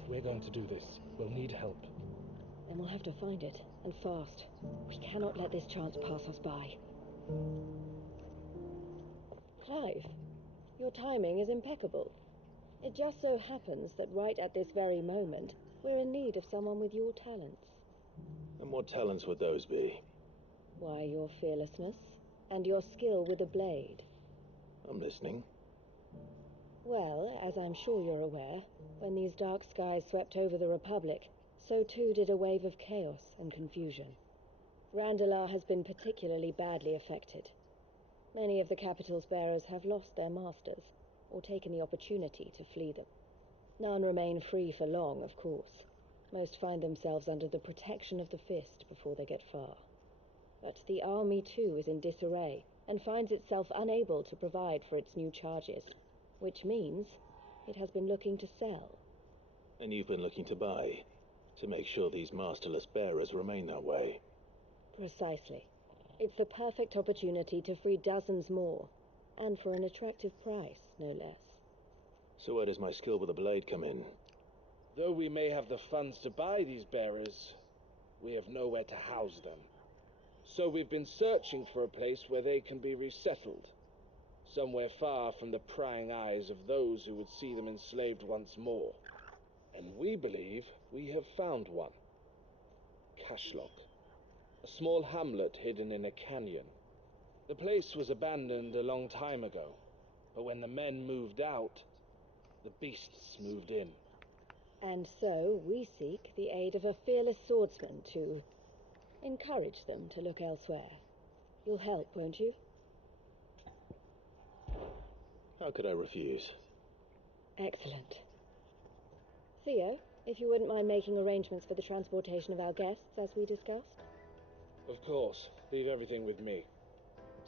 If we're going to do this, we'll need help. Then we'll have to find it, and fast. We cannot let this chance pass us by. Clive, your timing is impeccable. It just so happens that right at this very moment, we're in need of someone with your talents. And what talents would those be? Why, your fearlessness, and your skill with a blade. I'm listening. Well, as I'm sure you're aware, when these dark skies swept over the Republic, so too did a wave of chaos and confusion. Randalar has been particularly badly affected. Many of the capital's bearers have lost their masters, or taken the opportunity to flee them. None remain free for long, of course. Most find themselves under the protection of the Fist before they get far. But the army too is in disarray, and finds itself unable to provide for its new charges, which means it has been looking to sell. And you've been looking to buy, to make sure these masterless bearers remain that way. Precisely. It's the perfect opportunity to free dozens more, and for an attractive price, no less. So where does my skill with the blade come in? Though we may have the funds to buy these bearers, we have nowhere to house them. So we've been searching for a place where they can be resettled. Somewhere far from the prying eyes of those who would see them enslaved once more. And we believe we have found one. Cashlock. A small hamlet hidden in a canyon. The place was abandoned a long time ago, but when the men moved out, the beasts moved in. And so we seek the aid of a fearless swordsman to encourage them to look elsewhere. You'll help, won't you? How could I refuse? Excellent. Theo, if you wouldn't mind making arrangements for the transportation of our guests, as we discussed. Of course. Leave everything with me.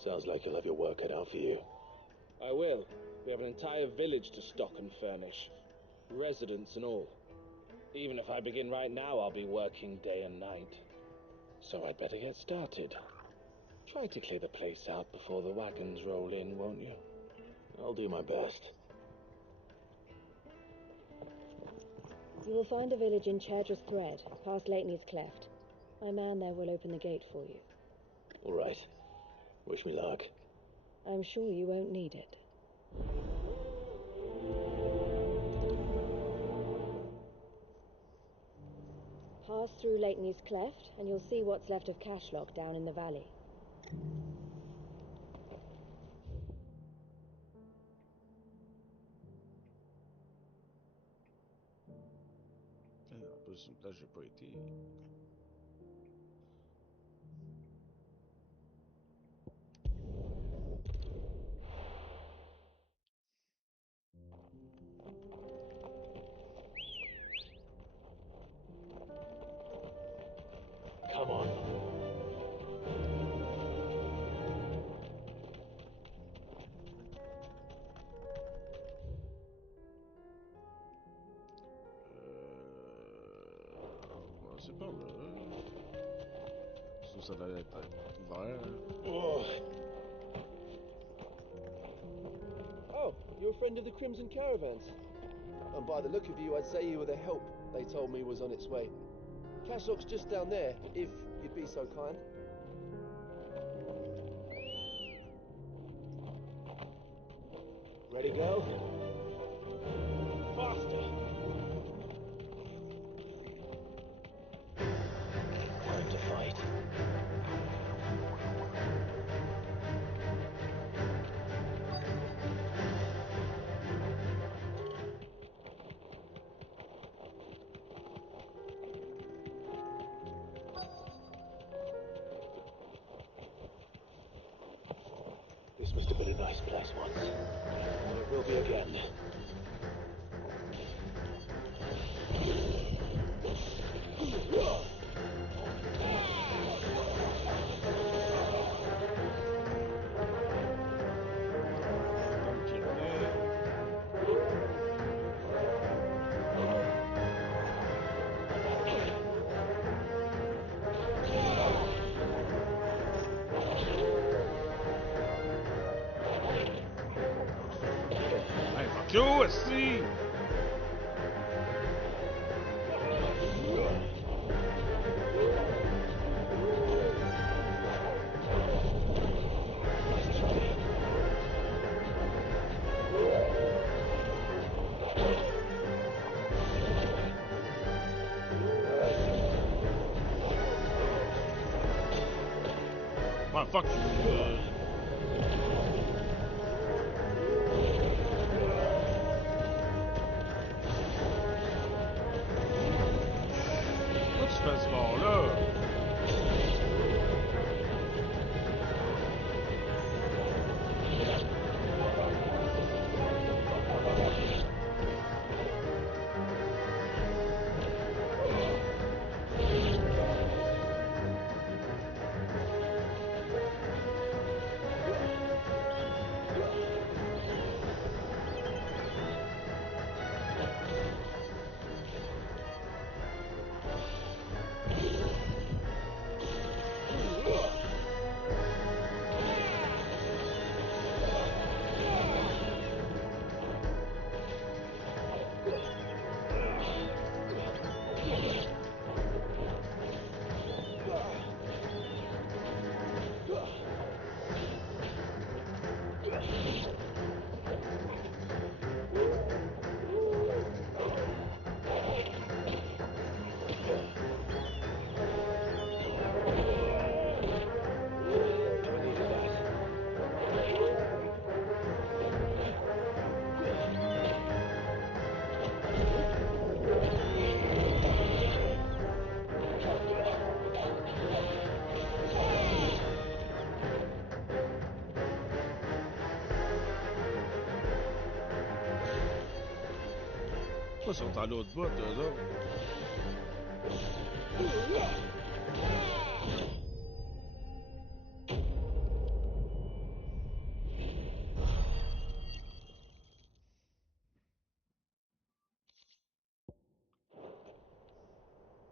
Sounds like you'll have your work cut out for you. I will. We have an entire village to stock and furnish. Residents and all. Even if I begin right now, I'll be working day and night. So I'd better get started. Try to clear the place out before the wagons roll in, won't you? I'll do my best. You will find a village in Chedra's Thread, past Lateney's Cleft. My man there will open the gate for you. All right. Wish me luck. I'm sure you won't need it. Pass through Lateney's Cleft, and you'll see what's left of Cashlock down in the valley. En plus, là, j'ai pas été. Come on. C'est pas là. Ça doit être vert. Oh, you're a friend of the Crimson Caravans. And by the look of you, I'd say you were the help they told me was on its way. Cashlock's just down there, if you'd be so kind. Ready, go? Faster! Time to fight. This must have been a nice place once. And it will be again. Joe, assim! Ah, fuck you! Pourquoi tu fais ce bord-là? Ils sont à l'autre bout, eux autres.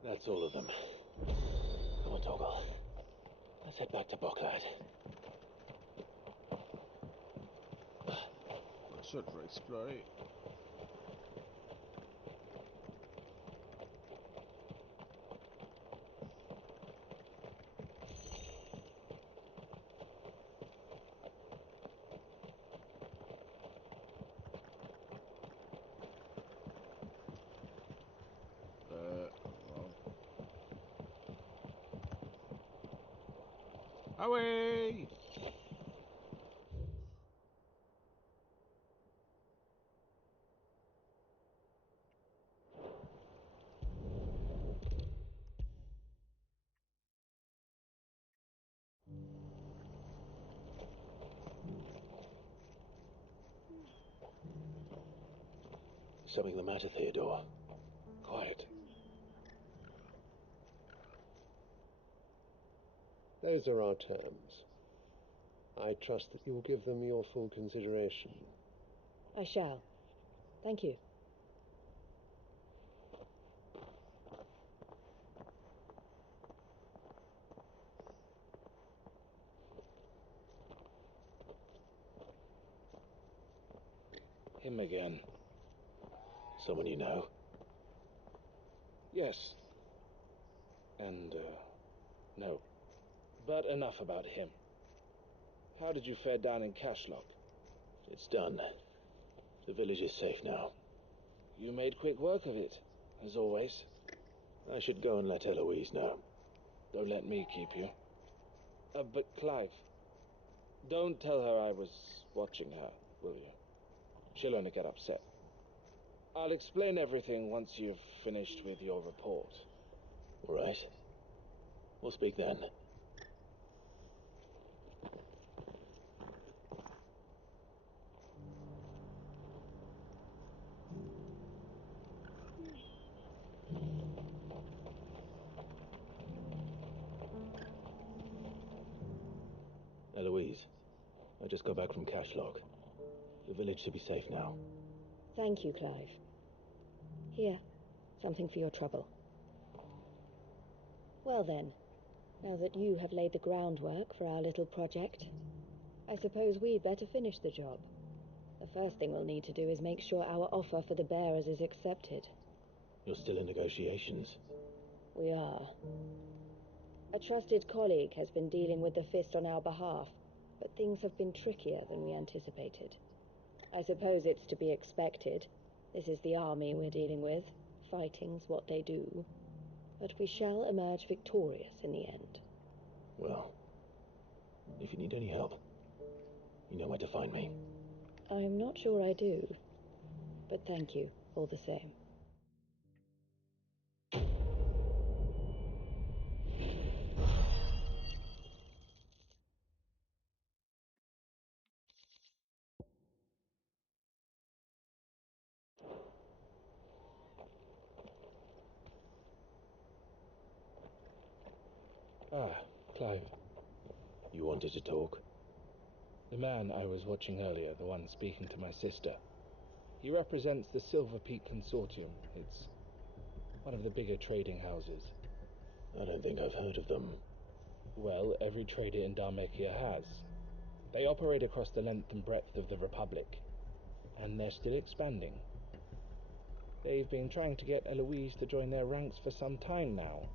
That's all of them. Come on, Toggle. Let's head back to Bocklad. Ça, je vais explorer. Away! Something the matter, Theodore? Quiet. Those are our terms. I trust that you will give them your full consideration. I shall. Thank you. Him again. Someone you know? Yes. And, no. But enough about him. How did you fare down in Cashlock? It's done. The village is safe now. You made quick work of it, as always. I should go and let Eloise know. Don't let me keep you. But Clive, don't tell her I was watching her, will you? She'll only get upset. I'll explain everything once you've finished with your report. All right. We'll speak then. Eloise, I just got back from Cashlock. The village should be safe now. Thank you, Clive. Here, something for your trouble. Well then, now that you have laid the groundwork for our little project, I suppose we'd better finish the job. The first thing we'll need to do is make sure our offer for the bearers is accepted. You're still in negotiations? We are. A trusted colleague has been dealing with the Fist on our behalf, but things have been trickier than we anticipated. I suppose it's to be expected. This is the army we're dealing with. Fighting's what they do. But we shall emerge victorious in the end. Well, if you need any help, you know where to find me. I'm not sure I do, but thank you all the same. Ah, Clive. You wanted to talk? The man I was watching earlier, the one speaking to my sister. He represents the Silver Peak Consortium. It's one of the bigger trading houses. I don't think I've heard of them. Well, every trader in Dharmekia has. They operate across the length and breadth of the Republic. And they're still expanding. They've been trying to get Eloise to join their ranks for some time now.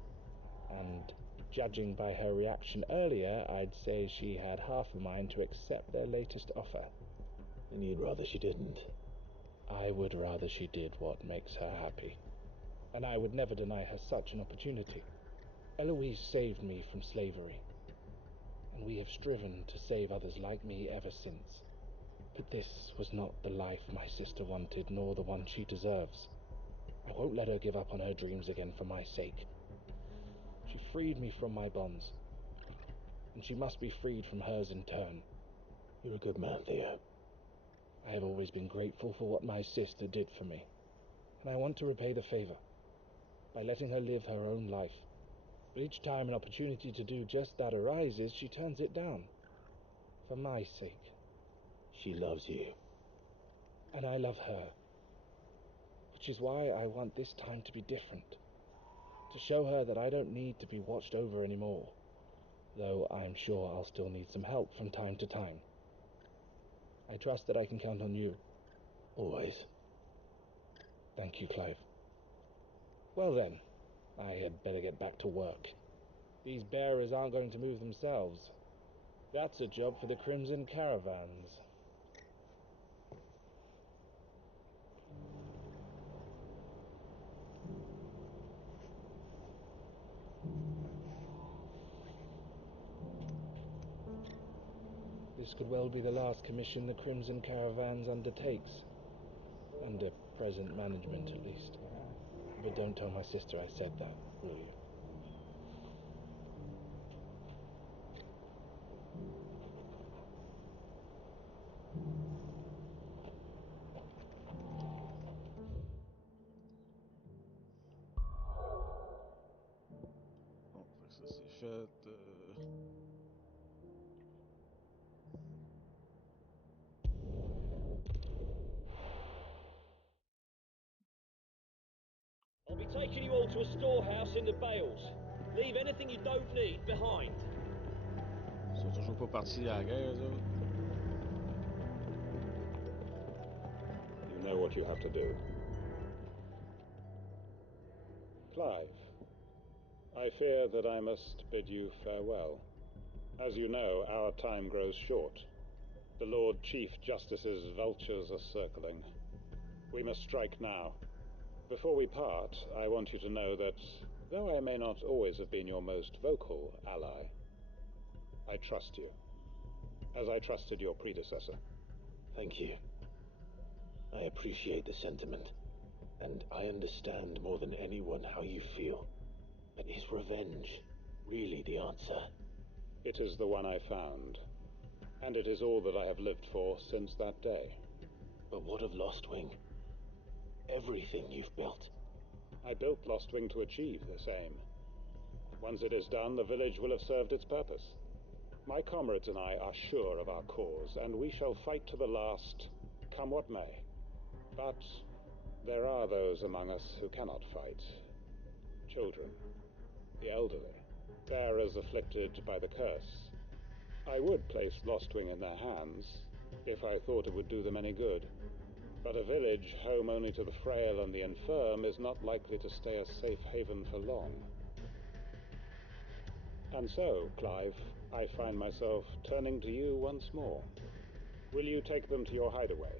And judging by her reaction earlier, I'd say she had half a mind to accept their latest offer. And you'd rather she didn't? I would rather she did what makes her happy. And I would never deny her such an opportunity. Eloise saved me from slavery. And we have striven to save others like me ever since. But this was not the life my sister wanted, nor the one she deserves. I won't let her give up on her dreams again for my sake. She freed me from my bonds, and she must be freed from hers in turn. You're a good man, Theo. I have always been grateful for what my sister did for me, and I want to repay the favor by letting her live her own life. But each time an opportunity to do just that arises, she turns it down. For my sake. She loves you. And I love her. Which is why I want this time to be different. To show her that I don't need to be watched over anymore. Though I'm sure I'll still need some help from time to time. I trust that I can count on you. Always. Thank you, Clive. Well then, I had better get back to work. These bearers aren't going to move themselves. That's a job for the Crimson Caravans. This could well be the last commission the Crimson Caravans undertakes. Under present management, at least. But don't tell my sister I said that, will you? Bon, fait que ça c'est fait. I'll be taking you all to a storehouse in the Bales. Leave anything you don't need behind. Ils sont toujours pas partis à la guerre, eux autres. You know what you have to do. Clive, I fear that I must bid you farewell. As you know, our time grows short. The Lord Chief Justice's vultures are circling. We must strike now. Before we part, I want you to know that, though I may not always have been your most vocal ally, I trust you, as I trusted your predecessor. Thank you. I appreciate the sentiment, and I understand more than anyone how you feel. But is revenge really the answer? It is the one I found, and it is all that I have lived for since that day. But what of Lostwing? Everything you've built. I built Lostwing to achieve this aim. Once it is done, the village will have served its purpose. My comrades and I are sure of our cause, and we shall fight to the last, come what may. But there are those among us who cannot fight. Children, the elderly, bearers afflicted by the curse. I would place Lostwing in their hands, if I thought it would do them any good. But a village home only to the frail and the infirm is not likely to stay a safe haven for long. And so, Clive, I find myself turning to you once more. Will you take them to your hideaway,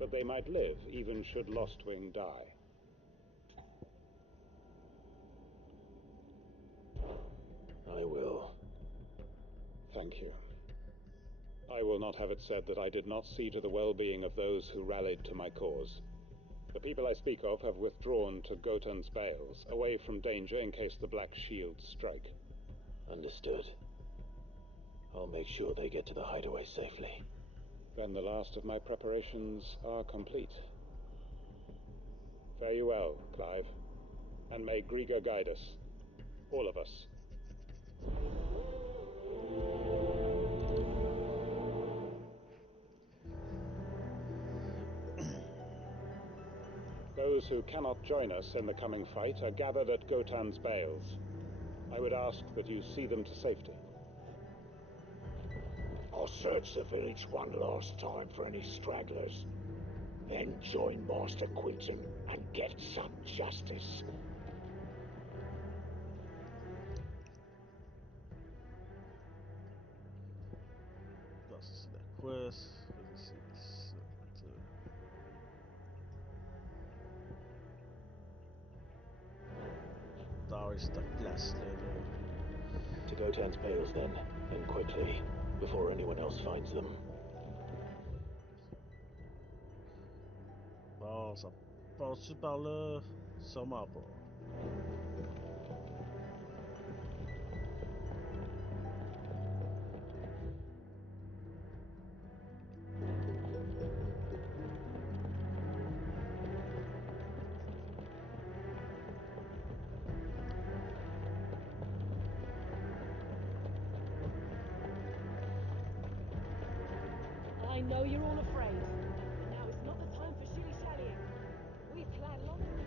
that they might live even should Lostwing die? I will. Thank you. I will not have it said that I did not see to the well-being of those who rallied to my cause. The people I speak of have withdrawn to Gotan's Bales, away from danger in case the Black Shields strike. Understood. I'll make sure they get to the hideaway safely. Then the last of my preparations are complete. Fare you well, Clive. And may Griga guide us. All of us. Those who cannot join us in the coming fight are gathered at Gotan's Bales. I would ask that you see them to safety. I'll search the village one last time for any stragglers. Then join Master Quinton and get some justice. Là, ça c'est la quest. Ça c'est 17. Dans cette place-là. To Gotan's Bales, then, and quickly, before anyone else finds them. Bon, ça passe-tu par là? Sûrement pas. I know you're all afraid, but now is not the time for shilly-shallying. We've planned long enough.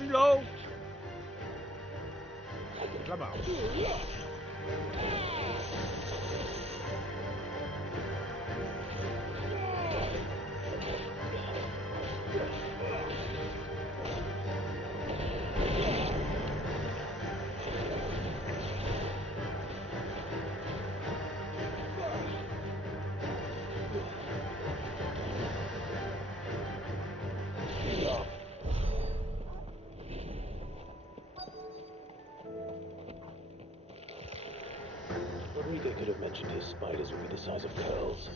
Merci l'autre! De la merde. Rodrigo could have mentioned his spiders would be the size of curls.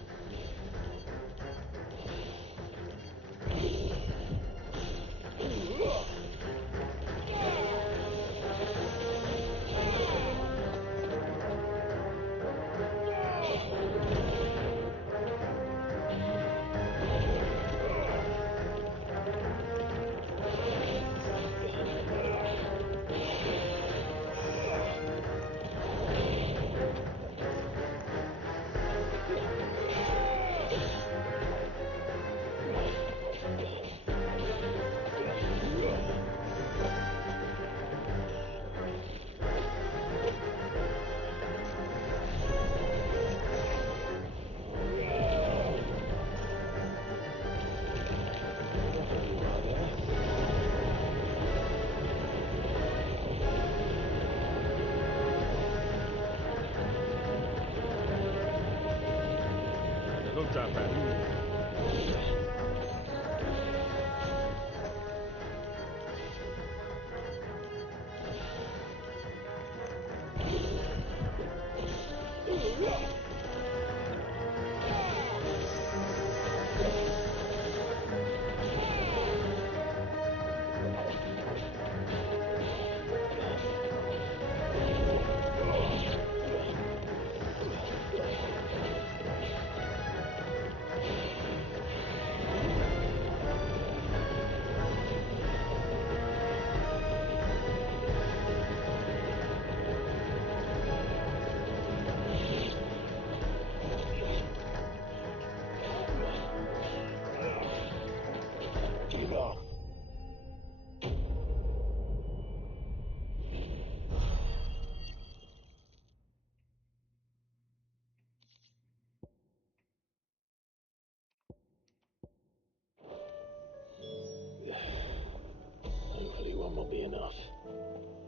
Hopefully one will be enough.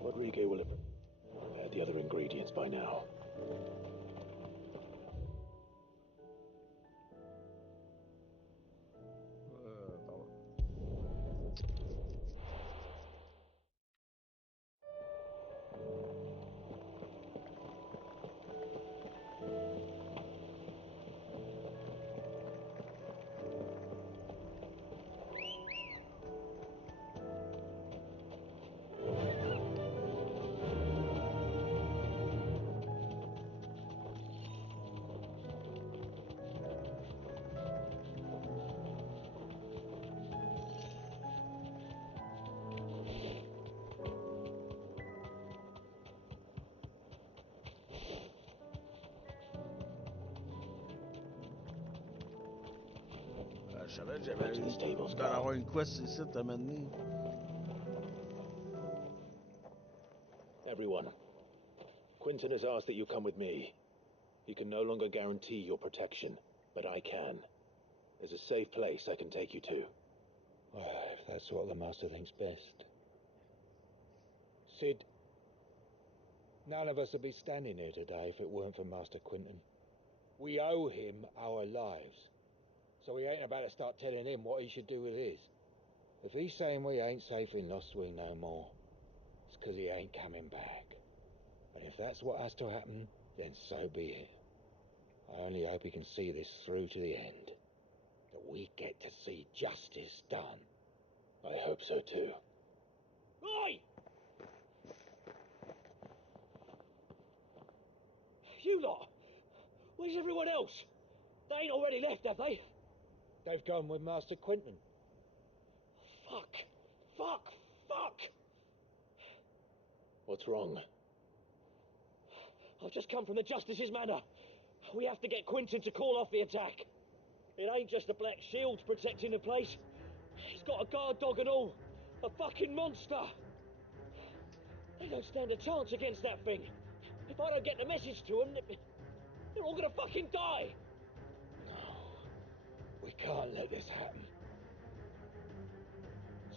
Rodrigo will have prepared the other ingredients by now. Je savais que j'avais d'en avoir une quest ici à m'amener. Everyone, Quentin has asked that you come with me. He can no longer guarantee your protection, but I can. There's a safe place I can take you to. Well, if that's what the Master thinks best. Sid, none of us would be standing here today if it weren't for Master Quentin. We owe him our lives. So we ain't about to start telling him what he should do with his. If he's saying we ain't safe in Lost Wing no more, it's 'cause he ain't coming back. And if that's what has to happen, then so be it. I only hope he can see this through to the end. That we get to see justice done. I hope so too. Oi! You lot! Where's everyone else? They ain't already left, have they? They've gone with Master Quentin. Fuck! Fuck! Fuck! What's wrong? I've just come from the Justice's manor. We have to get Quentin to call off the attack. It ain't just the Black Shields protecting the place. He's got a guard dog and all. A fucking monster! They don't stand a chance against that thing. If I don't get the message to them, they're all gonna fucking die! We can't let this happen.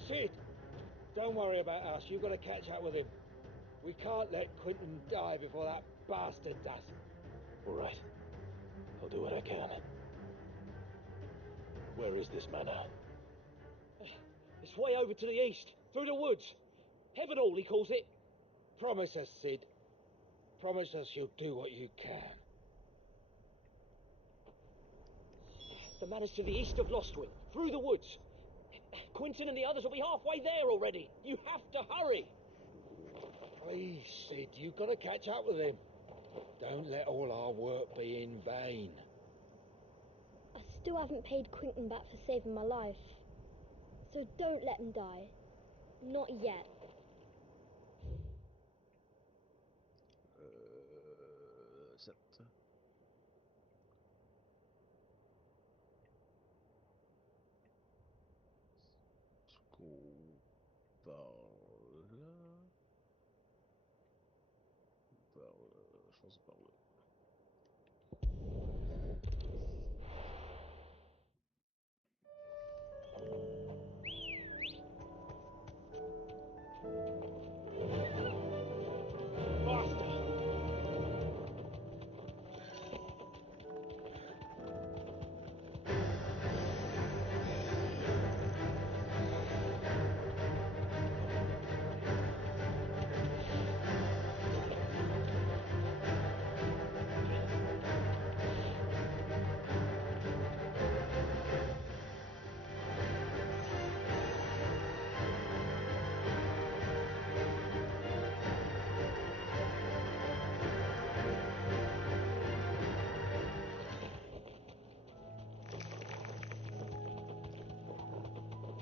Sid! Don't worry about us. You've got to catch up with him. We can't let Quentin die before that bastard does. All right. I'll do what I can. Where is this manor? It's way over to the east, through the woods. Heavenhall, he calls it. Promise us, Sid. Promise us you'll do what you can. The manor's to the east of Lostwing, through the woods. Quentin and the others will be halfway there already. You have to hurry. Please, Sid, you've got to catch up with him. Don't let all our work be in vain. I still haven't paid Quentin back for saving my life. So don't let him die. Not yet. Sept. Par là. Par là. Je pense par là.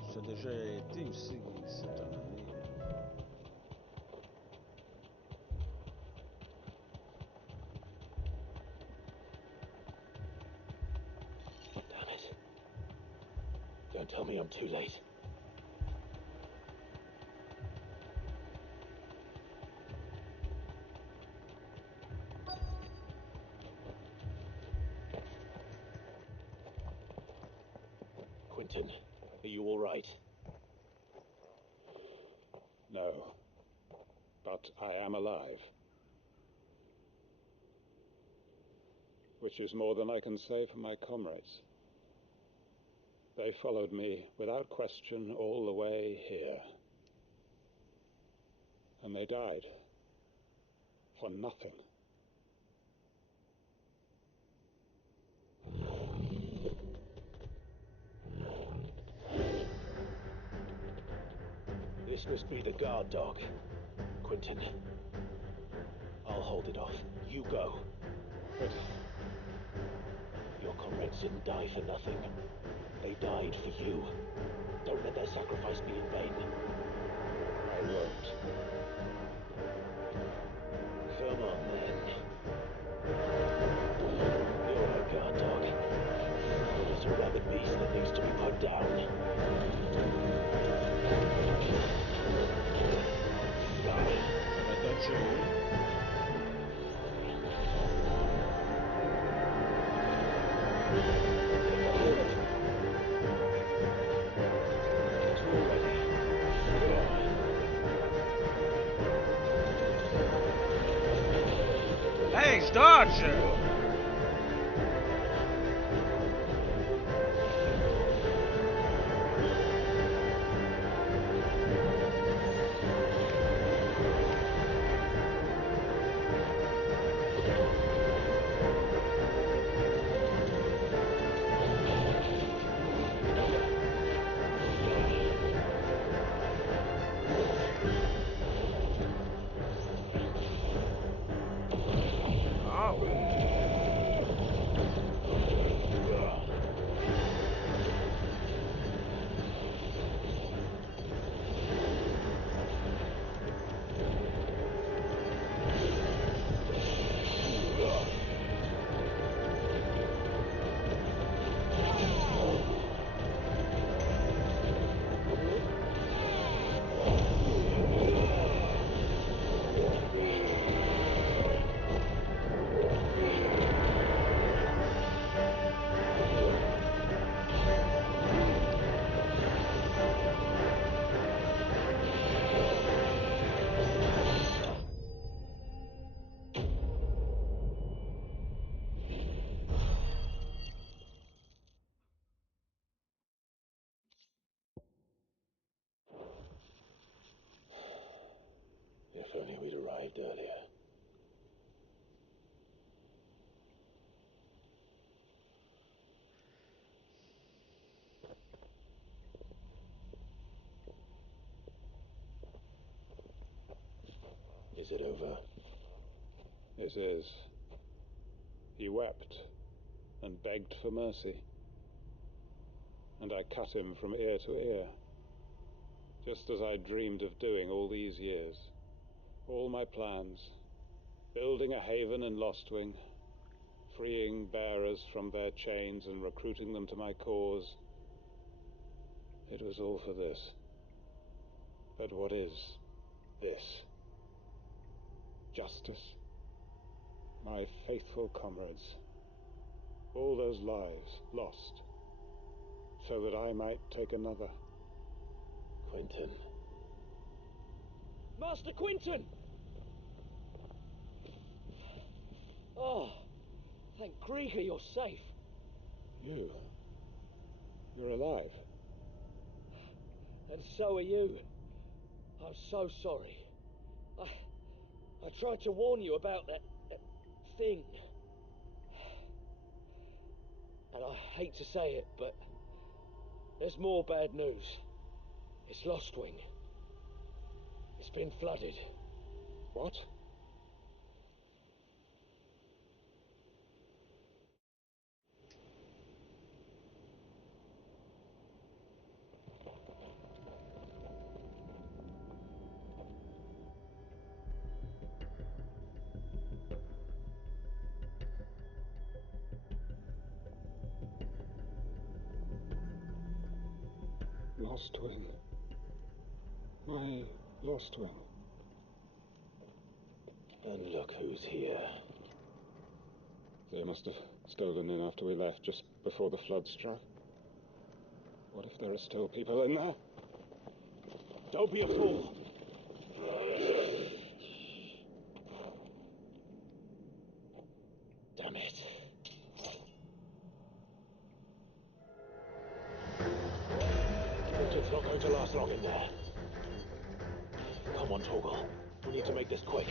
Ça a déjà été aussi cette année. Damn it. Don't tell me I'm too late. Quentin, are you all right? No. But I am alive. Which is more than I can say for my comrades. They followed me without question all the way here. And they died. For nothing. This must be the guard dog. Quentin. I'll hold it off. You go. But your comrades didn't die for nothing. They died for you. Don't let their sacrifice be in vain. I won't. Come on, then. You're a guard dog. You're just a rabid beast that needs to be put down. Thanks, Dodge! Oh. we'd arrived earlier. Is it over? It is. He wept and begged for mercy. And I cut him from ear to ear, just as I dreamed of doing all these years. All my plans, building a haven in Lostwing, freeing bearers from their chains and recruiting them to my cause. It was all for this. But what is this? Justice. My faithful comrades. All those lives lost, so that I might take another. Quentin. Master Quentin! Oh, thank Grieger you're safe. You're alive. And so are you. I'm so sorry. I tried to warn you about that thing. And I hate to say it, but there's more bad news. It's Lostwing. It's been flooded. What? Lostwing. My Lostwing. And look who's here. They must have stolen in after we left, just before the flood struck. What if there are still people in there? Don't be a fool. Damn it. It's not going to last long in there. Come on, Torgal. We need to make this quick.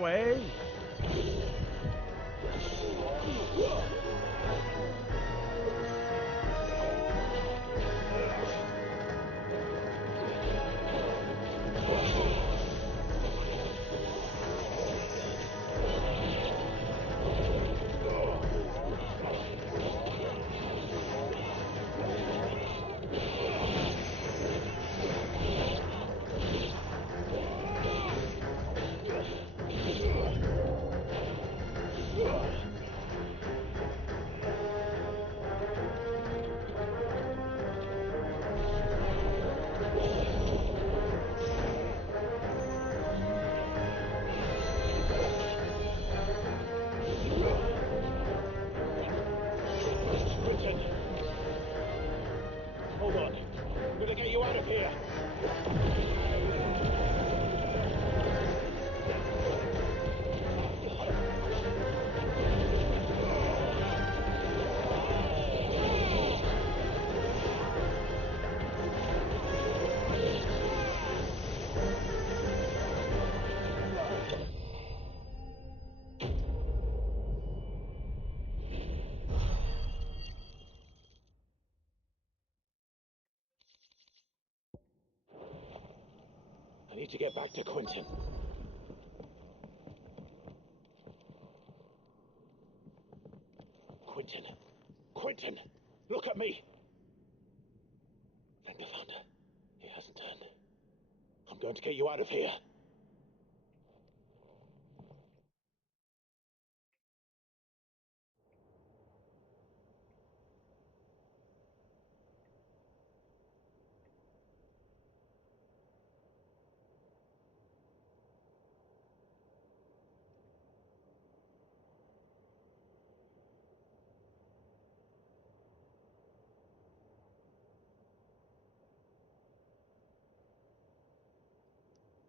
Away! I need to get back to Quentin. Quentin! Quentin! Look at me! Thank the thunder. He hasn't turned. I'm going to get you out of here.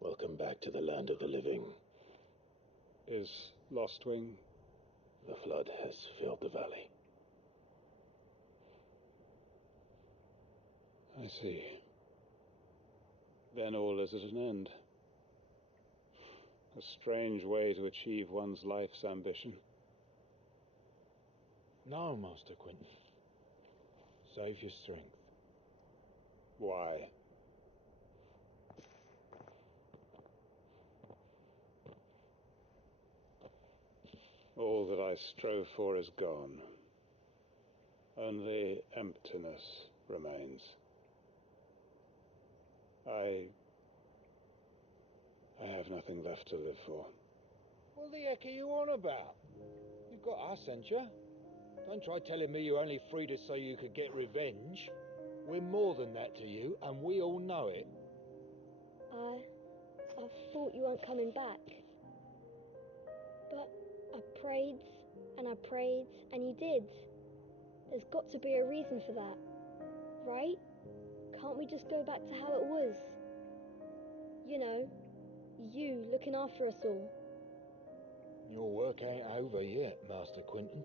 Welcome back to the land of the living. Is Lostwing? The flood has filled the valley. I see. Then all is at an end. A strange way to achieve one's life's ambition. No, Master Quentin. Save your strength. Why? All that I strove for is gone. Only emptiness remains. I have nothing left to live for. What the heck are you on about? You've got us, ain't you? Don't try telling me you're only free to so you could get revenge. We're more than that to you, and we all know it. I thought you weren't coming back. But I prayed, and you did. There's got to be a reason for that, right? Can't we just go back to how it was? You know, you looking after us all. Your work ain't over yet, Master Quentin.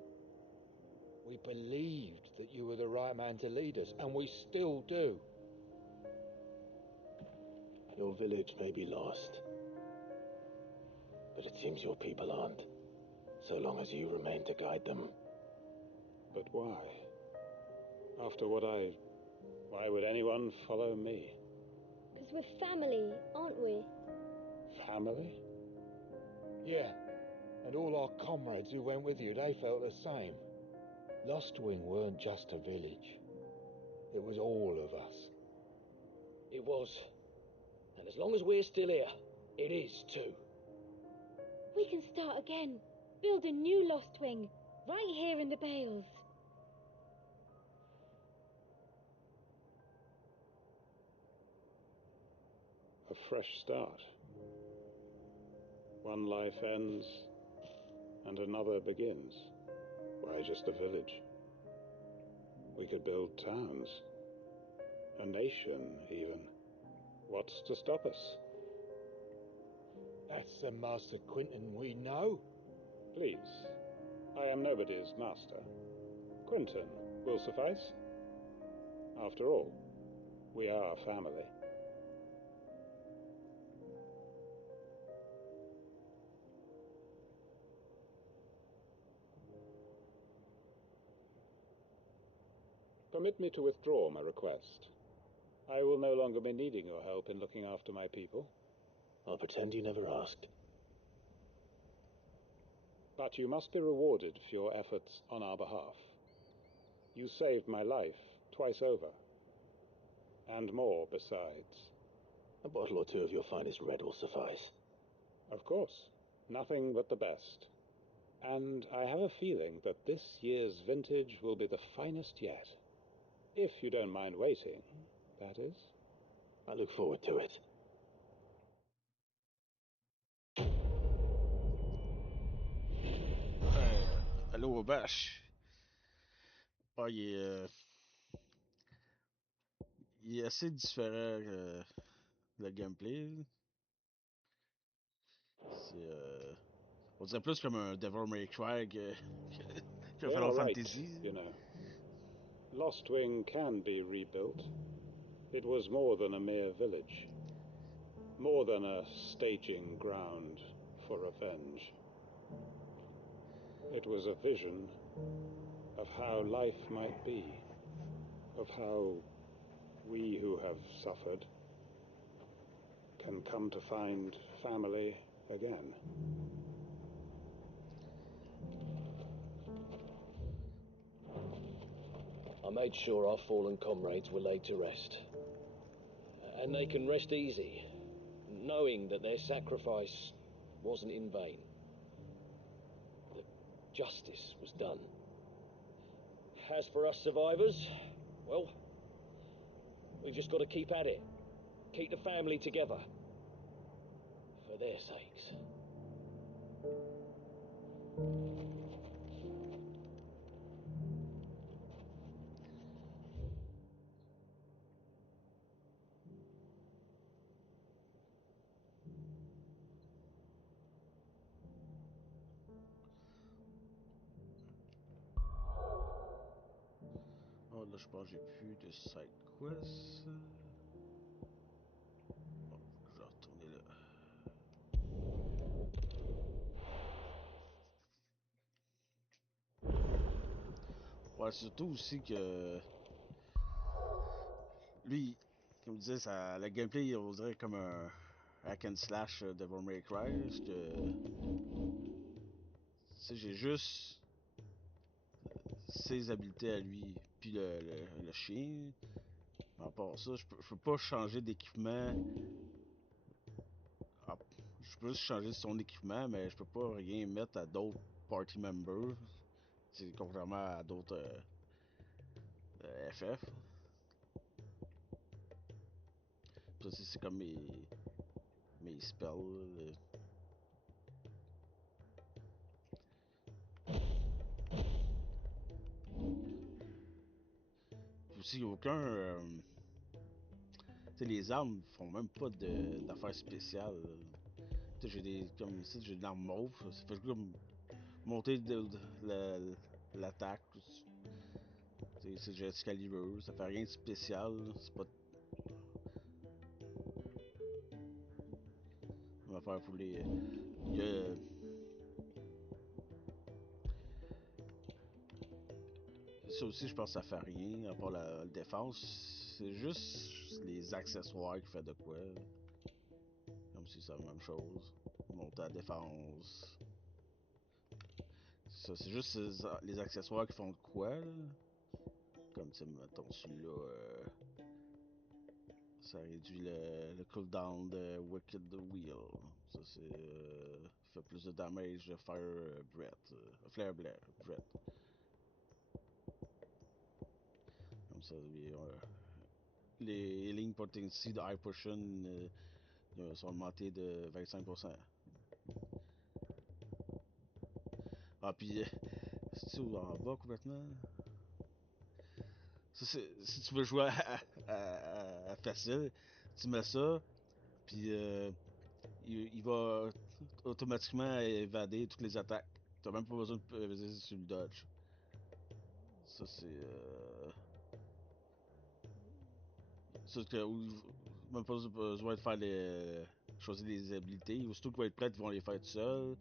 We believed that you were the right man to lead us, and we still do. Your village may be lost, but it seems your people aren't, so long as you remain to guide them. But why? After why would anyone follow me? 'Cause we're family, aren't we? Family? Yeah, and all our comrades who went with you, they felt the same. Lostwing weren't just a village. It was all of us. It was. And as long as we're still here, it is too. We can start again. Build a new Lostwing, right here in the Bales. A fresh start. One life ends, and another begins. Why just a village? We could build towns. A nation, even. What's to stop us? That's the Master Quentin we know. Please, I am nobody's master. Quentin will suffice. After all, we are family. Permit me to withdraw my request. I will no longer be needing your help in looking after my people. I'll pretend you never asked. But you must be rewarded for your efforts on our behalf. You saved my life twice over. And more besides. A bottle or two of your finest red will suffice. Of course. Nothing but the best. And I have a feeling that this year's vintage will be the finest yet. If you don't mind waiting, that is. I look forward to it. Allô, Vache. Ah, il est assez différent le gameplay. On dirait plus comme un Devil May Cry que They Final are right, Fantasy. you know. Lostwing can be rebuilt. It was more than a mere village. More than a staging ground for revenge. It was a vision of how life might be. Of how we who have suffered can come to find family again. I made sure our fallen comrades were laid to rest. And they can rest easy, knowing that their sacrifice wasn't in vain. That justice was done. As for us survivors, well, we've just got to keep at it. Keep the family together. For their sakes. Oh, là, je pense que j'ai plus de side quest. Bon, je vais retourner là. Ouais, surtout aussi que lui, comme je disais, ça, le gameplay, on dirait comme un hack and slash Devil May Cry. Parce que, tu sais, j'ai juste ses habiletés à lui, puis le chien. Mais à part ça, je peux pas changer d'équipement. Ah, je peux juste changer son équipement, mais je peux pas rien mettre à d'autres party members. C'est contrairement à d'autres FF. Ça, c'est comme mes spells. Puis aussi, aucun. Tu sais, les armes font même pas d'affaires spéciales. Tu sais, j'ai des. Comme ici, j'ai une arme mauve. Ça fait comme monter l'attaque. C'est j'ai Excalibur. Ça fait rien de spécial. C'est pas. On va faire pour les. Il y a. Ça aussi, je pense que ça fait rien, à part la défense. C'est juste les accessoires qui fait de quoi. Comme si c'est la même chose. Monter la défense. Ça, c'est juste les accessoires qui font de quoi, là. Comme, tu sais, mettons, celui-là, ça réduit le cooldown de Wicked Wheel. Ça, c'est. Fait plus de damage de Fire Breath. Flare Breath. Comme ça, les healing potency de High Potion sont augmentés de 25%. Ah, puis, c'est-tu en bas complètement? Ça, si tu veux jouer à facile, tu mets ça, puis il va automatiquement évader toutes les attaques. T'as même pas besoin de peser sur le dodge. Ça, c'est. Ça, même pas besoin de faire choisir les habilités. Aussitôt qu'il va être prêt, ils vont les faire tout seul.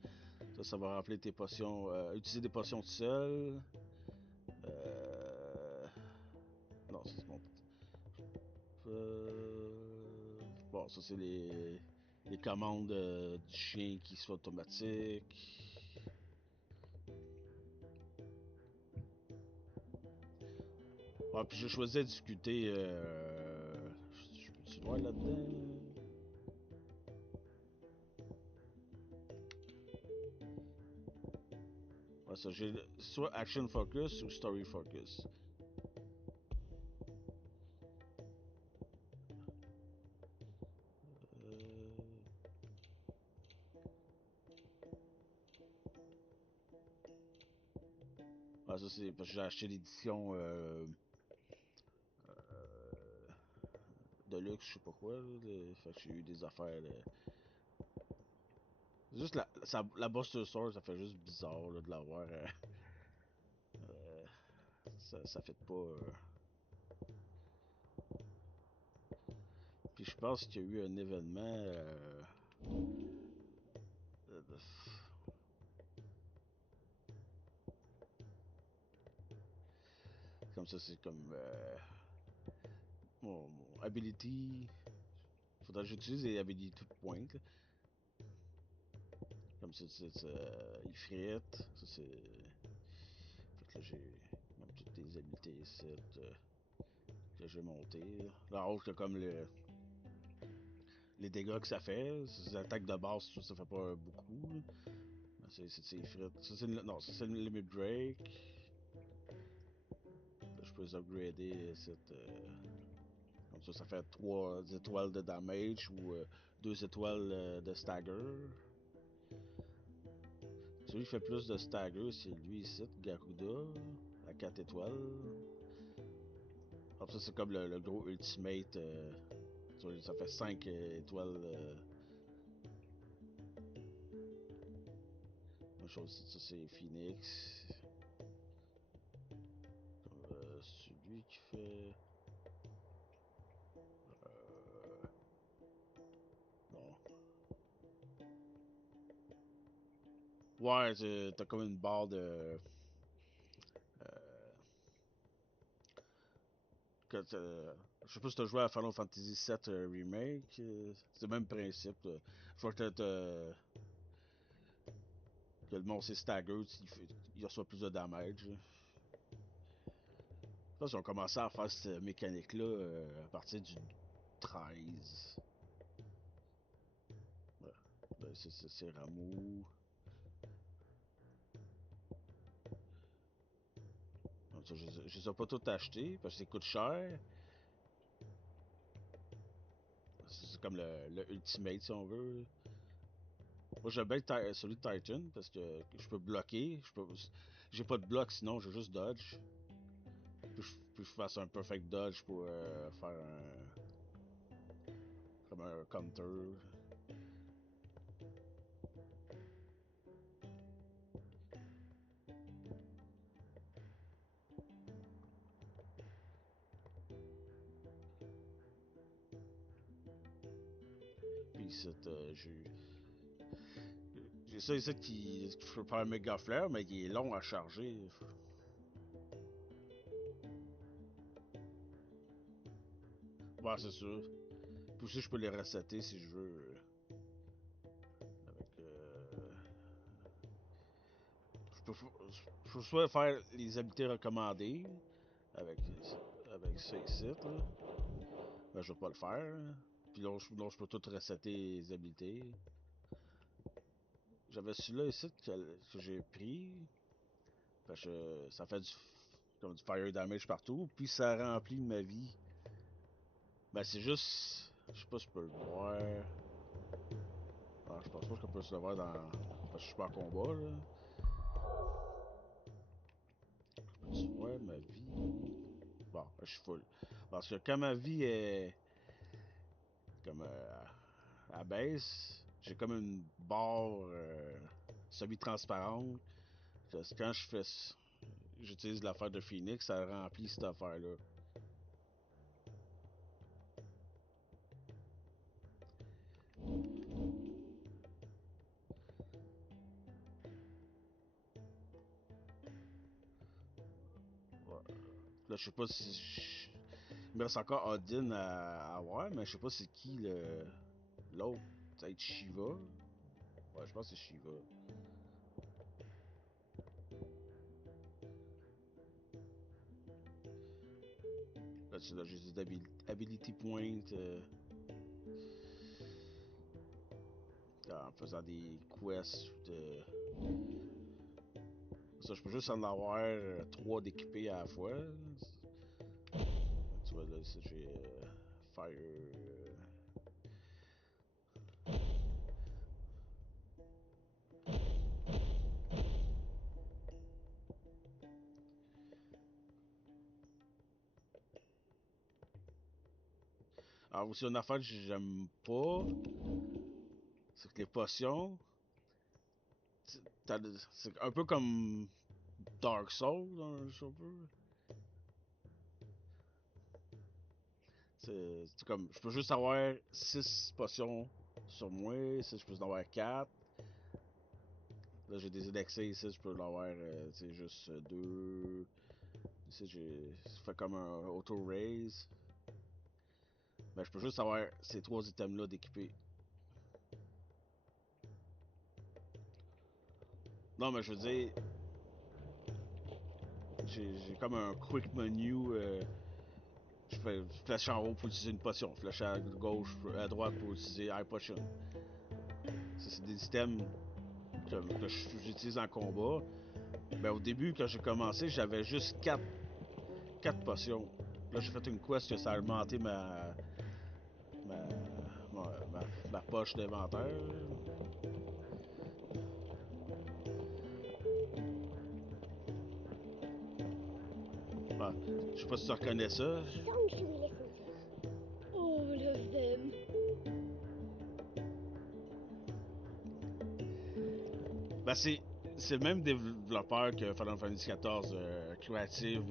Ça va remplir tes potions. Utiliser des potions tout seul. Non, ça c'est bon. Bon, ça c'est les commandes du chien qui sont automatiques. Ah, puis j'ai choisi la difficulté. Je peux-tu voir là-dedans? Ouais, ça, j'ai soit Action Focus ou Story Focus. Ah, ça c'est parce que j'ai acheté l'édition de luxe, je sais pas quoi. Fait que j'ai eu des affaires. Juste la Buster Sword, ça fait juste bizarre là, de l'avoir. Ça fait pas. Puis je pense qu'il y a eu un événement. Comme ça, c'est comme. Mon ability. Faudrait que j'utilise les habilités de pointe. Là. Comme ça, c'est ifrit. Ça, c'est. Fait que là, j'ai comme toutes les habilités ici que j'ai montées. Là, en haut, c'est comme les dégâts que ça fait. Les attaques de base, ça fait pas beaucoup. C'est ifrit. Ça, c'est non, ça, c'est le limit break. Là, je peux les upgrader. Comme ça fait 3 étoiles de damage ou 2 étoiles de stagger. Celui qui fait plus de stagger, c'est lui ici, Garuda, à 4 étoiles. Comme ça, c'est comme le gros ultimate. Ça fait 5 étoiles. Même chose, ça c'est Phoenix. Celui qui fait. Bon. Ouais, t'as comme une barre de. Je sais pas si t'as joué à Final Fantasy VII Remake. C'est le même principe. Je vois que le monstre est staggered, il reçoit plus de damage. Je pense qu'ils ont commencé à faire cette mécanique-là à partir du 13. Ouais. Ben, c'est Rameau. Donc, je les ai pas tous achetés parce que ça coûte cher. C'est comme le Ultimate si on veut. Moi j'aime bien celui de Titan parce que je peux bloquer. J'ai pas de bloc sinon, j'ai juste dodge. Puis je fasse un perfect dodge pour faire comme un counter. Puis j'ai ça ici qui je peux faire un méga flare, mais il est long à charger. Ouais, c'est sûr. Puis aussi, je peux les resetter si je veux. Avec. Je peux soit faire les habiletés recommandées avec, avec ça ici, là. Ben, je vais pas le faire. Puis là, je peux tout resetter les habiletés. J'avais celui-là ici que j'ai pris. Parce que ça fait comme du fire damage partout. Puis ça remplit ma vie. Ben, c'est juste. Je sais pas si je peux le voir. Ah, je pense pas qu'on peut se le voir dans. Parce que je suis pas en combat, là. Peux-tu voir ma vie? Bon, je suis full. Parce que quand ma vie est. Comme. À baisse, j'ai comme une barre semi-transparente. Quand je fais. J'utilise l'affaire de Phoenix, ça remplit cette affaire-là. Là, je sais pas si. Il me reste encore Odin à voir, mais je sais pas c'est qui l'autre. Peut-être Shiva. Ouais, je pense que c'est Shiva. Là, j'ai des ability points en faisant des quests. Ça, je peux juste en avoir 3 d'équipés à la fois. Tu vois, là, ça, j'ai Fire. Alors, aussi, une affaire que j'aime pas, c'est que les potions, c'est un peu comme Dark Souls, hein, si on peut. C'est comme, je peux juste avoir 6 potions sur moi, ici, je peux en avoir 4. Là, j'ai des indexés ici, je peux en avoir, juste 2. Ici, ça fait comme un auto-raise. Ben, je peux juste avoir ces 3 items-là d'équiper. Non, mais je veux dire... J'ai comme un quick menu. Je fais flèche en haut pour utiliser une potion. Flèche à gauche, à droite pour utiliser Air Potion. Ça, c'est des items que j'utilise en combat. Ben, au début, quand j'ai commencé, j'avais juste 4 potions. Là, j'ai fait une quest que ça a augmenté ma poche d'inventaire. Ah, je sais pas si tu reconnais ça. Song should we listen to? All of them. Ben, c'est le même développeur que Final Fantasy XIV, Creative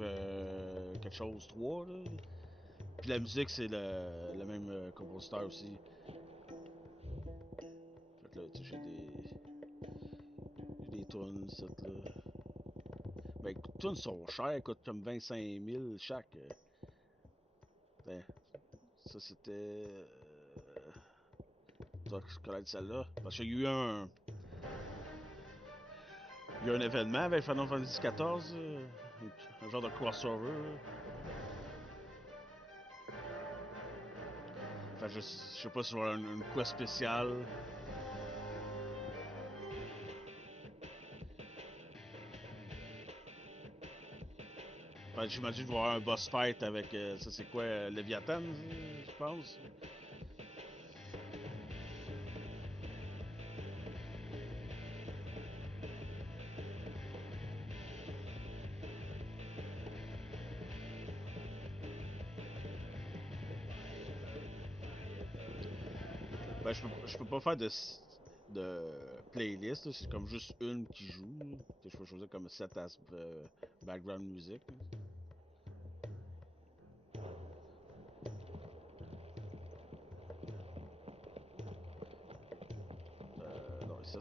quelque chose 3. Là. Puis la musique, c'est le même compositeur aussi. Fait que là, tu sais, j'ai des tunes, cette là. Ben, les tunes sont chères, coûtent comme 25 000 chaque. Ben, ça, c'était. Tu dois connaître celle-là. Parce qu'il y a eu un. Il y a un événement avec Final Fantasy XIV, un genre de crossover. Enfin, je sais pas si il va y avoir une quest spéciale. Enfin, j'imagine qu'il va y avoir un boss fight avec, ça c'est quoi, Léviathan, je pense. Ben, je peux pas faire de playlist, c'est comme juste une qui joue. Je peux choisir comme set as background music. Non, ici,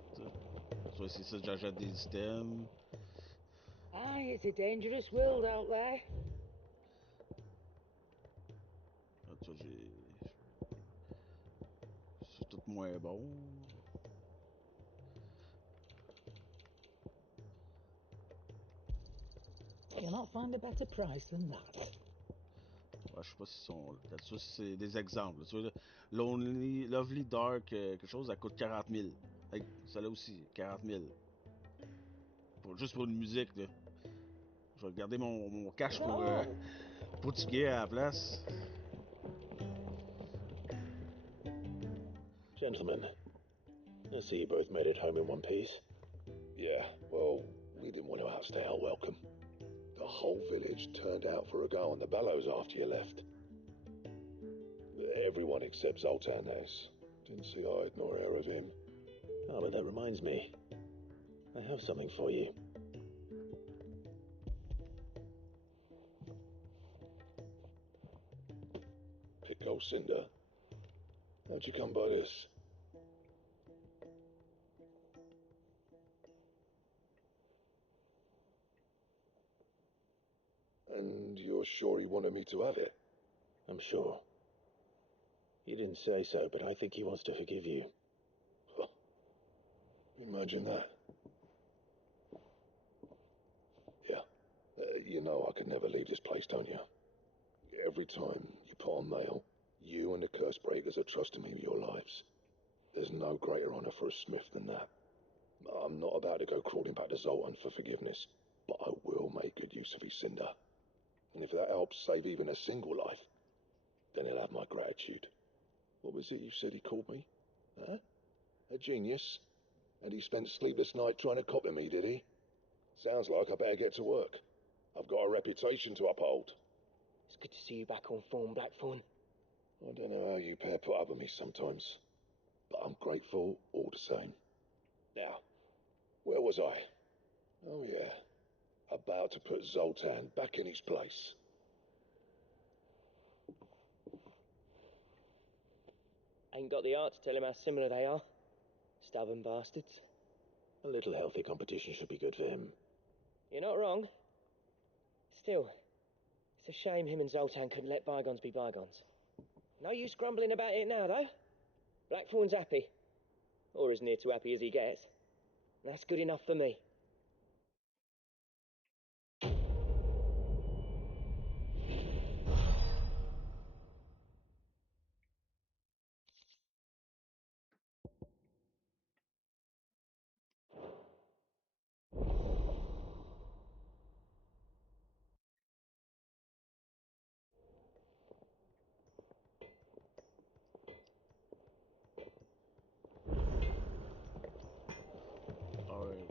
soit c'est ça, j'achète des items. Aye, it's a dangerous world out there. Ah, tu vois, c'est tout moins bon. Cannot find a better price than that. Ouais, je sais pas si sont là-dessus, c'est des exemples. Tu vois, Lovely Dark, quelque chose, ça coûte 40 000. Celle-là aussi, 40 000. Juste pour une musique, là. Je vais garder mon cash pour tiguer à la place. Gentlemen, I see you both made it home in one piece. Yeah, well, we didn't want to outstay our welcome. The whole village turned out for a go on the bellows after you left. Everyone except Zoltan has. Didn't see hide nor hair of him. Ah, but that reminds me. I have something for you. Pick old Cinder. How'd you come by this? And you're sure he wanted me to have it? I'm sure. You didn't say so, but I think he wants to forgive you. Huh. Imagine that. Yeah. You know I could never leave this place, don't you? Every time you put on mail, you and the curse breakers are trusting me with your lives. There's no greater honor for a smith than that. I'm not about to go crawling back to Zoltan for forgiveness, but I will make good use of his cinder. And if that helps save even a single life, then he'll have my gratitude. What was it you said he called me? Huh? A genius? And he spent sleepless nights trying to copy me, did he? Sounds like I better get to work. I've got a reputation to uphold. It's good to see you back on form, Blackthorn. I don't know how you pair put up with me sometimes, but I'm grateful all the same. Now, where was I? Oh yeah, about to put Zoltan back in his place. Ain't got the heart to tell him how similar they are. Stubborn bastards. A little healthy competition should be good for him. You're not wrong. Still, it's a shame him and Zoltan couldn't let bygones be bygones. No use grumbling about it now, though. Blackthorn's happy. Or as near to happy as he gets. That's good enough for me.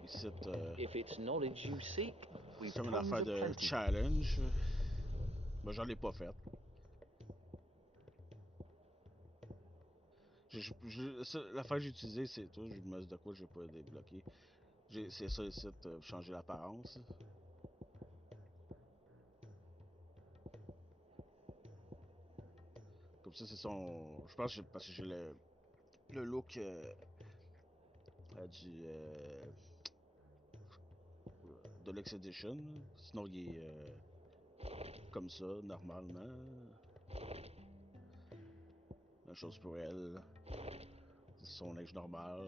Ici, If it's knowledge you seek, we've c'est comme une tons affaire of de plenty. challenge. Ben, j'en ai pas fait. L'affaire que j'ai utilisée, c'est tout. Je me dis de quoi j'ai pas débloqué. C'est ça ici, changer l'apparence. Comme ça, c'est son. Je pense que parce que j'ai le look du. Deluxe Edition. Sinon, il est comme ça, normalement. Même chose pour elle. C'est son linge normal.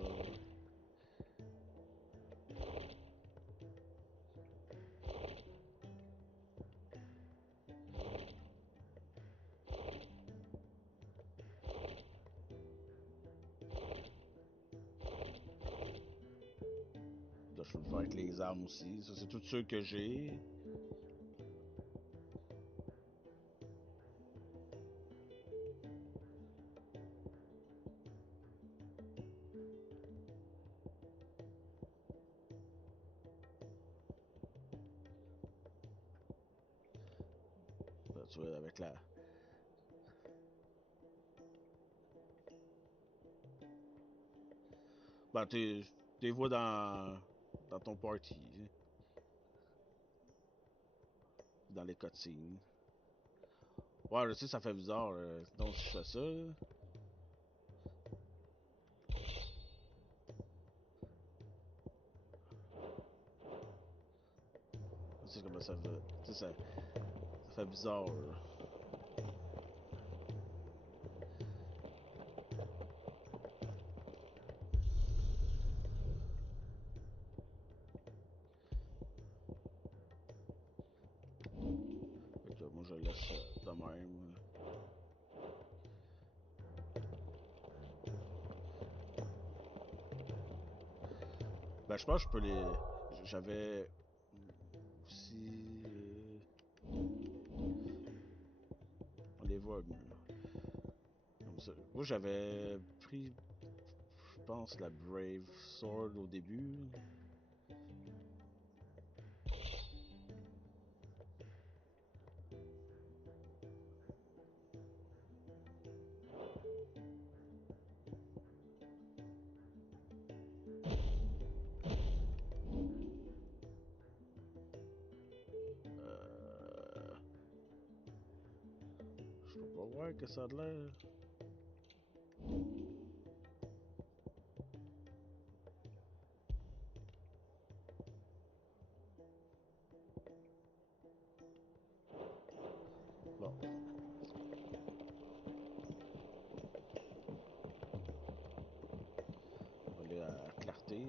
Là, je peux le faire avec les armes aussi. Ça, c'est tout ceux que j'ai. Là, tu vois, avec la. Ben, tu les vois dans ton party. Dans les cutscenes. Ouais, je sais, ça fait bizarre. Donc, si je fais ça. Tu sais comment ça fait. Tu sais, ça fait bizarre. Fait que moi, je laisse de même. Ben, je pense que je peux les. J'avais aussi. On les voit mieux. Comme ça. Moi, j'avais pris, je pense, la Brave Sword au début. Je peux pas voir que ça a l'air. Bon. On va aller à clarté.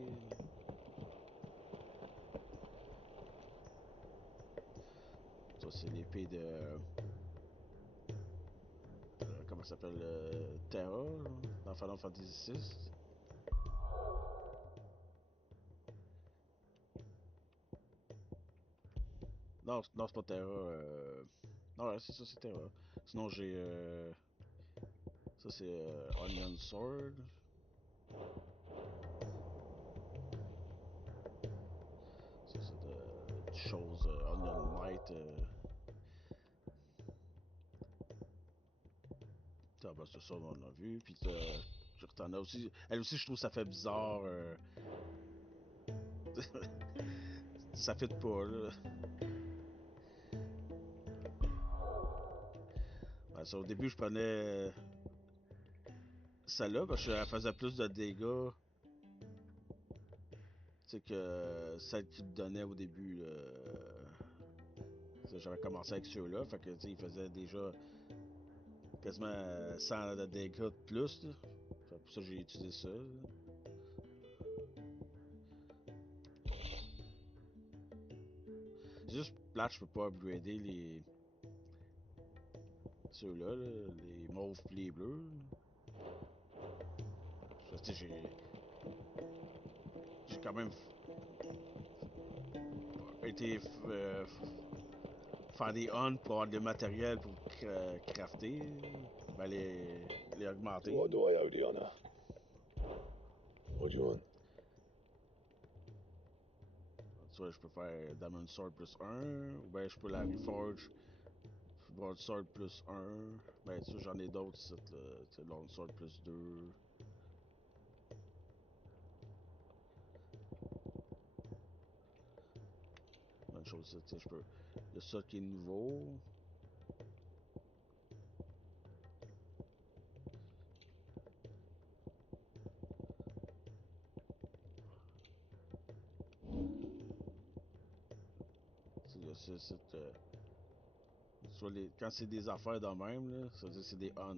Ça, c'est l'épée de. Comment ça s'appelle? Terra, dans Final Fantasy VI. Non, non, c'est pas Terra. Non, ouais, c'est ça, c'est Terra. Sinon, j'ai. Ça, c'est Onion Sword. Ça, c'est de choses. Onion Might. Ah, ben, c'est ça, on l'a vu. Puis, t'en as aussi. Elle aussi, je trouve que ça fait bizarre. Ça fit pas, là. Ben, ça, au début, je prenais celle-là parce qu'elle faisait plus de dégâts. Tu sais, que celle qui me donnait au début. J'avais commencé avec ceux-là. Fait que, tu sais, ils faisaient déjà quasiment 100 de dégâts de plus. Là. Fait pour ça j'ai utilisé ça. Là. C'est juste plate, je peux pas upgrader les. Ceux-là, là, les mauves pis les bleus. Tu sais, j'ai quand même été faire des hunts pour avoir du matériel pour crafter, ben les augmenter. What do I owe the honor? What do you want? Tu vois, je peux faire Diamond Sword plus 1, ou ben je peux la reforge Broad Sword plus 1. Ben tu vois, j'en ai d'autres ici, là. Long Sword plus 2. Bonne chose, ça, tu sais, je peux. Il y a ça qui est nouveau. Il y a ça, tu vois, quand c'est des affaires de même, là, ça veut dire que c'est des hunts.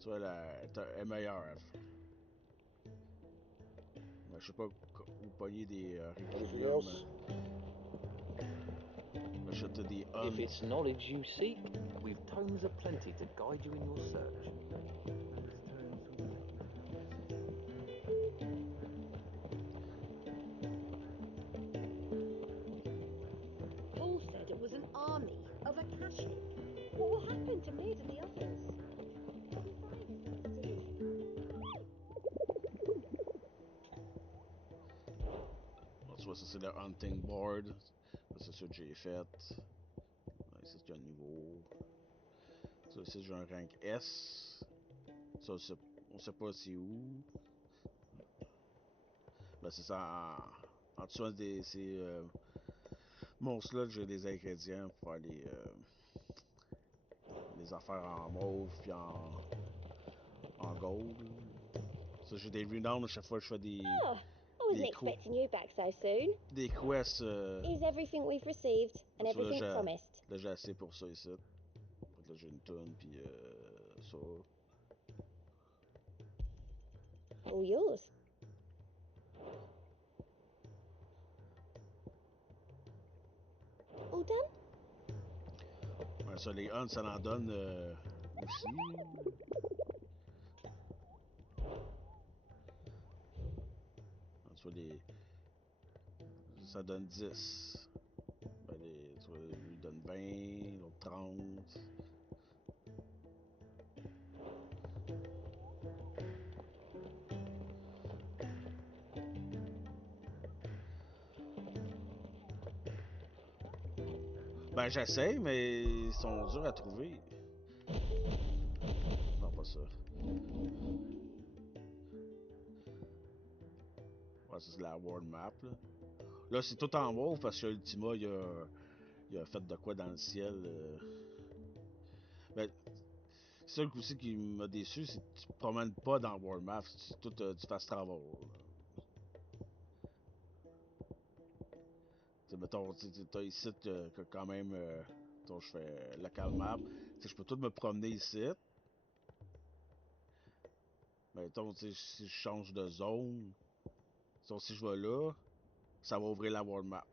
Tu vois, elle est meilleure. Ben, je sais pas où pogner des requilium. Acheter des hunts. If it's knowledge you seek, we've tomes aplenty to guide you in your search. Paul said it was an army of Akashic. What will happen to Mid and the others? They'll be fine as long as it's Tu vois, ça c'est le hunting board. C'est ça que j'ai fait. Ouais, c'est qu'il y a un niveau. Ça ici j'ai un rank S. Ça on sait pas c'est où. Ben c'est ça en dessous de ces monstres-là, j'ai des ingrédients pour faire des affaires en mauve puis en gold. Ça j'ai des renoms à chaque fois que je fais des. Oh, I wasn't expecting you back so soon. Des quests. Is everything we've received and everything promised? Là j'ai assez pour ça ici. Là j'ai une tonne puis ça. All yours. All done? Ouais, ça, les hunts, ça en donne aussi. Tu vois, ça donne 10. Ben, tu vois, lui donne 20, l'autre 30. Ben, j'essaie, mais ils sont durs à trouver. Non, pas ça. Ouais, ça, c'est la world map, là. Là, c'est tout en mauve parce que Ultima, il a fait de quoi dans le ciel. Ben, c'est ça aussi qui m'a déçu, c'est que tu te promènes pas dans world map, tu fasses travel. T'sais, mettons, t'as ici que quand même, je fais local map. Je peux tout me promener ici. Mais mettons, si je change de zone, si je vais là, ça va ouvrir la world map.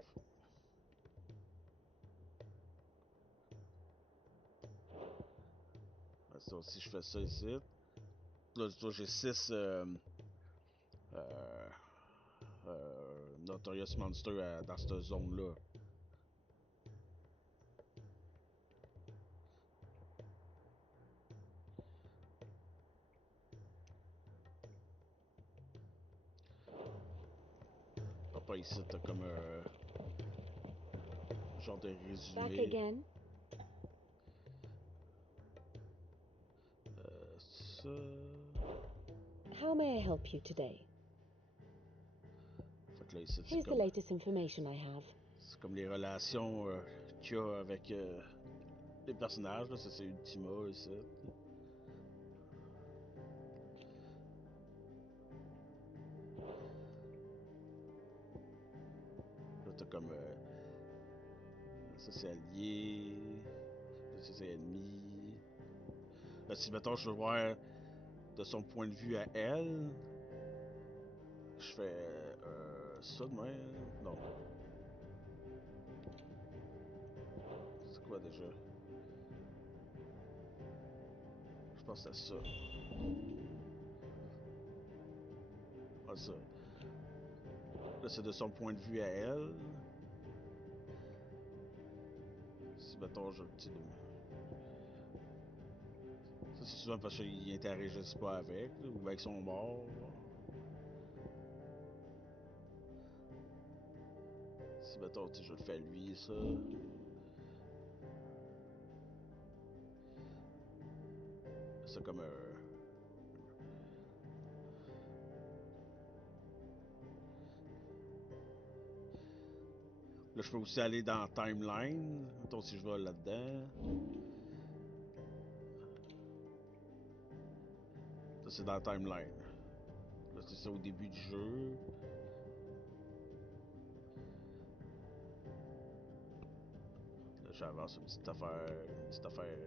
Si je fais ça ici, là, j'ai 6 Notorious Monster dans cette zone-là. Après ici, t'as comme un genre de résumé. Back again? Ça... How may I help you today? Fait que là, ici, Here's the latest information I have. C'est comme les relations qu'il y a avec les personnages. Là. Ça, c'est Ultima, ici. Là, t'as comme... ça, c'est allié. ses ennemis. Là, si mettons, je veux voir de son point de vue à elle, je fais ça de même. Non. C'est quoi déjà? Je pense que c'est ça. Ah, ça. Là, c'est de son point de vue à elle. Si mettons, je. Ça, c'est souvent parce qu'ils interagissent pas avec, là, ou avec son mort. Si mettons, je le fais à lui, ça. C'est comme un. Là, je peux aussi aller dans Timeline. Mettons, si je vais là-dedans. Ça, c'est dans Timeline. Là, c'est ça au début du jeu. Là, j'avance une petite affaire. Une petite affaire.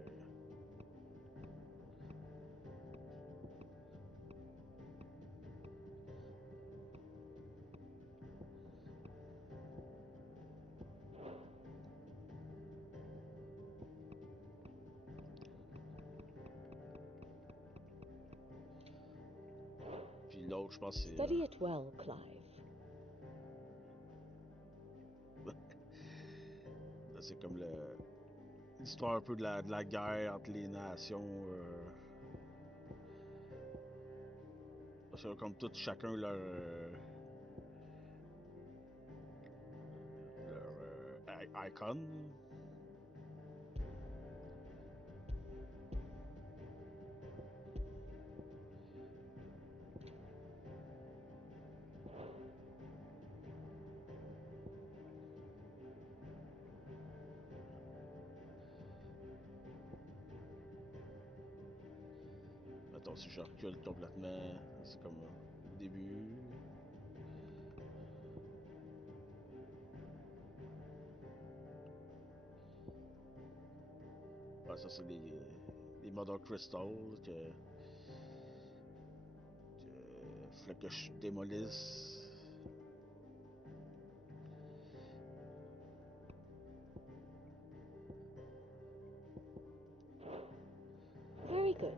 Puis l'autre, je pense, c'est. Study it well, Clive. Là, c'est comme l'histoire un peu de la guerre entre les nations. C'est comme tout, chacun leur icon. Attends, si je recule complètement, c'est comme au début. Ah, ça, c'est les Mother Crystal que je démolisse. Very good.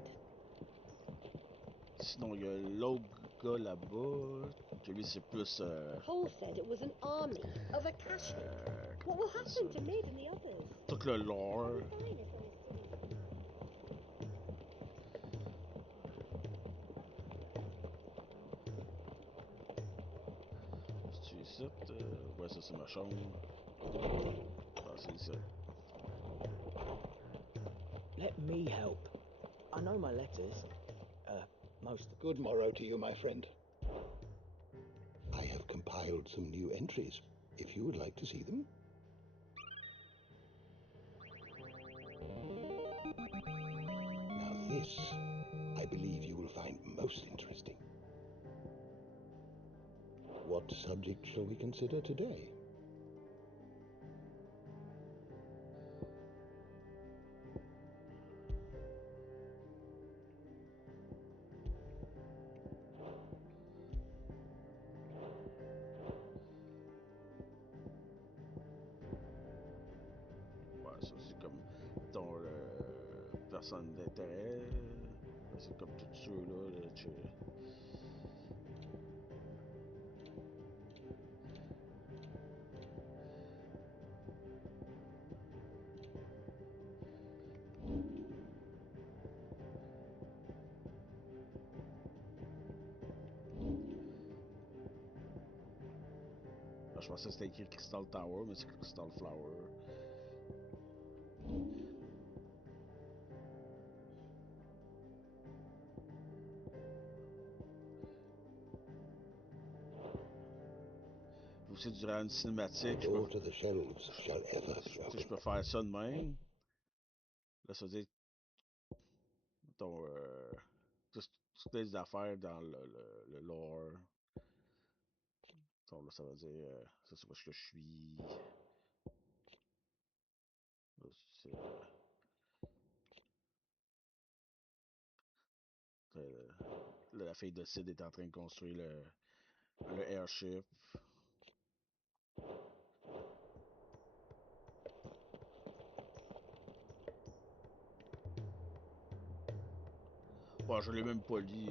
Sinon, il y a l'autre gars là-bas, que lui, c'est plus. Paul said it was an army of a cache. What will happen to Mid and the others? Tout le lore. C'est-tu ici? Ouais, ça, c'est ma chambre. Ah, c'est ici. Let me help. I know my letters. Most. Good morrow to you, my friend. I have compiled some new entries, if you would like to see them. Now this, I believe you will find most interesting. What subject shall we consider today? Ouais, ça, c'est comme, mettons, personne d'intérêt. C'est comme tous ceux-là, là, je pensais que c'était écrit Crystal Tower, mais c'est Crystal Flower. Puis aussi, durant une cinématique, je peux faire ça de même. Là, ça veut dire, mettons, toutes les affaires dans le lore. Donc, là, ça veut dire, ça, c'est où est-ce que je suis. Là, c'est, la fille de Sid est en train de construire le airship. Bon, je l'ai même pas lu.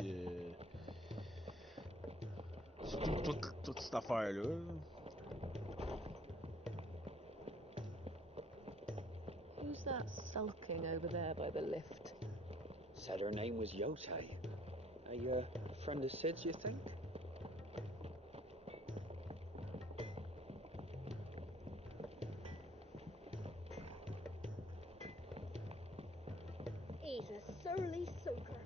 Surtout toute cette affaire-là. Who's that sulking over there by the lift? Said her name was Yote. A friend of Sid's, you think? He's a surly soaker.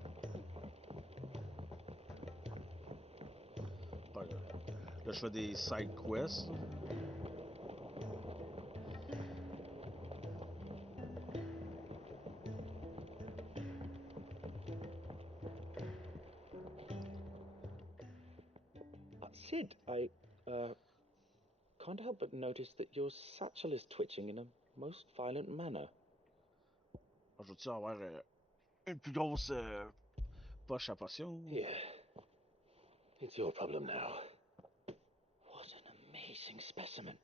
Là, je fais des side quests. Sid, I can't help but notice that your satchel is twitching in a most violent manner. Je veux-tu avoir une plus grosse poche à potion? Yeah. It's your problem now. What an amazing specimen.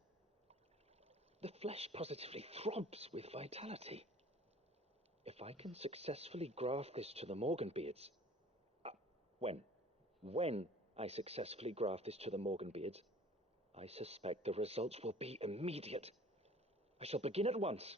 The flesh positively throbs with vitality. If I can successfully graft this to the Morganbeards... When I successfully graft this to the Morganbeards, I suspect the results will be immediate. I shall begin at once.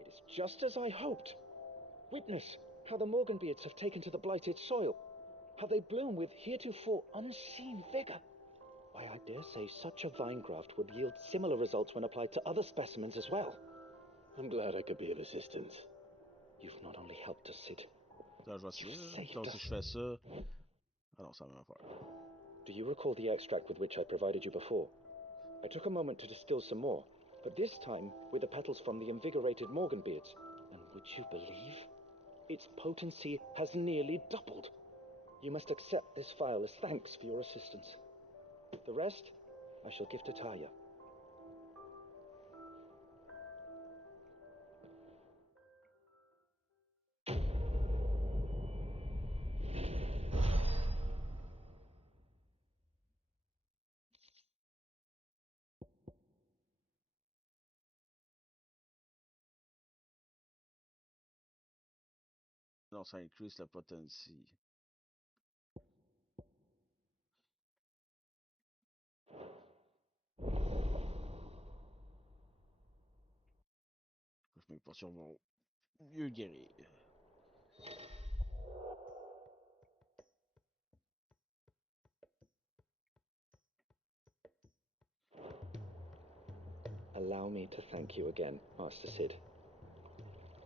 It is just as I hoped. Witness how the Morganbeards have taken to the blighted soil, how they bloom with heretofore unseen vigor. Why, I dare say such a vine graft would yield similar results when applied to other specimens as well. I'm glad I could be of assistance. You've not only helped us, Sid. Là, je vais essayer. Donc, si je fais ça... Ah non, ça va faire. Do you recall the extract with which I provided you before? I took a moment to distill some more, but this time with the petals from the invigorated Morganbeards. And would you believe? Its potency has nearly doubled. You must accept this phial as thanks for your assistance. The rest, I shall give to Taya. Non, ça increase la potency. Mes potions vont mieux guérir. Allow me to thank you again, Master Sid.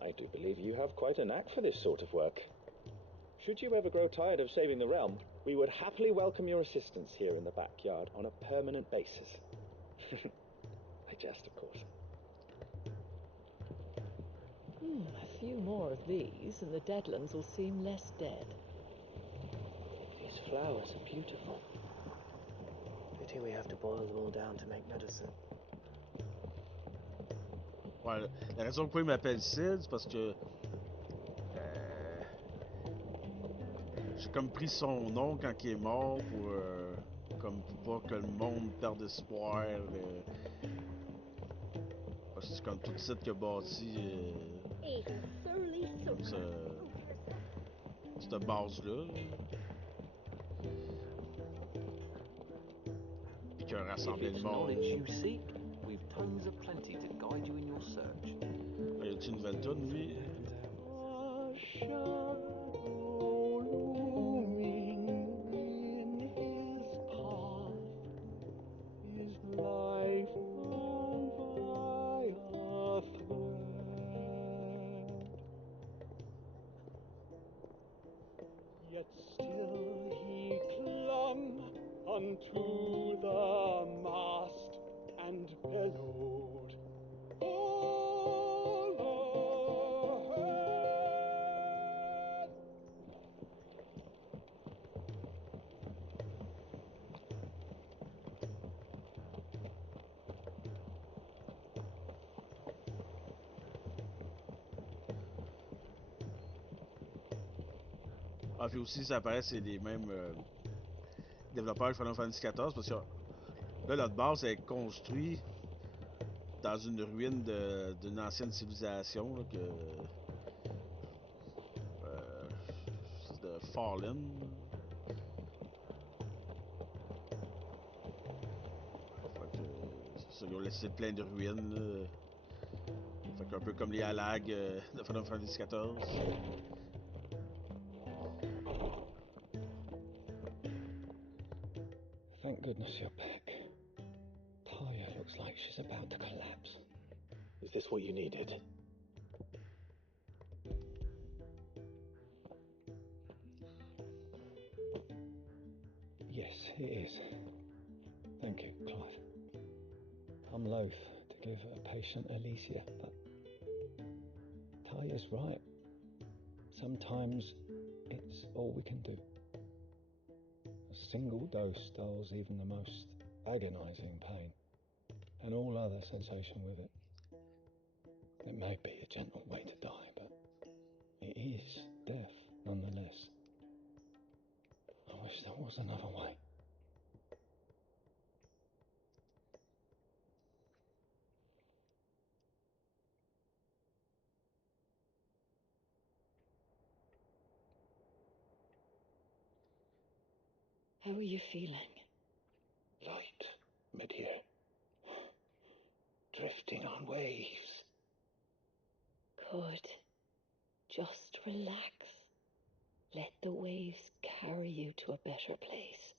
I do believe you have quite a knack for this sort of work. Should you ever grow tired of saving the realm, we would happily welcome your assistance here in the backyard on a permanent basis. I jest, of course. A few more of these, and the Deadlands will seem less dead. These flowers are beautiful. Pity we have to boil them all down to make medicine. Ouais, la raison pourquoi il m'appelle Sid, c'est parce que j'ai comme pris son nom quand il est mort pour pas que le monde perde espoir. Parce que c'est comme tout site qui a bâti comme cette base-là. Puis qu'il a rassemblé le monde. You seek, we've tongues aplenty to guide you in your search. Ah, y a-t-il une nouvelle tonne, lui? Yet still he clung unto the mast and bellowed, "Follow Ah, puis aussi, ça paraît c'est les mêmes développeurs que Final Fantasy XIV, parce que là, notre base est construite dans une ruine d'une ancienne civilisation là, c'est de Fallen. Fait que, c'est ça, ils ont laissé plein de ruines. Là. Fait qu'un peu comme les Halag de Final Fantasy XIV. Thank goodness you're back. Taya looks like she's about to collapse. Is this what you needed? Yes, it is. Thank you, Clive. I'm loath to give a patient Alicia, but Taya's right. Sometimes it's all we can do. A single dose dulls even the most agonizing pain, and all other sensation with it. It may be a gentle way to die, but it is death nonetheless. I wish there was another way. How are you feeling? Light, mid-here. Drifting on waves. Good. Just relax. Let the waves carry you to a better place.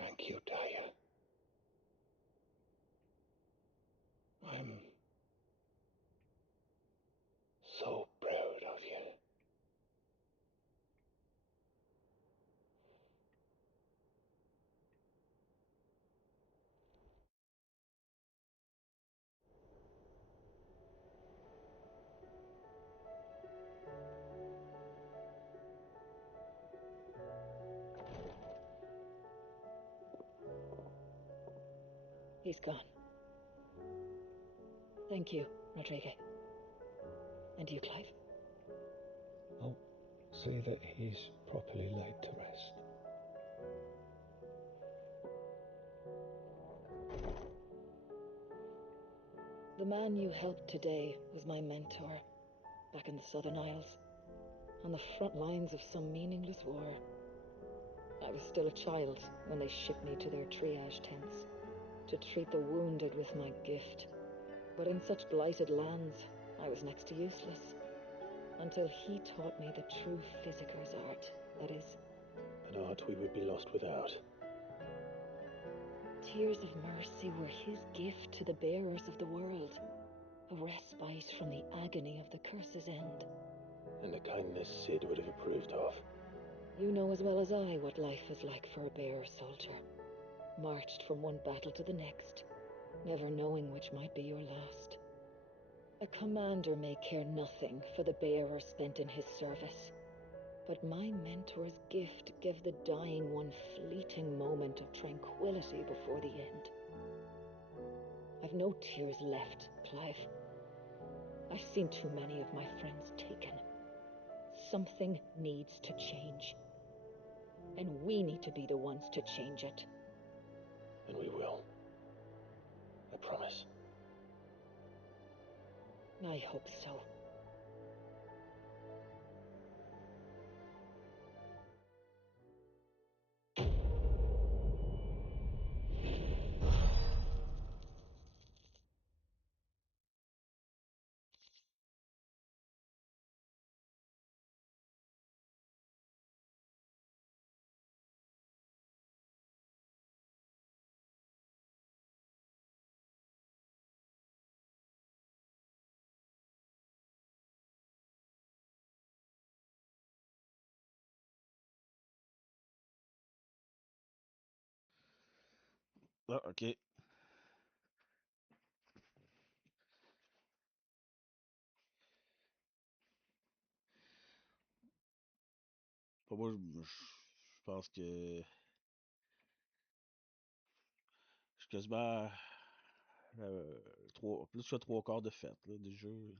Thank you, Taya. I'm so proud of you. He's gone. Thank you, Rodrigo. And you, Clive? I'll see that he's properly laid to rest. The man you helped today was my mentor, back in the Southern Isles, on the front lines of some meaningless war. I was still a child when they shipped me to their triage tents to treat the wounded with my gift. But in such blighted lands, I was next to useless, until he taught me the true physicker's art, that is. An art we would be lost without. Tears of mercy were his gift to the bearers of the world, a respite from the agony of the curse's end. And a kindness Sid would have approved of. You know as well as I what life is like for a bearer soldier, marched from one battle to the next, never knowing which might be your last. A commander may care nothing for the bearer spent in his service, but my mentor's gift gave the dying one fleeting moment of tranquility before the end. I've no tears left, Clive. I've seen too many of my friends taken. Something needs to change. And we need to be the ones to change it. And we will. I promise. I hope so. Ah, ok. Pour moi, je pense que je suis quasiment plus que trois quarts de fête là, du jeu.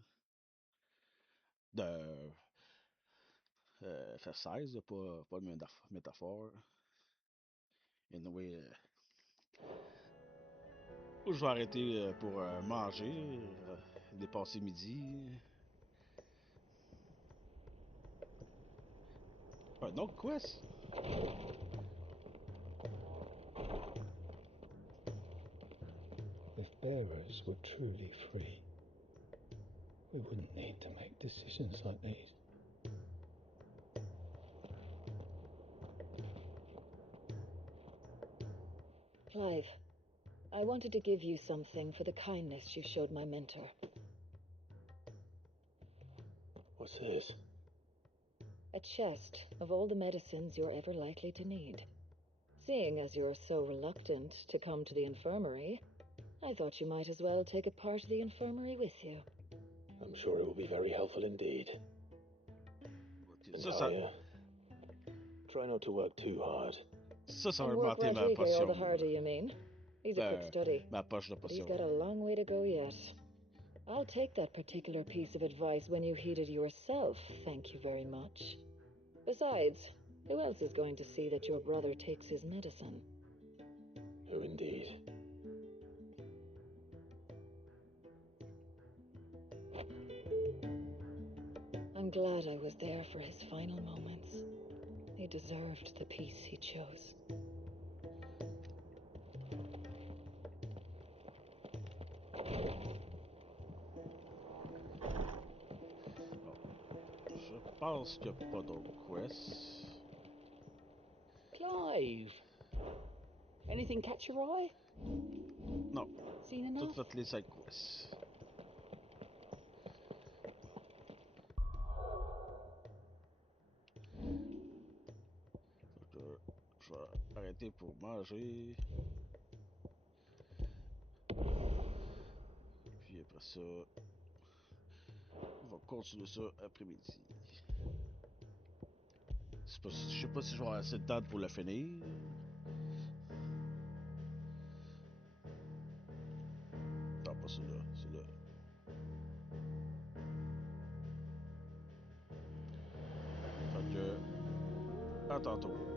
De, fait 16, là, pas de métaphore. Anyway, je vais arrêter pour manger, dépasser midi. Un autre quest? If bearers were truly free, we wouldn't need to make decisions like these. Clive, I wanted to give you something for the kindness you showed my mentor. What's this? A chest of all the medicines you're ever likely to need. Seeing as you're so reluctant to come to the infirmary, I thought you might as well take a part of the infirmary with you. I'm sure it will be very helpful indeed. And Talia, try not to work too hard. Ça va And work augmenter ma Rodrigue all the potion. harder, you mean? He's a quick study, Ma poche de but he's potion. got a long way to go yet. I'll take that particular piece of advice when you heed it yourself, thank you very much. Besides, who else is going to see that your brother takes his medicine? Who indeed? I'm glad I was there for his final moments. He deserved the peace he chose. Je pense qu'il n'y a pas d'autres quests. Clive! Anything catch your eye? Non. Seen enough? Toutes faites les side quests. Donc, je vais arrêter pour manger. Puis après ça, on va continuer ça après-midi. Je sais pas si je vais avoir assez de temps pour le finir. Non, pas celui-là, celui-là. Fait que, à tantôt.